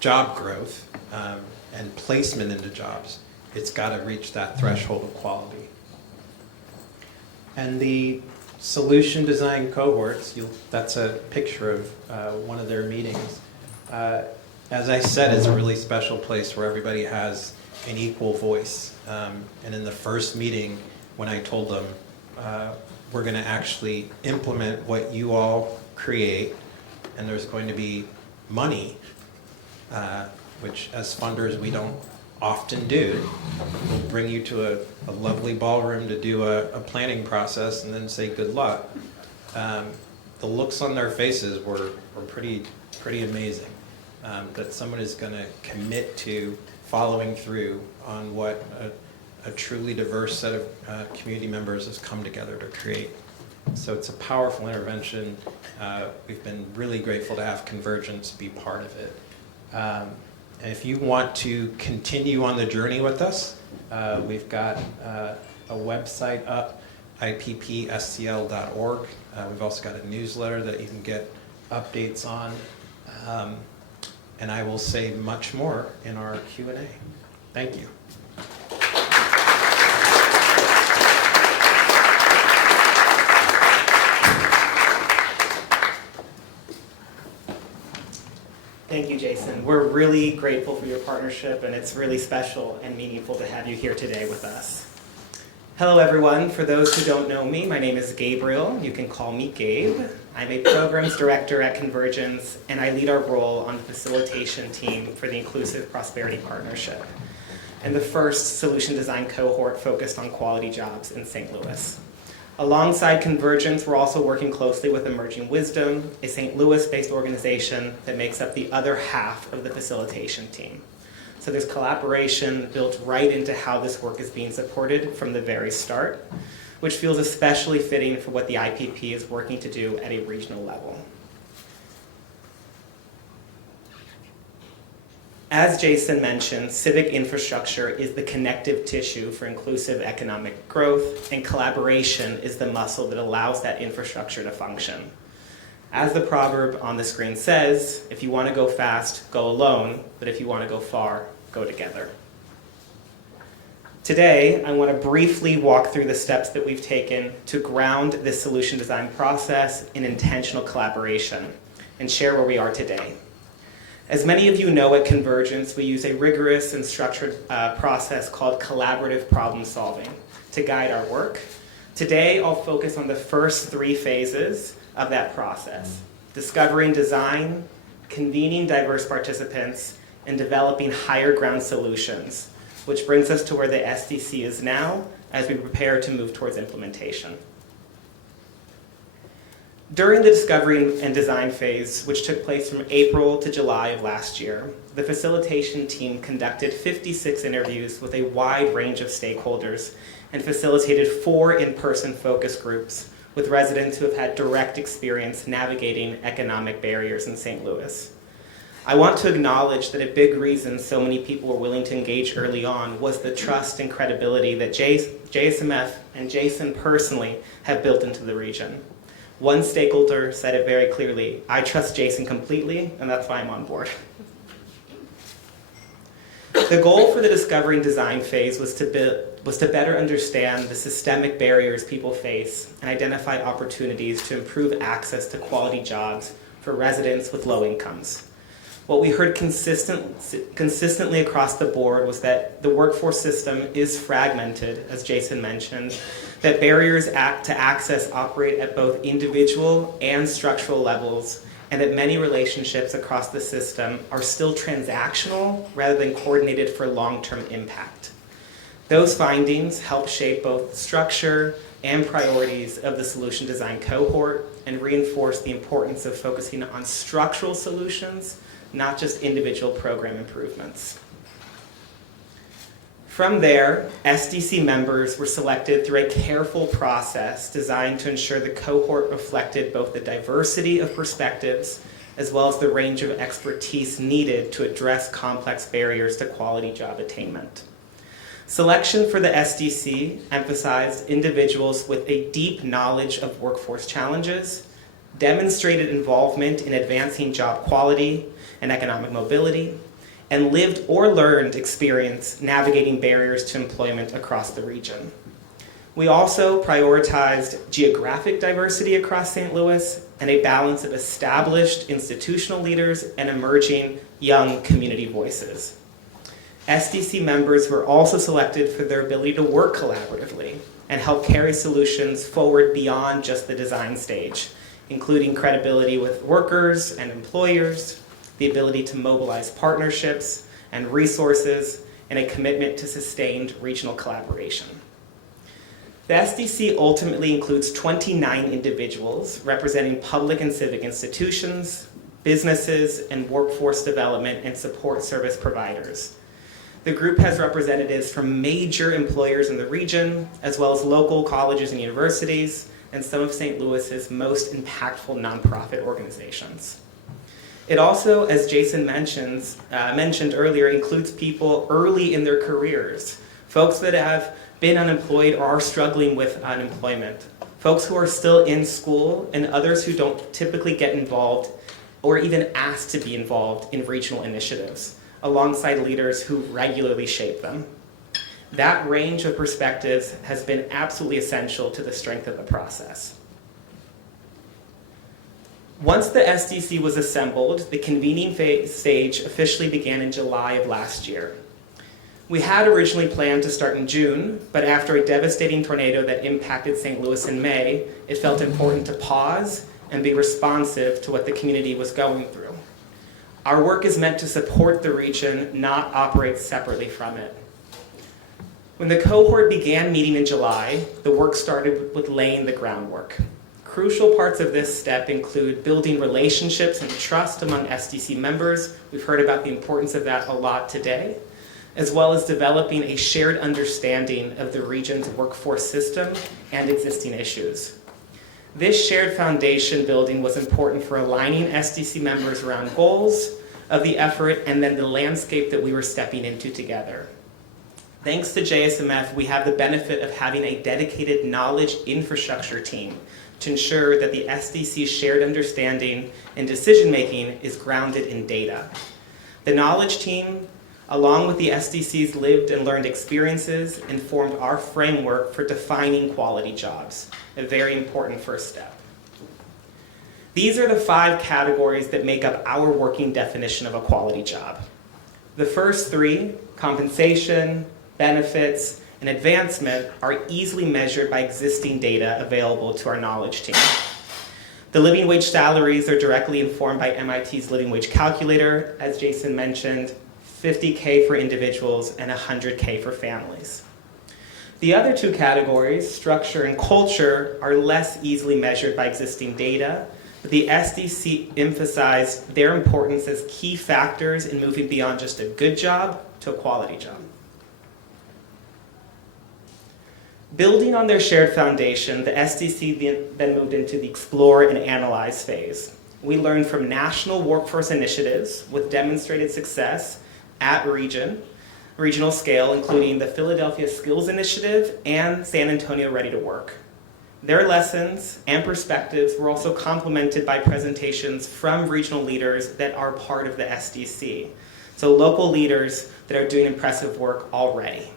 job growth and placement into jobs, it's got to reach that threshold of quality. And the solution design cohorts, that's a picture of one of their meetings. As I said, it's a really special place where everybody has an equal voice. And in the first meeting, when I told them, we're going to actually implement what you all create, and there's going to be money, which as funders we don't often do. We'll bring you to a lovely ballroom to do a planning process and then say good luck. The looks on their faces were pretty amazing, that someone is going to commit to following through on what a truly diverse set of community members has come together to create. So it's a powerful intervention. We've been really grateful to have Convergence be part of it. And if you want to continue on the journey with us, we've got a website up, ippscl.org. We've also got a newsletter that you can get updates on. And I will say much more in our Q&A. Thank you. Thank you, Jason. We're really grateful for your partnership, and it's really special and meaningful to have you here today with us. Hello, everyone. For those who don't know me, my name is Gabriel. You can call me Gabe. I'm a programs director at Convergence, and I lead our role on the facilitation team for the Inclusive Prosperity Partnership, and the first solution design cohort focused on quality jobs in St. Louis. Alongside Convergence, we're also working closely with Emerging Wisdom, a St. Louis-based organization that makes up the other half of the facilitation team. So there's collaboration built right into how this work is being supported from the very start, which feels especially fitting for what the IPP is working to do at a regional level. As Jason mentioned, civic infrastructure is the connective tissue for inclusive economic growth, and collaboration is the muscle that allows that infrastructure to function. As the proverb on the screen says, if you want to go fast, go alone, but if you want to go far, go together. Today, I want to briefly walk through the steps that we've taken to ground this solution design process in intentional collaboration and share where we are today. As many of you know, at Convergence, we use a rigorous and structured process called collaborative problem solving to guide our work. Today, I'll focus on the first three phases of that process: discovering design, convening diverse participants, and developing higher ground solutions, which brings us to where the SDC is now as we prepare to move towards implementation. During the discovery and design phase, which took place from April to July of last year, the facilitation team conducted 56 interviews with a wide range of stakeholders and facilitated 4 in-person focus groups with residents who have had direct experience navigating economic barriers in St. Louis. I want to acknowledge that a big reason so many people were willing to engage early on was the trust and credibility that JSMF and Jason personally have built into the region. One stakeholder said it very clearly, "I trust Jason completely, and that's why I'm on board." The goal for the discovery and design phase was to better understand the systemic barriers people face and identify opportunities to improve access to quality jobs for residents with low incomes. What we heard consistently across the board was that the workforce system is fragmented, as Jason mentioned, that barriers to access operate at both individual and structural levels, and that many relationships across the system are still transactional rather than coordinated for long-term impact. Those findings help shape both the structure and priorities of the solution design cohort and reinforce the importance of focusing on structural solutions, not just individual program improvements. From there, SDC members were selected through a careful process designed to ensure the cohort reflected both the diversity of perspectives as well as the range of expertise needed to address complex barriers to quality job attainment. Selection for the SDC emphasized individuals with a deep knowledge of workforce challenges, demonstrated involvement in advancing job quality and economic mobility, and lived or learned experience navigating barriers to employment across the region. We also prioritized geographic diversity across St. Louis and a balance of established institutional leaders and emerging young community voices. SDC members were also selected for their ability to work collaboratively and help carry solutions forward beyond just the design stage, including credibility with workers and employers, the ability to mobilize partnerships and resources, and a commitment to sustained regional collaboration. The SDC ultimately includes 29 individuals representing public and civic institutions, businesses, and workforce development and support service providers. The group has representatives from major employers in the region, as well as local colleges and universities, and some of St. Louis's most impactful nonprofit organizations. It also, as Jason mentioned earlier, includes people early in their careers, folks that have been unemployed or are struggling with unemployment, folks who are still in school, and others who don't typically get involved or even asked to be involved in regional initiatives, alongside leaders who regularly shape them. That range of perspectives has been absolutely essential to the strength of the process. Once the SDC was assembled, the convening stage officially began in July of last year. We had originally planned to start in June, but after a devastating tornado that impacted St. Louis in May, it felt important to pause and be responsive to what the community was going through. Our work is meant to support the region, not operate separately from it. When the cohort began meeting in July, the work started with laying the groundwork. Crucial parts of this step include building relationships and trust among SDC members. We've heard about the importance of that a lot today, as well as developing a shared understanding of the region's workforce system and existing issues. This shared foundation building was important for aligning SDC members around goals of the effort and then the landscape that we were stepping into together. Thanks to JSMF, we have the benefit of having a dedicated knowledge infrastructure team to ensure that the SDC's shared understanding and decision-making is grounded in data. The knowledge team, along with the SDC's lived and learned experiences, informed our framework for defining quality jobs, a very important first step. These are the 5 categories that make up our working definition of a quality job. The first 3, compensation, benefits, and advancement, are easily measured by existing data available to our knowledge team. The living wage salaries are directly informed by MIT's living wage calculator, as Jason mentioned, $50K for individuals and $100K for families. The other 2 categories, structure and culture, are less easily measured by existing data, but the SDC emphasized their importance as key factors in moving beyond just a good job to a quality job. Building on their shared foundation, the SDC then moved into the explore and analyze phase. We learn from national workforce initiatives with demonstrated success at regional scale, including the Philadelphia Skills Initiative and San Antonio Ready to Work. Their lessons and perspectives were also complemented by presentations from regional leaders that are part of the SDC. So local leaders that are doing impressive work already.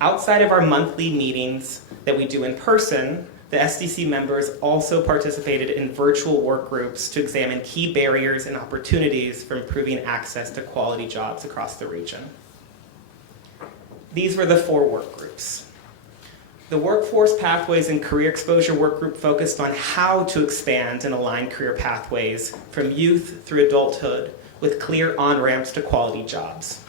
Outside of our monthly meetings that we do in person, the SDC members also participated in virtual work groups to examine key barriers and opportunities for improving access to quality jobs across the region. These were the 4 work groups. The Workforce Pathways and Career Exposure Work Group focused on how to expand and align career pathways from youth through adulthood with clear on-ramps to quality jobs.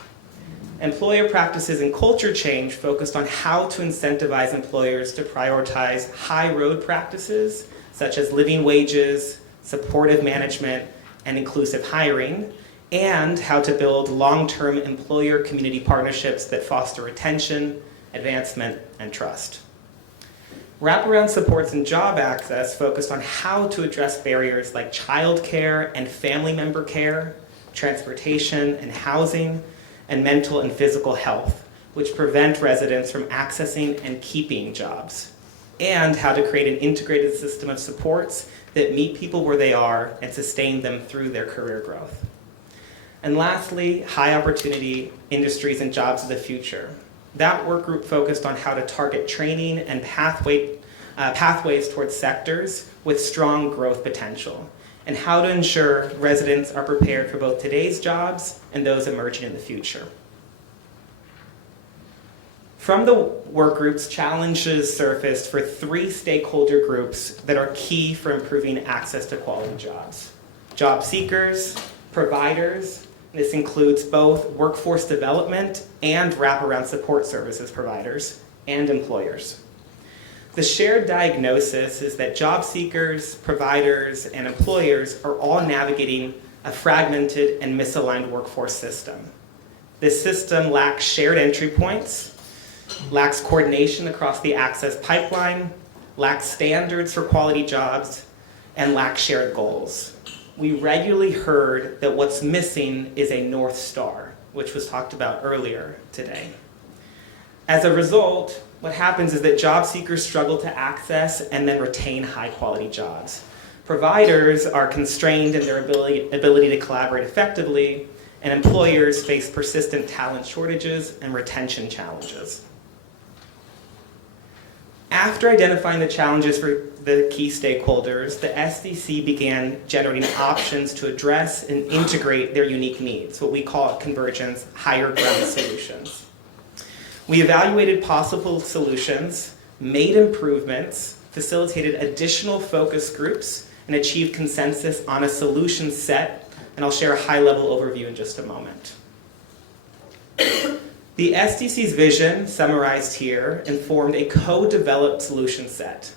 Employer Practices and Culture Change focused on how to incentivize employers to prioritize high road practices such as living wages, supportive management, and inclusive hiring, and how to build long-term employer-community partnerships that foster retention, advancement, and trust. Wraparound supports and job access focused on how to address barriers like childcare and family member care, transportation and housing, and mental and physical health, which prevent residents from accessing and keeping jobs, and how to create an integrated system of supports that meet people where they are and sustain them through their career growth. And lastly, high opportunity industries and jobs of the future. That work group focused on how to target training and pathways towards sectors with strong growth potential, and how to ensure residents are prepared for both today's jobs and those emerging in the future. From the work groups, challenges surfaced for 3 stakeholder groups that are key for improving access to quality jobs. Job seekers, providers, this includes both workforce development and wraparound support services providers, and employers. The shared diagnosis is that job seekers, providers, and employers are all navigating a fragmented and misaligned workforce system. This system lacks shared entry points, lacks coordination across the access pipeline, lacks standards for quality jobs, and lacks shared goals. We regularly heard that what's missing is a North Star, which was talked about earlier today. As a result, what happens is that job seekers struggle to access and then retain high-quality jobs. Providers are constrained in their ability to collaborate effectively, and employers face persistent talent shortages and retention challenges. After identifying the challenges for the key stakeholders, the SDC began generating options to address and integrate their unique needs, what we call at Convergence higher ground solutions. We evaluated possible solutions, made improvements, facilitated additional focus groups, and achieved consensus on a solution set, and I'll share a high-level overview in just a moment. The SDC's vision, summarized here, informed a co-developed solution set.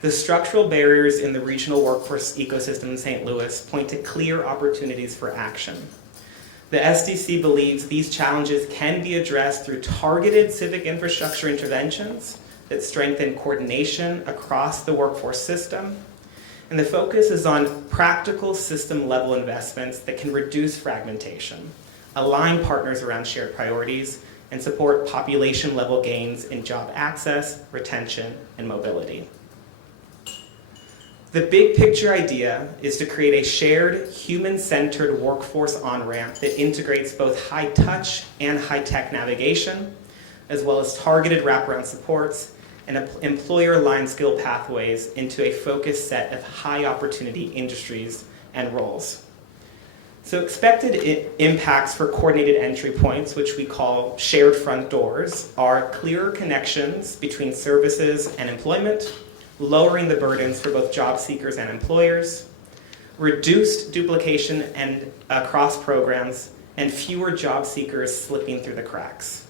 The structural barriers in the regional workforce ecosystem in St. Louis point to clear opportunities for action. The SDC believes these challenges can be addressed through targeted civic infrastructure interventions that strengthen coordination across the workforce system. And the focus is on practical system-level investments that can reduce fragmentation, align partners around shared priorities, and support population-level gains in job access, retention, and mobility. The big picture idea is to create a shared, human-centered workforce on-ramp that integrates both high-touch and high-tech navigation, as well as targeted wraparound supports and employer-aligned skill pathways into a focused set of high-opportunity industries and roles. So expected impacts for coordinated entry points, which we call shared front doors, are clearer connections between services and employment, lowering the burdens for both job seekers and employers, reduced duplication and across programs, and fewer job seekers slipping through the cracks.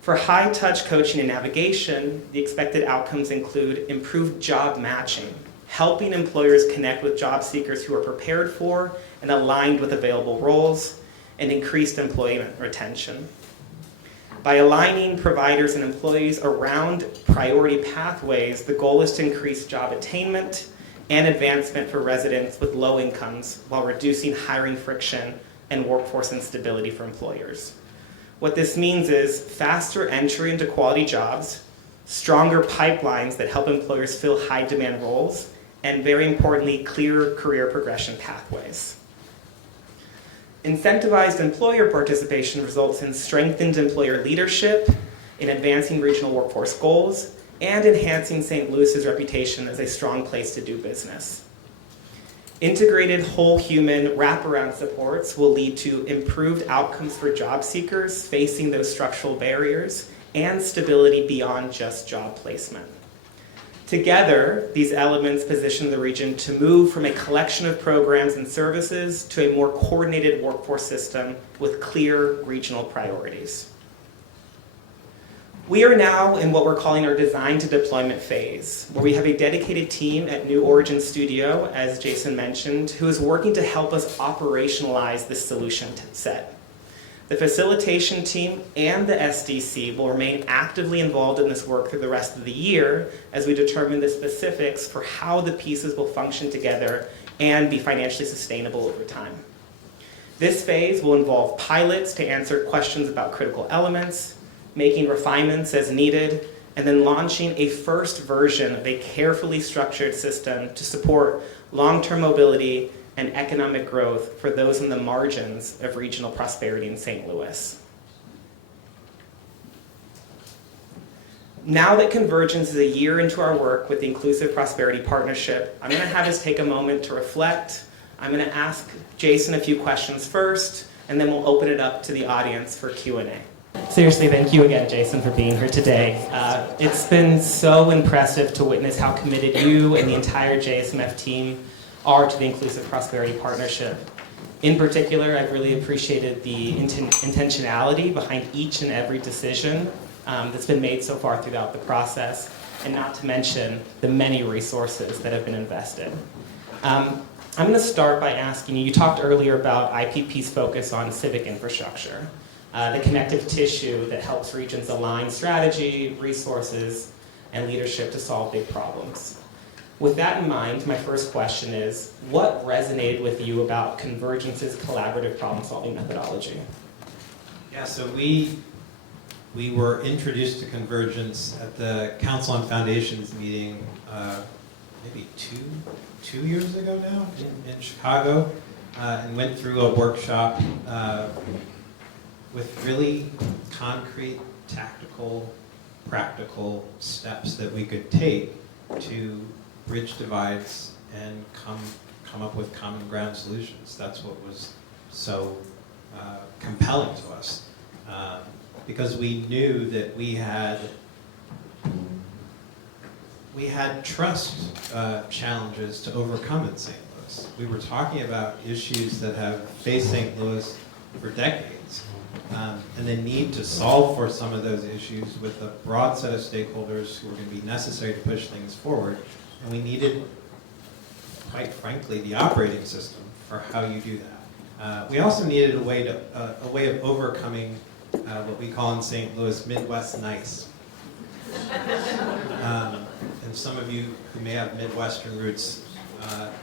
For high-touch coaching and navigation, the expected outcomes include improved job matching, helping employers connect with job seekers who are prepared for and aligned with available roles, and increased employment retention. By aligning providers and employees around priority pathways, the goal is to increase job attainment and advancement for residents with low incomes while reducing hiring friction and workforce instability for employers. What this means is faster entry into quality jobs, stronger pipelines that help employers fill high demand roles, and very importantly, clearer career progression pathways. Incentivized employer participation results in strengthened employer leadership, in advancing regional workforce goals, and enhancing St. Louis's reputation as a strong place to do business. Integrated whole human wraparound supports will lead to improved outcomes for job seekers facing those structural barriers and stability beyond just job placement. Together, these elements position the region to move from a collection of programs and services to a more coordinated workforce system with clear regional priorities. We are now in what we're calling our design to deployment phase, where we have a dedicated team at New Origin Studio, as Jason mentioned, who is working to help us operationalize this solution set. The facilitation team and the SDC will remain actively involved in this work through the rest of the year as we determine the specifics for how the pieces will function together and be financially sustainable over time. This phase will involve pilots to answer questions about critical elements, making refinements as needed, and then launching a first version of a carefully structured system to support long-term mobility and economic growth for those in the margins of regional prosperity in St. Louis. Now that Convergence is a year into our work with the Inclusive Prosperity Partnership, I'm going to have us take a moment to reflect. I'm going to ask Jason a few questions first, and then we'll open it up to the audience for Q&A. Seriously, thank you again, Jason, for being here today. It's been so impressive to witness how committed you and the entire JSMF team are to the Inclusive Prosperity Partnership. In particular, I've really appreciated the intentionality behind each and every decision that's been made so far throughout the process, and not to mention the many resources that have been invested. I'm going to start by asking you talked earlier about IPP's focus on civic infrastructure, the connective tissue that helps regions align strategy, resources, and leadership to solve big problems. With that in mind, my first question is, what resonated with you about Convergence's collaborative problem-solving methodology? Yeah, so we were introduced to Convergence at the Council on Foundations meeting maybe two years ago now in Chicago, and went through a workshop with really concrete, tactical, practical steps that we could take to bridge divides and come up with common ground solutions. That's what was so compelling to us, because we knew that we had trust challenges to overcome in St. Louis. We were talking about issues that have faced St. Louis for decades, and the need to solve for some of those issues with a broad set of stakeholders who were going to be necessary to push things forward. And we needed, quite frankly, the operating system for how you do that. We also needed a way of overcoming what we call in St. Louis Midwest nice. And some of you who may have Midwestern roots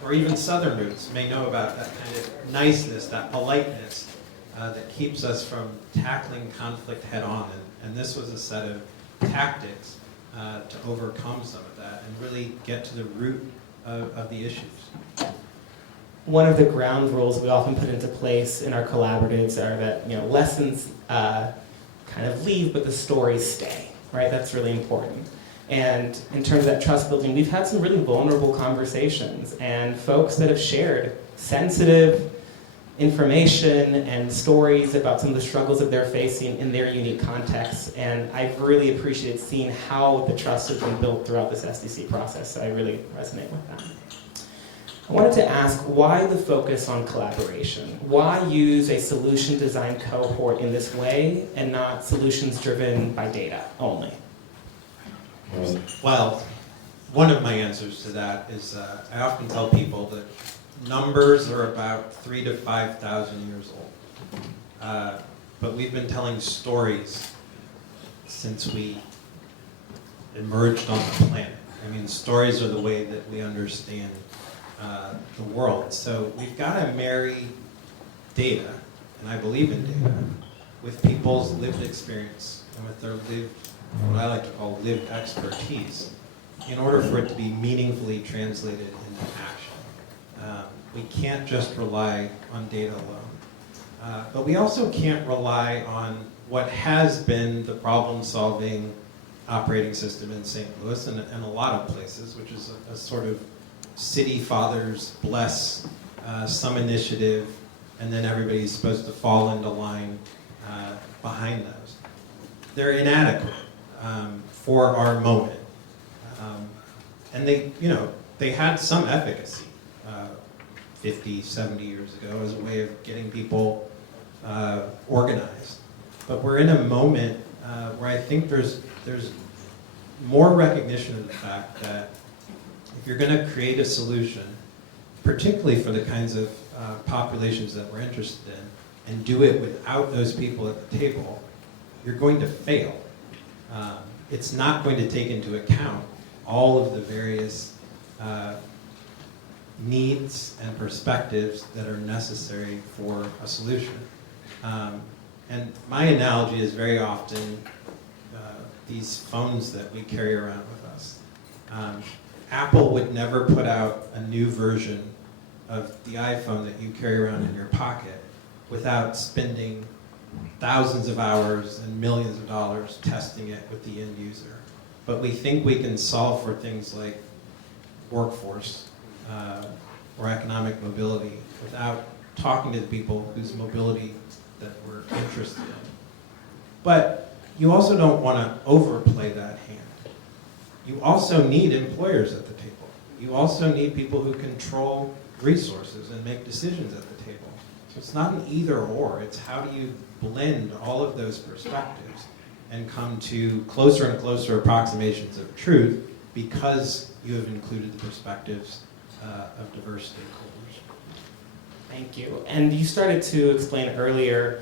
or even Southern roots may know about that kind of niceness, that politeness that keeps us from tackling conflict head on. And this was a set of tactics to overcome some of that and really get to the root of the issues. One of the ground rules we often put into place in our collaboratives are that lessons kind of leave, but the stories stay, right? That's really important. And in terms of that trust building, we've had some really vulnerable conversations and folks that have shared sensitive information and stories about some of the struggles that they're facing in their unique contexts. And I've really appreciated seeing how the trust has been built throughout this SDC process. So I really resonate with that. I wanted to ask, why the focus on collaboration? Why use a solution design cohort in this way and not solutions driven by data only? Well, one of my answers to that is I often tell people that numbers are about 3,000 to 5,000 years old. But we've been telling stories since we emerged on the planet. I mean, stories are the way that we understand the world. So we've got to marry data, and I believe in data, with people's lived experience and with their lived, what I like to call lived expertise, in order for it to be meaningfully translated into action. We can't just rely on data alone. But we also can't rely on what has been the problem-solving operating system in St. Louis and a lot of places, which is a sort of city fathers bless some initiative, and then everybody's supposed to fall into line behind those. They're inadequate for our moment. And they had some efficacy 50, 70 years ago as a way of getting people organized. But we're in a moment where I think there's more recognition of the fact that if you're going to create a solution, particularly for the kinds of populations that we're interested in, and do it without those people at the table, you're going to fail. It's not going to take into account all of the various needs and perspectives that are necessary for a solution. And my analogy is very often these phones that we carry around with us. Apple would never put out a new version of the iPhone that you carry around in your pocket without spending thousands of hours and millions of dollars testing it with the end user. But we think we can solve for things like workforce or economic mobility without talking to the people whose mobility that we're interested in. But you also don't want to overplay that hand. You also need employers at the table. You also need people who control resources and make decisions at the table. So it's not an either or, it's how do you blend all of those perspectives and come to closer and closer approximations of truth because you have included the perspectives of diverse stakeholders. Thank you. And you started to explain earlier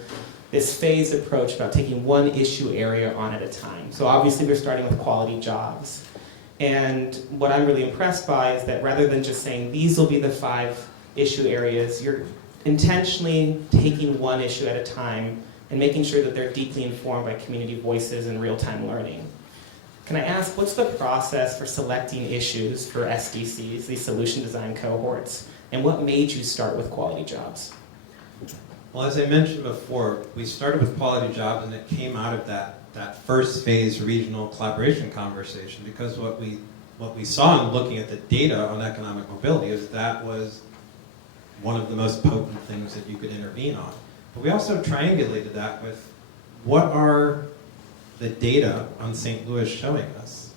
this phased approach about taking one issue area on at a time. So obviously we're starting with quality jobs. And what I'm really impressed by is that rather than just saying these will be the 5 issue areas, you're intentionally taking one issue at a time and making sure that they're deeply informed by community voices and real-time learning. Can I ask, what's the process for selecting issues for SDCs, these solution design cohorts, and what made you start with quality jobs? Well, as I mentioned before, we started with quality jobs and it came out of that first phase regional collaboration conversation because what we saw in looking at the data on economic mobility is that was one of the most potent things that you could intervene on. But we also triangulated that with what are the data on St. Louis showing us?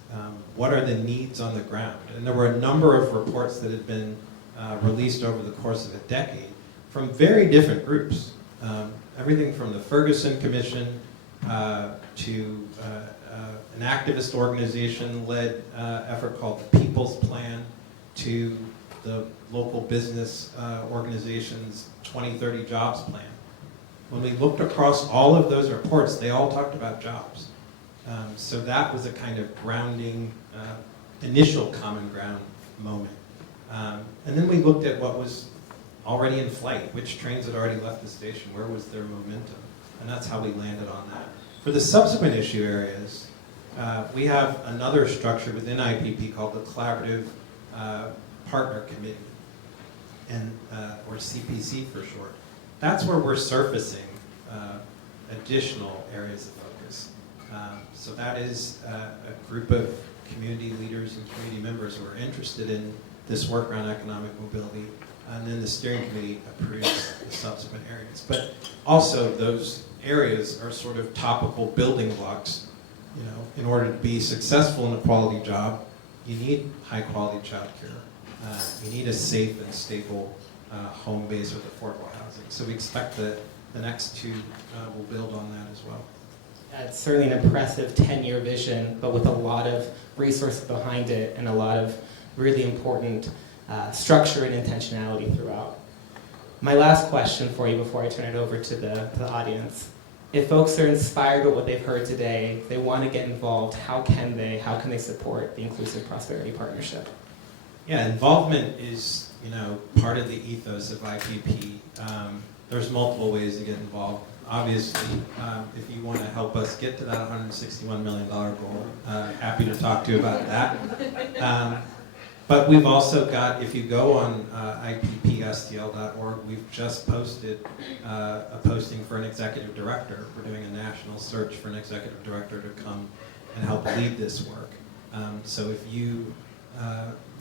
What are the needs on the ground? And there were a number of reports that had been released over the course of a decade from very different groups. Everything from the Ferguson Commission to an activist organization-led effort called the People's Plan to the local business organization's 2030 Jobs Plan. When we looked across all of those reports, they all talked about jobs. So that was a kind of grounding, initial common ground moment. And then we looked at what was already in flight, which trains had already left the station, where was their momentum, and that's how we landed on that. For the subsequent issue areas, we have another structure within IPP called the Collaborative Partner Committee, or CPC for short. That's where we're surfacing additional areas of focus. So that is a group of community leaders and community members who are interested in this work around economic mobility, and then the steering committee approves the subsequent areas. But also those areas are sort of topical building blocks. You know, in order to be successful in a quality job, you need high quality childcare. You need a safe and stable home base with affordable housing. So we expect that the next 2 will build on that as well. It's certainly an impressive 10-year vision, but with a lot of resources behind it and a lot of really important structure and intentionality throughout. My last question for you before I turn it over to the audience. If folks are inspired by what they've heard today, if they want to get involved, how can they support the Inclusive Prosperity Partnership? Yeah, involvement is, part of the ethos of IPP. There's multiple ways to get involved. Obviously, if you want to help us get to that $161 million goal, happy to talk to you about that. But we've also got, if you go on ippstl.org, we've just posted a posting for an executive director. We're doing a national search for an executive director to come and help lead this work. So if you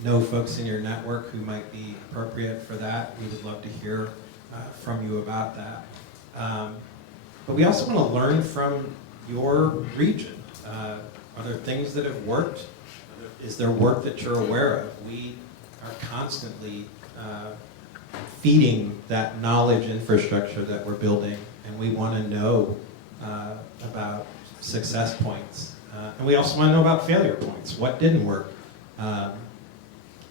know folks in your network who might be appropriate for that, we would love to hear from you about that. But we also want to learn from your region. Are there things that have worked? Is there work that you're aware of? We are constantly feeding that knowledge infrastructure that we're building, and we want to know about success points. And we also want to know about failure points. What didn't work?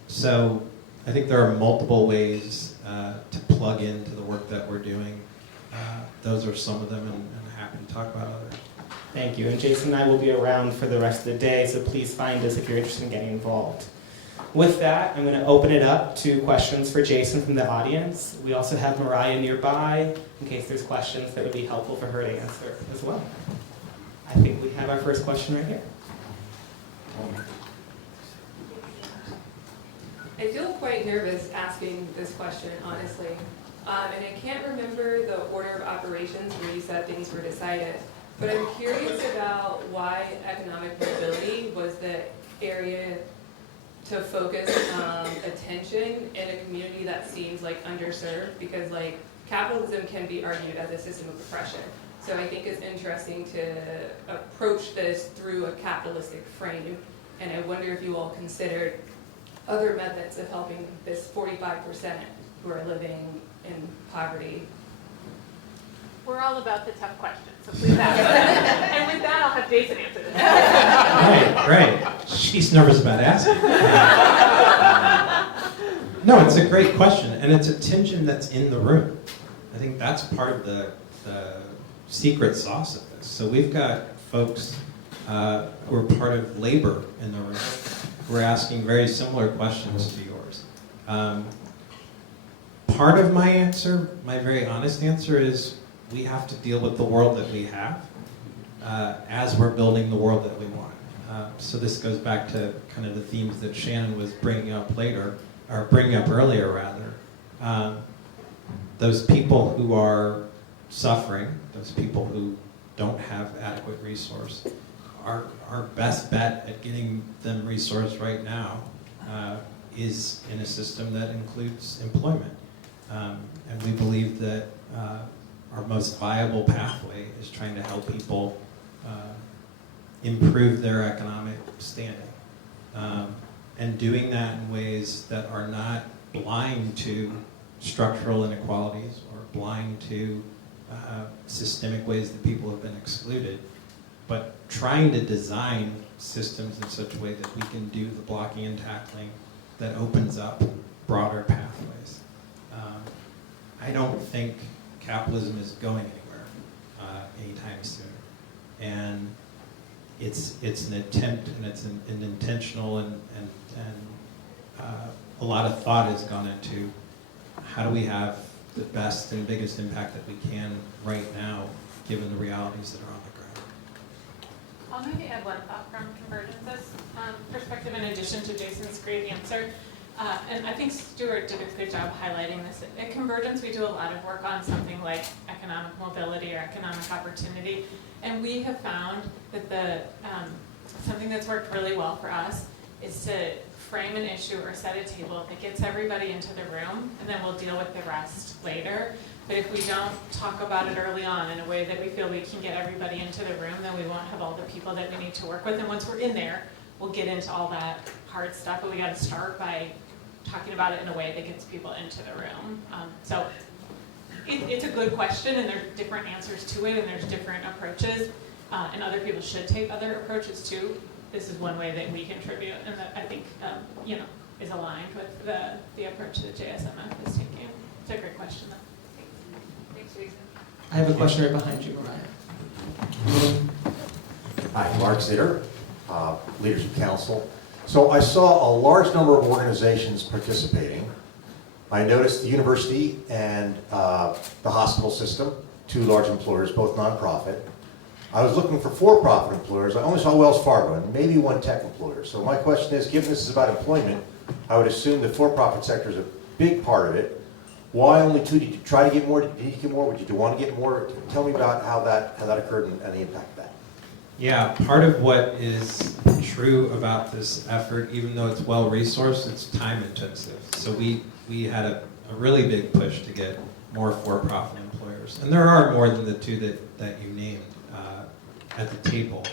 So I think there are multiple ways to plug into the work that we're doing. Those are some of them, and I'm happy to talk about others. Thank you. And Jason and I will be around for the rest of the day, so please find us if you're interested in getting involved. With that, I'm going to open it up to questions for Jason from the audience. We also have Mariah nearby in case there's questions that would be helpful for her to answer as well. I think we have our first question right here. I feel quite nervous asking this question, honestly. And I can't remember the order of operations where you said things were decided. But I'm curious about why economic mobility was the area to focus attention in a community that seems like underserved, because like capitalism can be argued as a system of oppression. So I think it's interesting to approach this through a capitalistic frame. And I wonder if you all considered other methods of helping this 45% who are living in poverty. We're all about the tough questions, so please ask. And with that, I'll have Jason answer this. Right. She's nervous about asking. No, it's a great question, and it's a tension that's in the room. I think that's part of the secret sauce of this. So we've got folks who are part of labor in the room who are asking very similar questions to yours. Part of my answer, my very honest answer, is we have to deal with the world that we have as we're building the world that we want. So this goes back to kind of the themes that Shannon was bringing up earlier rather. Those people who are suffering, those people who don't have adequate resource, our best bet at getting them resource right now is in a system that includes employment. And we believe that our most viable pathway is trying to help people improve their economic standing. And doing that in ways that are not blind to structural inequalities or blind to systemic ways that people have been excluded, but trying to design systems in such a way that we can do the blocking and tackling that opens up broader pathways. I don't think capitalism is going anywhere anytime soon. And it's an attempt, and it's an intentional, and a lot of thought has gone into how do we have the best and biggest impact that we can right now, given the realities that are on the ground. I'll maybe add one thought from Convergence's perspective in addition to Jason's great answer. And I think Stuart did a good job highlighting this. At Convergence, we do a lot of work on something like economic mobility or economic opportunity. And we have found that something that's worked really well for us is to frame an issue or set a table that gets everybody into the room, and then we'll deal with the rest later. But if we don't talk about it early on in a way that we feel we can get everybody into the room, then we won't have all the people that we need to work with. And once we're in there, we'll get into all that hard stuff, but we got to start by talking about it in a way that gets people into the room. So it's a good question, and there's different answers to it, and there's different approaches, and other people should take other approaches too. This is one way that we contribute, and that I think is aligned with the approach that JSMF is taking. It's a great question, though. Thanks, Jason. I have a question right behind you, Mariah. Hi, Mark Zitter, Leadership Council. So I saw a large number of organizations participating. I noticed the university and the hospital system, two large employers, both nonprofit. I was looking for for-profit employers. I only saw Wells Fargo and maybe one tech employer. So my question is, given this is about employment, I would assume the for-profit sector is a big part of it. Why only two? Did you try to get more? Did you get more? Did you want to get more? Tell me about how that occurred and the impact of that. Yeah, part of what is true about this effort, even though it's well-resourced, it's time-intensive. So we had a really big push to get more for-profit employers. And there are more than the two that you named at the table.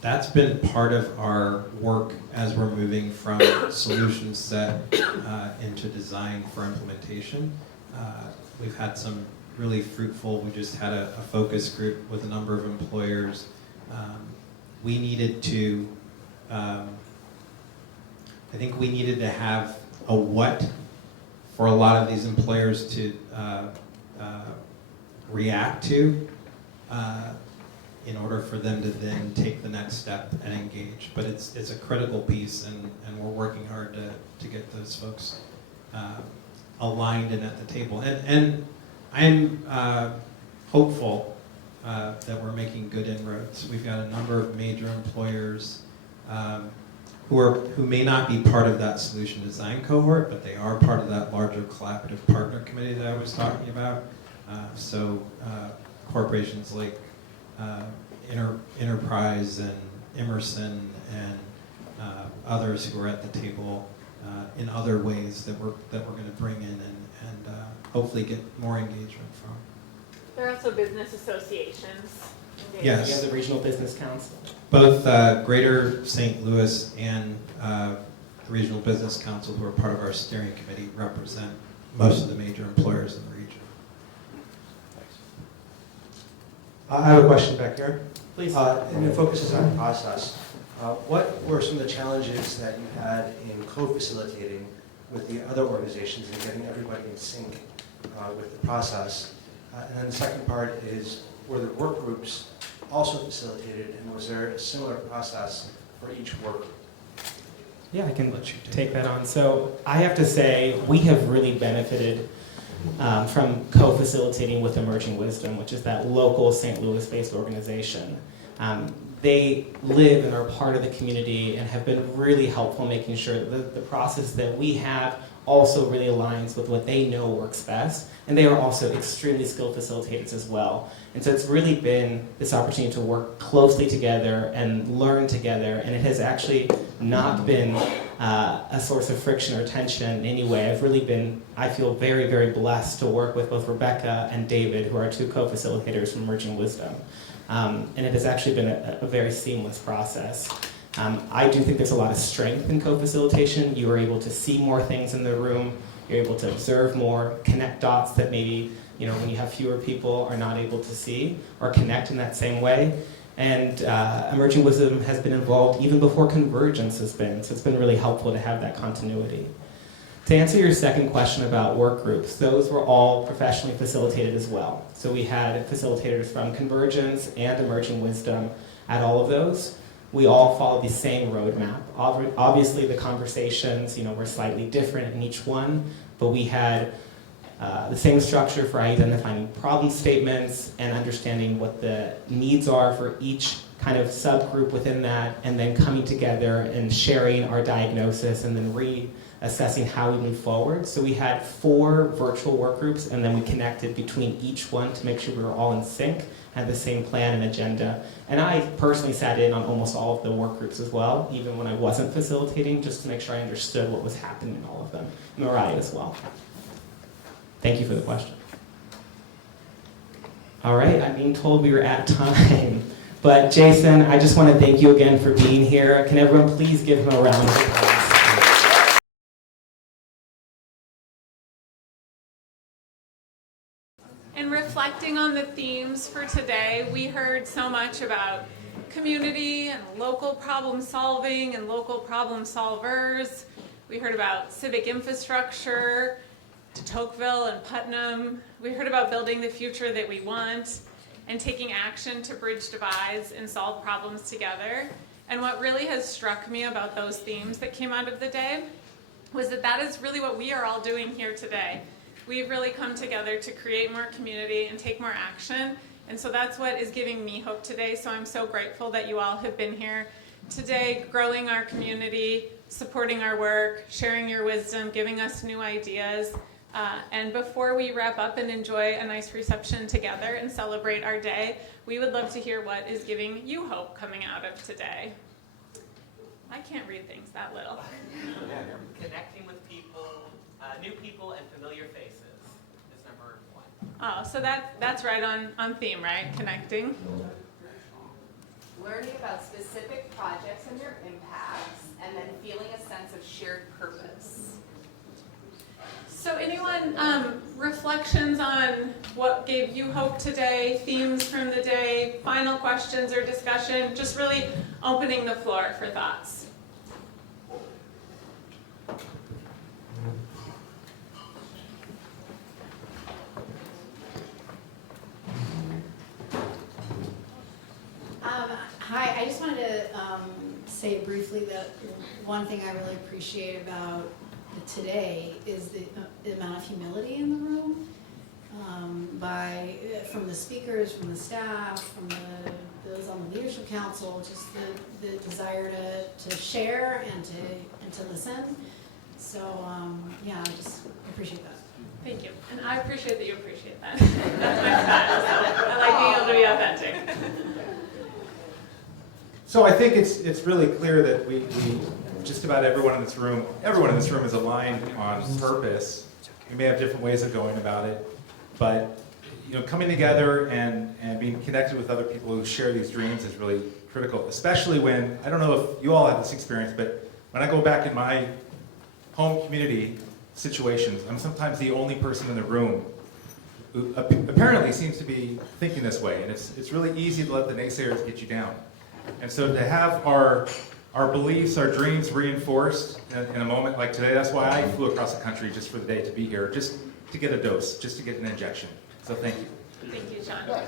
That's been part of our work as we're moving from solution set into design for implementation. We've had some really fruitful, we just had a focus group with a number of employers. We needed to, I think we needed to have a what for a lot of these employers to react to in order for them to then take the next step and engage. But it's a critical piece, and we're working hard to get those folks aligned and at the table. And I'm hopeful that we're making good inroads. We've got a number of major employers who may not be part of that solution design cohort, but they are part of that larger collaborative partner committee that I was talking about. So corporations like Enterprise and Emerson and others who are at the table in other ways that we're going to bring in and hopefully get more engagement from. There are also business associations. Yes. You have the Regional Business Council. Both Greater St. Louis and the Regional Business Council, who are part of our steering committee, represent most of the major employers in the region. I have a question back here. Please. And it focuses on process. What were some of the challenges that you had in co-facilitating with the other organizations and getting everybody in sync with the process? And then the second part is, were the work groups also facilitated, and was there a similar process for each work? Yeah, I can take that on. So I have to say, we have really benefited from co-facilitating with Emerging Wisdom, which is that local St. Louis-based organization. They live and are part of the community and have been really helpful making sure that the process that we have also really aligns with what they know works best. And they are also extremely skilled facilitators as well. And so it's really been this opportunity to work closely together and learn together. And it has actually not been a source of friction or tension in any way. I've really been, I feel very, very blessed to work with both Rebecca and David, who are two co-facilitators from Emerging Wisdom. And it has actually been a very seamless process. I do think there's a lot of strength in co-facilitation. You are able to see more things in the room. You're able to observe more, connect dots that maybe, when you have fewer people, are not able to see or connect in that same way. And Emerging Wisdom has been involved even before Convergence has been, so it's been really helpful to have that continuity. To answer your second question about work groups, those were all professionally facilitated as well. So we had facilitators from Convergence and Emerging Wisdom at all of those. We all followed the same roadmap. Obviously, the conversations, were slightly different in each one, but we had the same structure for identifying problem statements and understanding what the needs are for each kind of subgroup within that, and then coming together and sharing our diagnosis and then reassessing how we move forward. So we had 4 virtual work groups, and then we connected between each one to make sure we were all in sync, had the same plan and agenda. And I personally sat in on almost all of the work groups as well, even when I wasn't facilitating, just to make sure I understood what was happening in all of them. Mariah as well. Thank you for the question. All right, I'm being told we were at time. But Jason, I just want to thank you again for being here. Can everyone please give him a round of applause? And reflecting on the themes for today, we heard so much about community and local problem solving and local problem solvers. We heard about civic infrastructure, de Tocqueville and Putnam. We heard about building the future that we want. and taking action to bridge divides and solve problems together. And what really has struck me about those themes that came out of the day was that that is really what we are all doing here today. We've really come together to create more community and take more action. And so that's what is giving me hope today. So I'm so grateful that you all have been here today, growing our community, supporting our work, sharing your wisdom, giving us new ideas. And before we wrap up and enjoy a nice reception together and celebrate our day, we would love to hear what is giving you hope coming out of today. I can't read things that little. Connecting with people, new people and familiar faces is number 1. Oh, so that's right on theme, right? Connecting. Learning about specific projects and their impacts, and then feeling a sense of shared purpose. So anyone, reflections on what gave you hope today, themes from the day, final questions or discussion, just really opening the floor for thoughts. Hi, I just wanted to say briefly that one thing I really appreciate about today is the amount of humility in the room, from the speakers, from the staff, from those on the leadership council, just the desire to share and to listen. So yeah, I just appreciate that. Thank you, and I appreciate that you appreciate that. That's my style. So I like being able to be authentic. So I think it's really clear that we just about everyone in this room is aligned on purpose. We may have different ways of going about it, but coming together and being connected with other people who share these dreams is really critical, especially when, I don't know if you all have this experience, but when I go back in my home community situations, I'm sometimes the only person in the room who apparently seems to be thinking this way, and it's really easy to let the naysayers get you down. And so to have our beliefs, our dreams reinforced in a moment like today, that's why I flew across the country just for the day to be here, just to get a dose, just to get an injection. So thank you. Thank you, John. I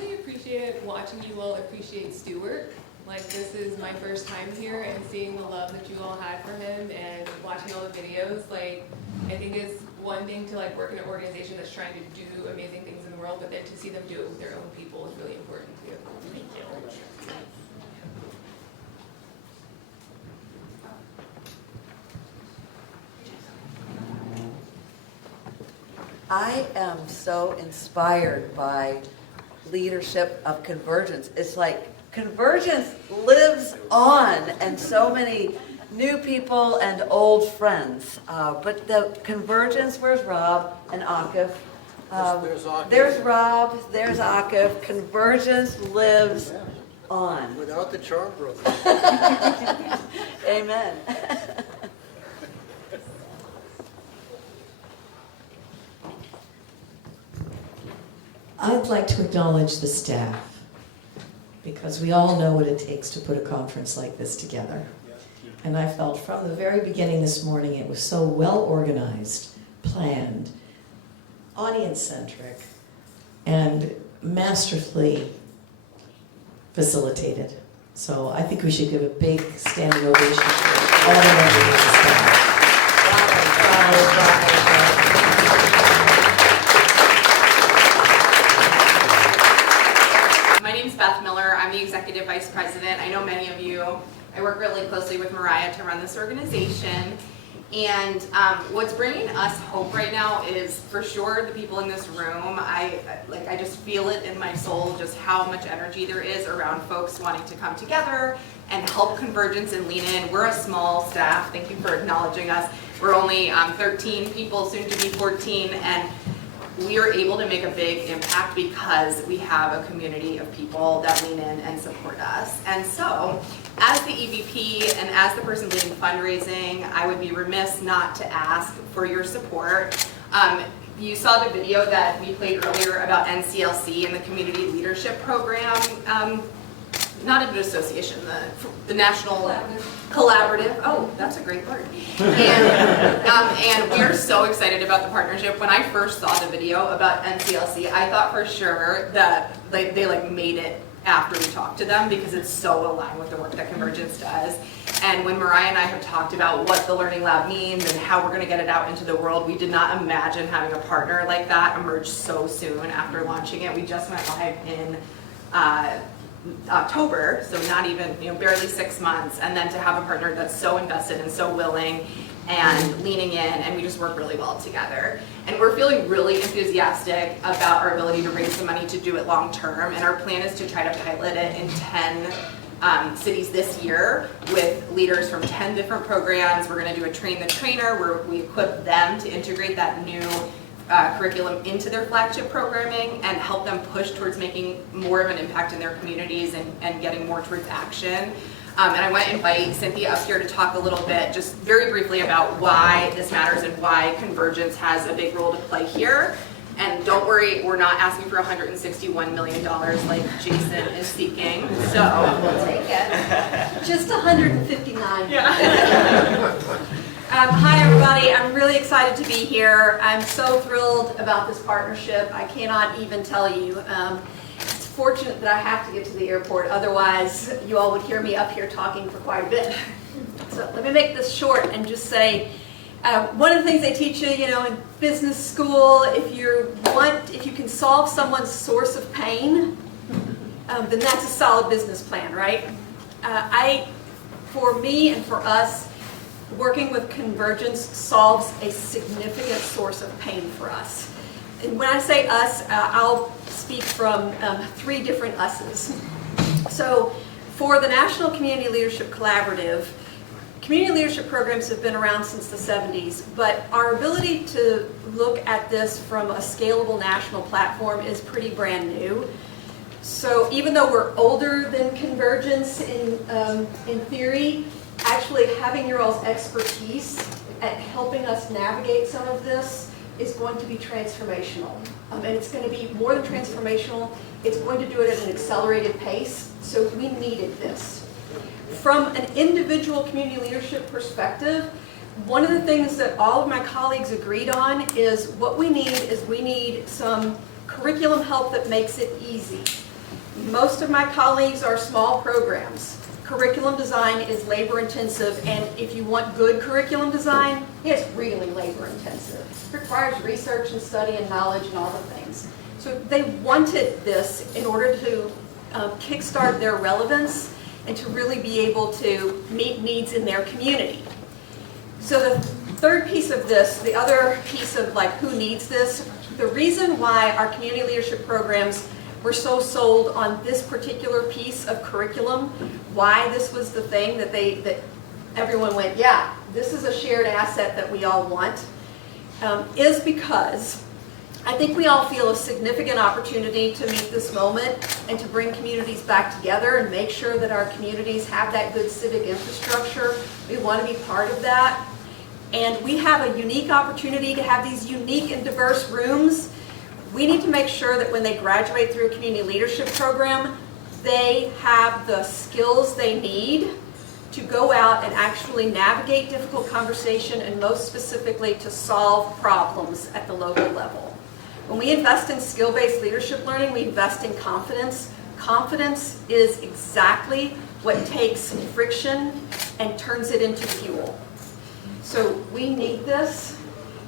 really appreciate watching you all appreciate Stuart. Like, this is my first time here, and seeing the love that you all had for him and watching all the videos, like, I think it's one thing to work in an organization that's trying to do amazing things in the world, but then to see them do it with their own people is really important too. Thank you. I am so inspired by leadership of Convergence. It's like Convergence lives on, and so many new people and old friends. But the Convergence, where's Rob and Akif? There's Rob, there's Akif. Convergence lives on. Without the Charm Brothers. Amen. I'd like to acknowledge the staff, because we all know what it takes to put a conference like this together. And I felt from the very beginning this morning it was so well organized, planned, audience-centric, and masterfully facilitated. So I think we should give a big standing ovation to all the members of the staff. My name's Beth Miller. I'm the Executive Vice President. I know many of you. I work really closely with Mariah to run this organization. And what's bringing us hope right now is, for sure, the people in this room. I just feel it in my soul, just how much energy there is around folks wanting to come together and help Convergence and lean in. We're a small staff. Thank you for acknowledging us. We're only 13 people, soon to be 14, and we are able to make a big impact because we have a community of people that lean in and support us. And so, as the EVP and as the person leading fundraising, I would be remiss not to ask for your support. You saw the video that we played earlier about NCLC and the Community Leadership Program not an association, the National Collaborative. Oh, that's a great word. And we're so excited about the partnership. When I first saw the video about NCLC, I thought for sure that they like made it after we talked to them because it's so aligned with the work that Convergence does. And when Mariah and I have talked about what the Learning Lab means and how we're going to get it out into the world, we did not imagine having a partner like that emerge so soon after launching it. We just went live in October, so not even, barely 6 months, and then to have a partner that's so invested and so willing and leaning in, and we just work really well together. And we're feeling really enthusiastic about our ability to raise the money to do it long term, and our plan is to try to pilot it in 10 cities this year with leaders from 10 different programs. We're going to do a train the trainer where we equip them to integrate that new curriculum into their flagship programming and help them push towards making more of an impact in their communities and getting more towards action. And I want to invite Cynthia up here to talk a little bit, just very briefly, about why this matters and why Convergence has a big role to play here. And don't worry, we're not asking for $161 million like Jason is seeking, so we'll take it. Just 159. Yeah. Hi everybody, I'm really excited to be here. I'm so thrilled about this partnership. I cannot even tell you. It's fortunate that I have to get to the airport, otherwise you all would hear me up here talking for quite a bit. So let me make this short and just say, one of the things they teach you, in business school, if you can solve someone's source of pain, then that's a solid business plan, right? For me and for us, working with Convergence solves a significant source of pain for us. And when I say us, I'll speak from 3 different us's. So for the National Community Leadership Collaborative, community leadership programs have been around since the 70s, but our ability to look at this from a scalable national platform is pretty brand new. So even though we're older than Convergence in theory, actually having your all's expertise at helping us navigate some of this is going to be transformational. And it's going to be more than transformational, it's going to do it at an accelerated pace, so we needed this. From an individual community leadership perspective, one of the things that all of my colleagues agreed on is what we need some curriculum help that makes it easy. Most of my colleagues are small programs. Curriculum design is labor intensive, and if you want good curriculum design, it's really labor intensive. It requires research and study and knowledge and all the things. So they wanted this in order to kickstart their relevance and to really be able to meet needs in their community. So the third piece of this, the other piece of who needs this, the reason why our community leadership programs were so sold on this particular piece of curriculum, why this was the thing that everyone went, yeah, this is a shared asset that we all want, is because I think we all feel a significant opportunity to meet this moment and to bring communities back together and make sure that our communities have that good civic infrastructure. We want to be part of that. And we have a unique opportunity to have these unique and diverse rooms. We need to make sure that when they graduate through a community leadership program, they have the skills they need to go out and actually navigate difficult conversation, and most specifically to solve problems at the local level. When we invest in skill-based leadership learning, we invest in confidence. Confidence is exactly what takes friction and turns it into fuel. So we need this,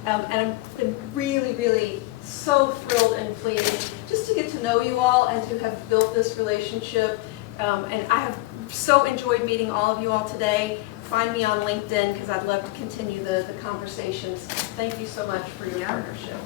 and I've been really, really so thrilled and pleased just to get to know you all and to have built this relationship. And I have so enjoyed meeting all of you all today. Find me on LinkedIn because I'd love to continue the conversations. Thank you so much for your partnership.